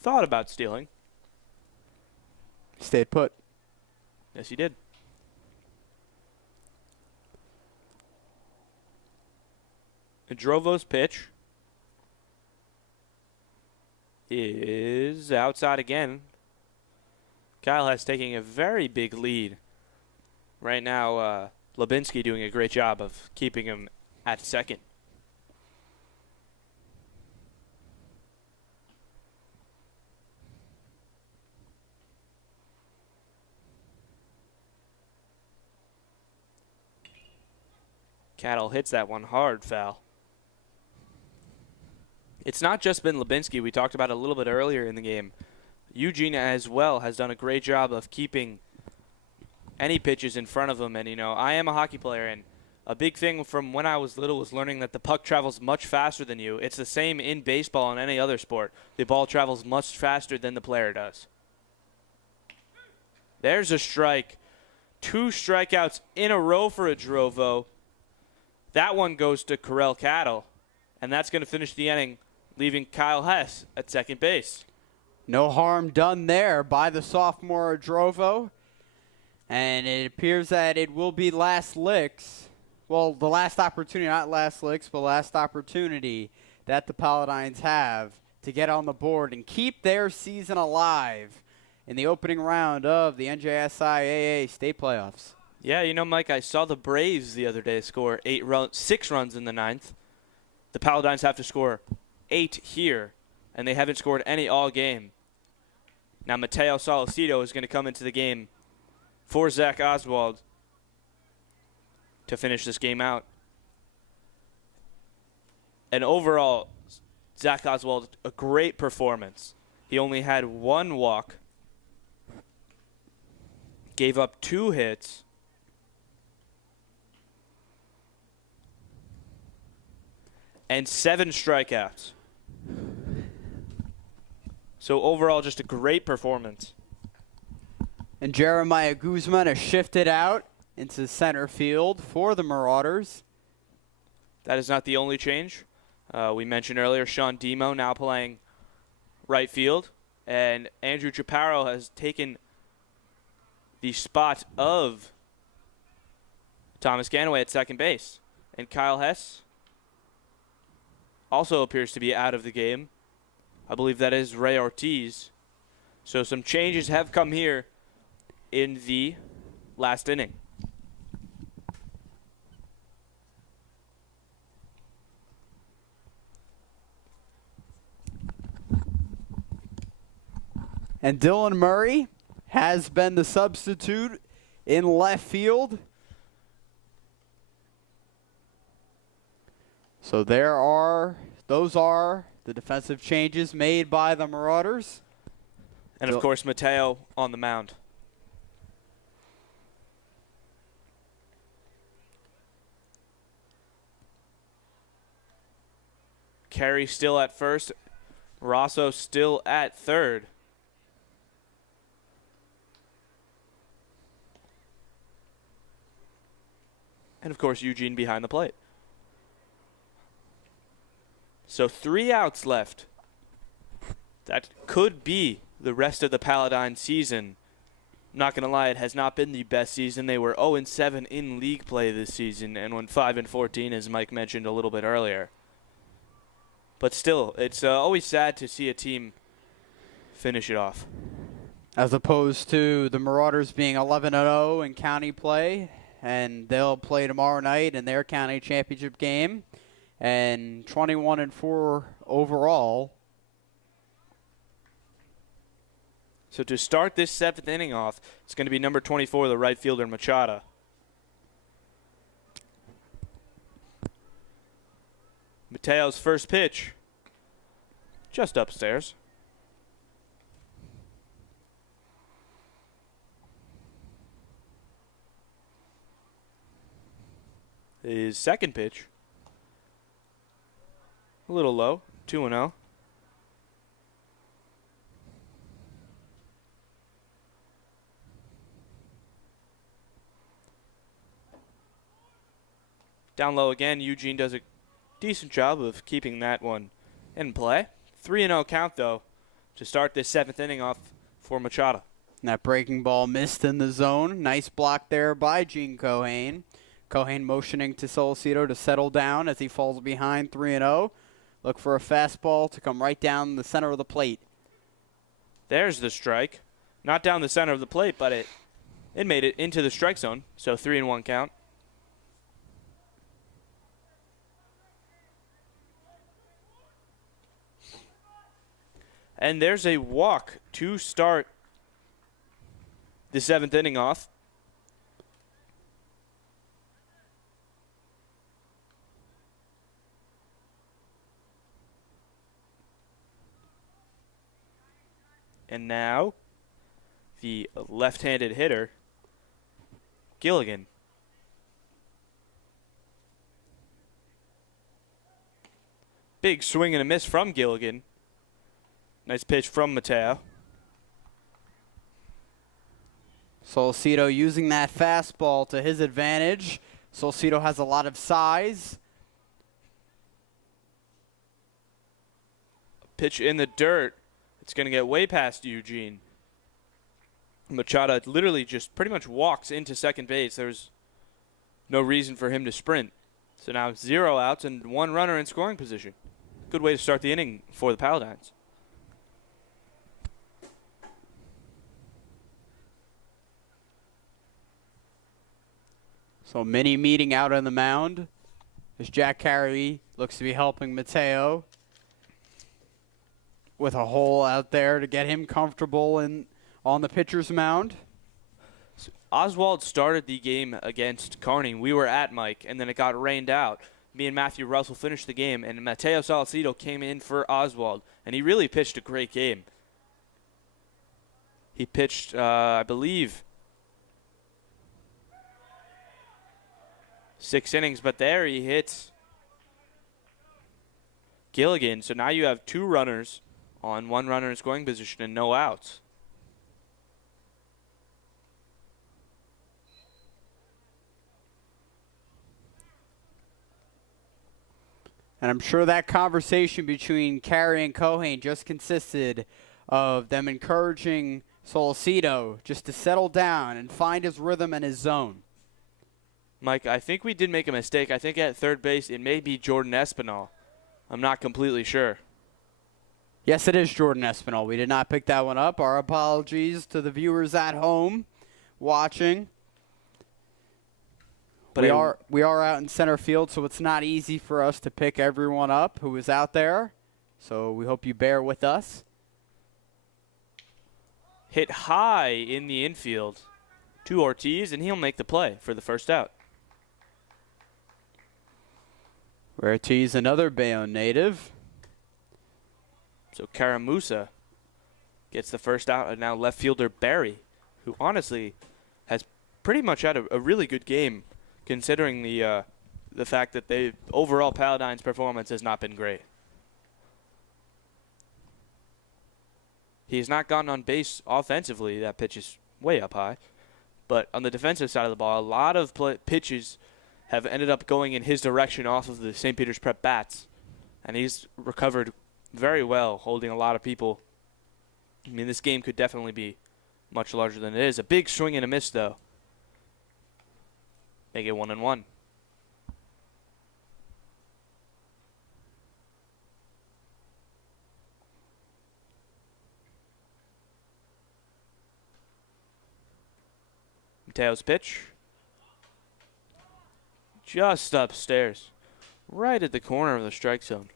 thought about stealing. Stayed put. Yes, he did. Drovo's pitch is outside again. Kyle Hess taking a very big lead. Right now, Lubinsky doing a great job of keeping him at second. Cattle hits that one hard, foul. It's not just been Lubinsky. We talked about it a little bit earlier in the game. Eugene as well has done a great job of keeping any pitches in front of him. And, you know, I am a hockey player, and a big thing from when I was little was learning that the puck travels much faster than you. It's the same in baseball and any other sport. The ball travels much faster than the player does. There's a strike. 2 strikeouts in a row for a Drovo. That one goes to Corel Cattle, and that's going to finish the inning, leaving Kyle Hess at second base. No harm done there by the sophomore Drovo. And it appears that it will be last licks. Well, the last opportunity, not last licks, but last opportunity that the Paladins have to get on the board and keep their season alive in the opening round of the NJSIAA state playoffs. Yeah, you know, Mike, I saw the Braves the other day score 6 runs in the 9th. The Paladins have to score 8 here, and they haven't scored any all game. Now Mateo Solicito is going to come into the game for Zach Oswald to finish this game out. And overall, Zach Oswald, a great performance. He only had 1 walk, gave up 2 hits, and 7 strikeouts. So overall, just a great performance. And Jeremiah Guzman has shifted out into center field for the Marauders. That is not the only change. We mentioned earlier Sean Demo now playing right field. And Andrew Chaparro has taken the spot of Thomas Ganaway at second base. And Kyle Hess also appears to be out of the game. I believe that is Ray Ortiz. So some changes have come here in the last inning. And Dylan Murray has been the substitute in left field. So those are the defensive changes made by the Marauders. And, of course, Mateo on the mound. Carey still at first. Rosso still at third. And, of course, Eugene behind the plate. So 3 outs left. That could be the rest of the Paladin season not going to lie, it has not been the best season. They were 0-7 in league play this season and went 5-14, as Mike mentioned a little bit earlier. But still, it's always sad to see a team finish it off. As opposed to the Marauders being 11-0 in county play, and they'll play tomorrow night in their county championship game, and 21-4 overall. So to start this 7th inning off, it's going to be number 24, the right fielder, Machado. Mateo's first pitch, just upstairs. His second pitch, a little low, 2-0. Down low again, Eugene does a decent job of keeping that one in play. 3-0 count, though, to start this 7th inning off for Machado. And that breaking ball missed in the zone. Nice block there by Gene Cohane. Cohane motioning to Solicito to settle down as he falls behind 3-0. Look for a fastball to come right down the center of the plate. There's the strike. Not down the center of the plate, but it made it into the strike zone, so 3-1 count. And there's a walk to start the 7th inning off. And now the left-handed hitter, Gilligan. Big swing and a miss from Gilligan. Nice pitch from Mateo. Solicito using that fastball to his advantage. Solicito has a lot of size. Pitch in the dirt. It's going to get way past Eugene. Machado literally just pretty much walks into second base. There's no reason for him to sprint. So now 0 outs and 1 runner in scoring position. Good way to start the inning for the Paladins. So mini meeting out on the mound as Jack Carey looks to be helping Mateo with a hole out there to get him comfortable on the pitcher's mound. So Oswald started the game against Kearney. We were at Mike, and then it got rained out. Me and Matthew Russell finished the game, and Mateo Solicito came in for Oswald, and he really pitched a great game. He pitched, I believe, 6 innings, but there he hits Gilligan. So now you have 2 runners on 1 runner in scoring position and no outs. And I'm sure that conversation between Carey and Cohane just consisted of them encouraging Solicito just to settle down and find his rhythm and his zone. Mike, I think we did make a mistake. I think at third base it may be Jordan Espinal. I'm not completely sure. Yes, it is Jordan Espinal. We did not pick that one up. Our apologies to the viewers at home watching. But we are out in center field, so it's not easy for us to pick everyone up who is out there. So we hope you bear with us. Hit high in the infield to Ortiz, and he'll make the play for the first out. Ortiz, another Bayonne native. So Caramusa gets the first out, and now left fielder Barry, who honestly has pretty much had a really good game, considering the fact that the overall Paladins' performance has not been great. He has not gotten on base offensively. That pitch is way up high. But on the defensive side of the ball, a lot of pitches have ended up going in his direction off of the Saint Peters Prep bats. And he's recovered very well, holding a lot of people. I mean, this game could definitely be much larger than it is. A big swing and a miss, though. Make it 1-1. Mateo's pitch. Just upstairs. Right at the corner of the strike zone.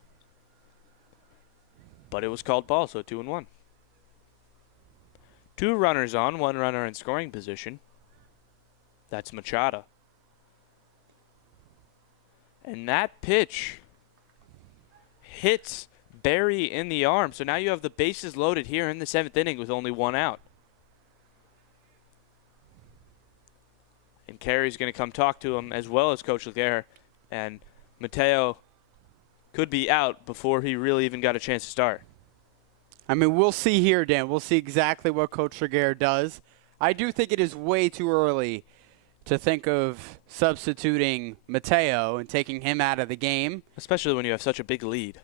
But it was called ball, so 2-1. 2 runners on, 1 runner in scoring position. That's Machado. And that pitch hits Barry in the arm. So now you have the bases loaded here in the 7th inning with only 1 out. And Carey's going to come talk to him as well as Coach Laguerre. And Mateo could be out before he really even got a chance to start. I mean, we'll see here, Dan. We'll see exactly what Coach Laguerre does. I do think it is way too early to think of substituting Mateo and taking him out of the game. Especially when you have such a big lead.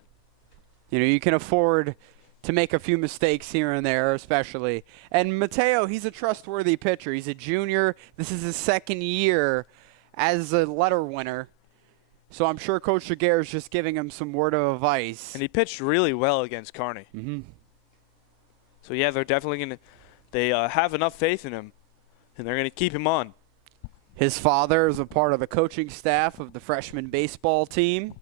You know, you can afford to make a few mistakes here and there, especially. And Mateo, he's a trustworthy pitcher. He's a junior. This is his 2nd year as a letter winner. So I'm sure Coach Laguerre is just giving him some word of advice. And he pitched really well against Kearney. Mm-hmm. So, yeah, they're definitely going to – they have enough faith in him, and they're going to keep him on. His father is a part of the coaching staff of the freshman baseball team.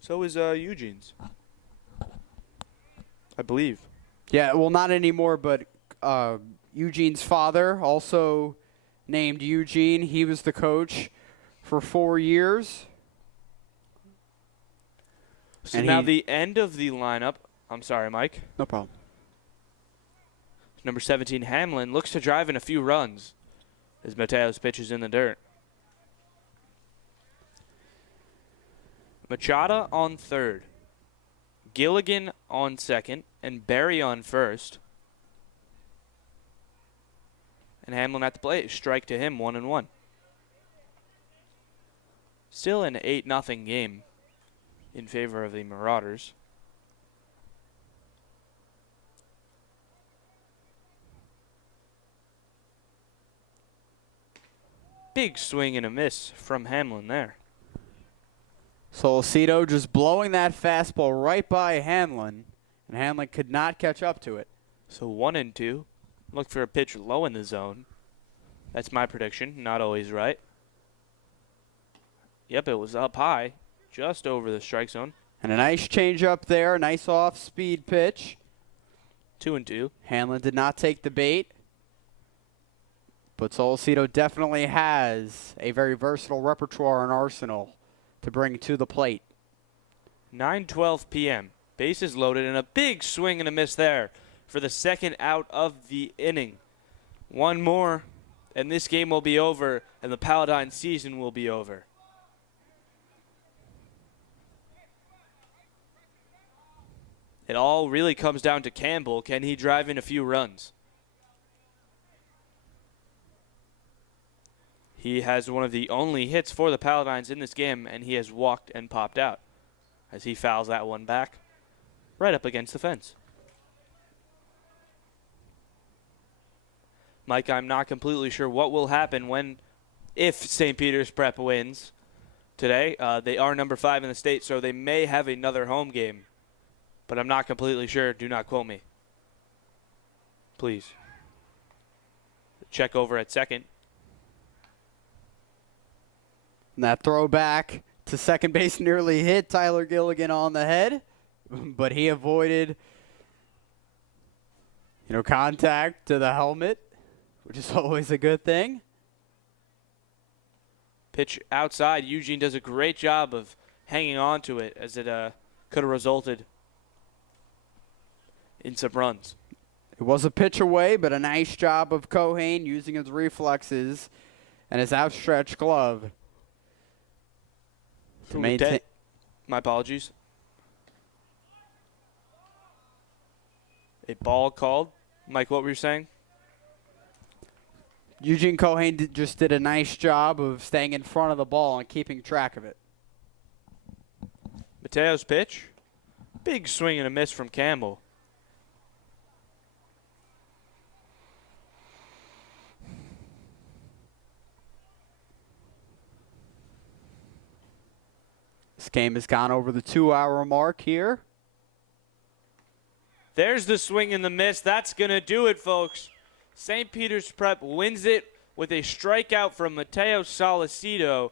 So is Eugene's, I believe. Yeah, well, not anymore, but Eugene's father, also named Eugene, he was the coach for 4 years. So and now the end of the lineup – I'm sorry, Mike. No problem. Number 17, Hamlin, looks to drive in a few runs as Mateo's pitch is in the dirt. Machado on 3rd, Gilligan on 2nd, and Barry on 1st. And Hamlin at the plate, strike to him, 1-1. Still an 8-0 game in favor of the Marauders. Big swing and a miss from Hamlin there. Solcito just blowing that fastball right by Hamlin, and Hamlin could not catch up to it. So 1-2. Look for a pitch low in the zone. That's my prediction. Not always right. Yep, it was up high, just over the strike zone. And a nice change up there, a nice off-speed pitch. 2-2. Hamlin did not take the bait. But Solcito definitely has a very versatile repertoire and arsenal to bring to the plate. 9:12 p.m. Bases loaded and a big swing and a miss there for the 2nd out of the inning. One more and this game will be over and the Paladin season will be over. It all really comes down to Campbell. Can he drive in a few runs? He has one of the only hits for the Paladins in this game, and he has walked and popped out as he fouls that one back right up against the fence. Mike, I'm not completely sure what will happen if St. Peters Prep wins today. They are number 5 in the state, so they may have another home game, but I'm not completely sure. Do not quote me. Please. Check over at second. And that throwback to second base nearly hit Tyler Gilligan on the head, but he avoided, contact to the helmet, which is always a good thing. Pitch outside. Eugene does a great job of hanging on to it as it could have resulted in some runs. It was a pitch away, but a nice job of Cohane using his reflexes and his outstretched glove to maintain. My apologies. A ball called. Mike, what were you saying? Eugene Cohane just did a nice job of staying in front of the ball and keeping track of it. Mateo's pitch. Big swing and a miss from Campbell. game has gone over the 2-hour mark here. There's the swing and the miss. That's going to do it, folks. St. Peters Prep wins it with a strikeout from Mateo Solicito.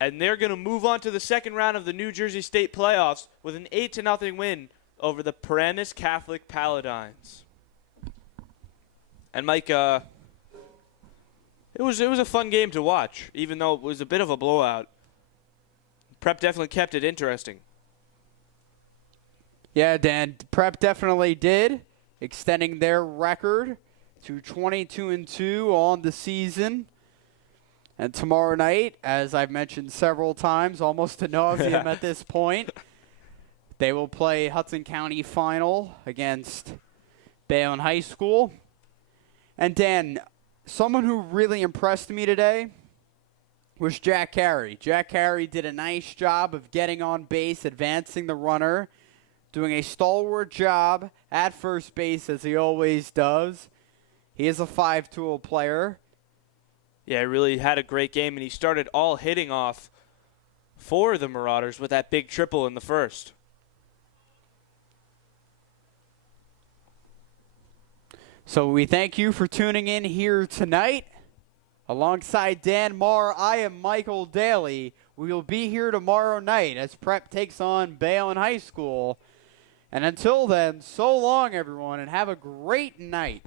And they're going to move on to the second round of the New Jersey State playoffs with an 8-0 win over the Paramus Catholic Paladins. And Mike, it was a fun game to watch, even though it was a bit of a blowout. Prep definitely kept it interesting. Yeah, Dan, Prep definitely did, extending their record to 22-2 on the season. And tomorrow night, as I've mentioned several times, almost ad nauseum at this point, they will play Hudson County final against Bayonne High School. And Dan, someone who really impressed me today was Jack Carey. Jack Carey did a nice job of getting on base, advancing the runner, doing a stalwart job at first base as he always does. He is a 5-tool player. Yeah, he really had a great game, and he started all hitting off for the Marauders with that big triple in the first. So we thank you for tuning in here tonight. Alongside Dan Marr, I am Michael Daly. We will be here tomorrow night as Prep takes on Bayonne High School. And until then, so long, everyone, and have a great night.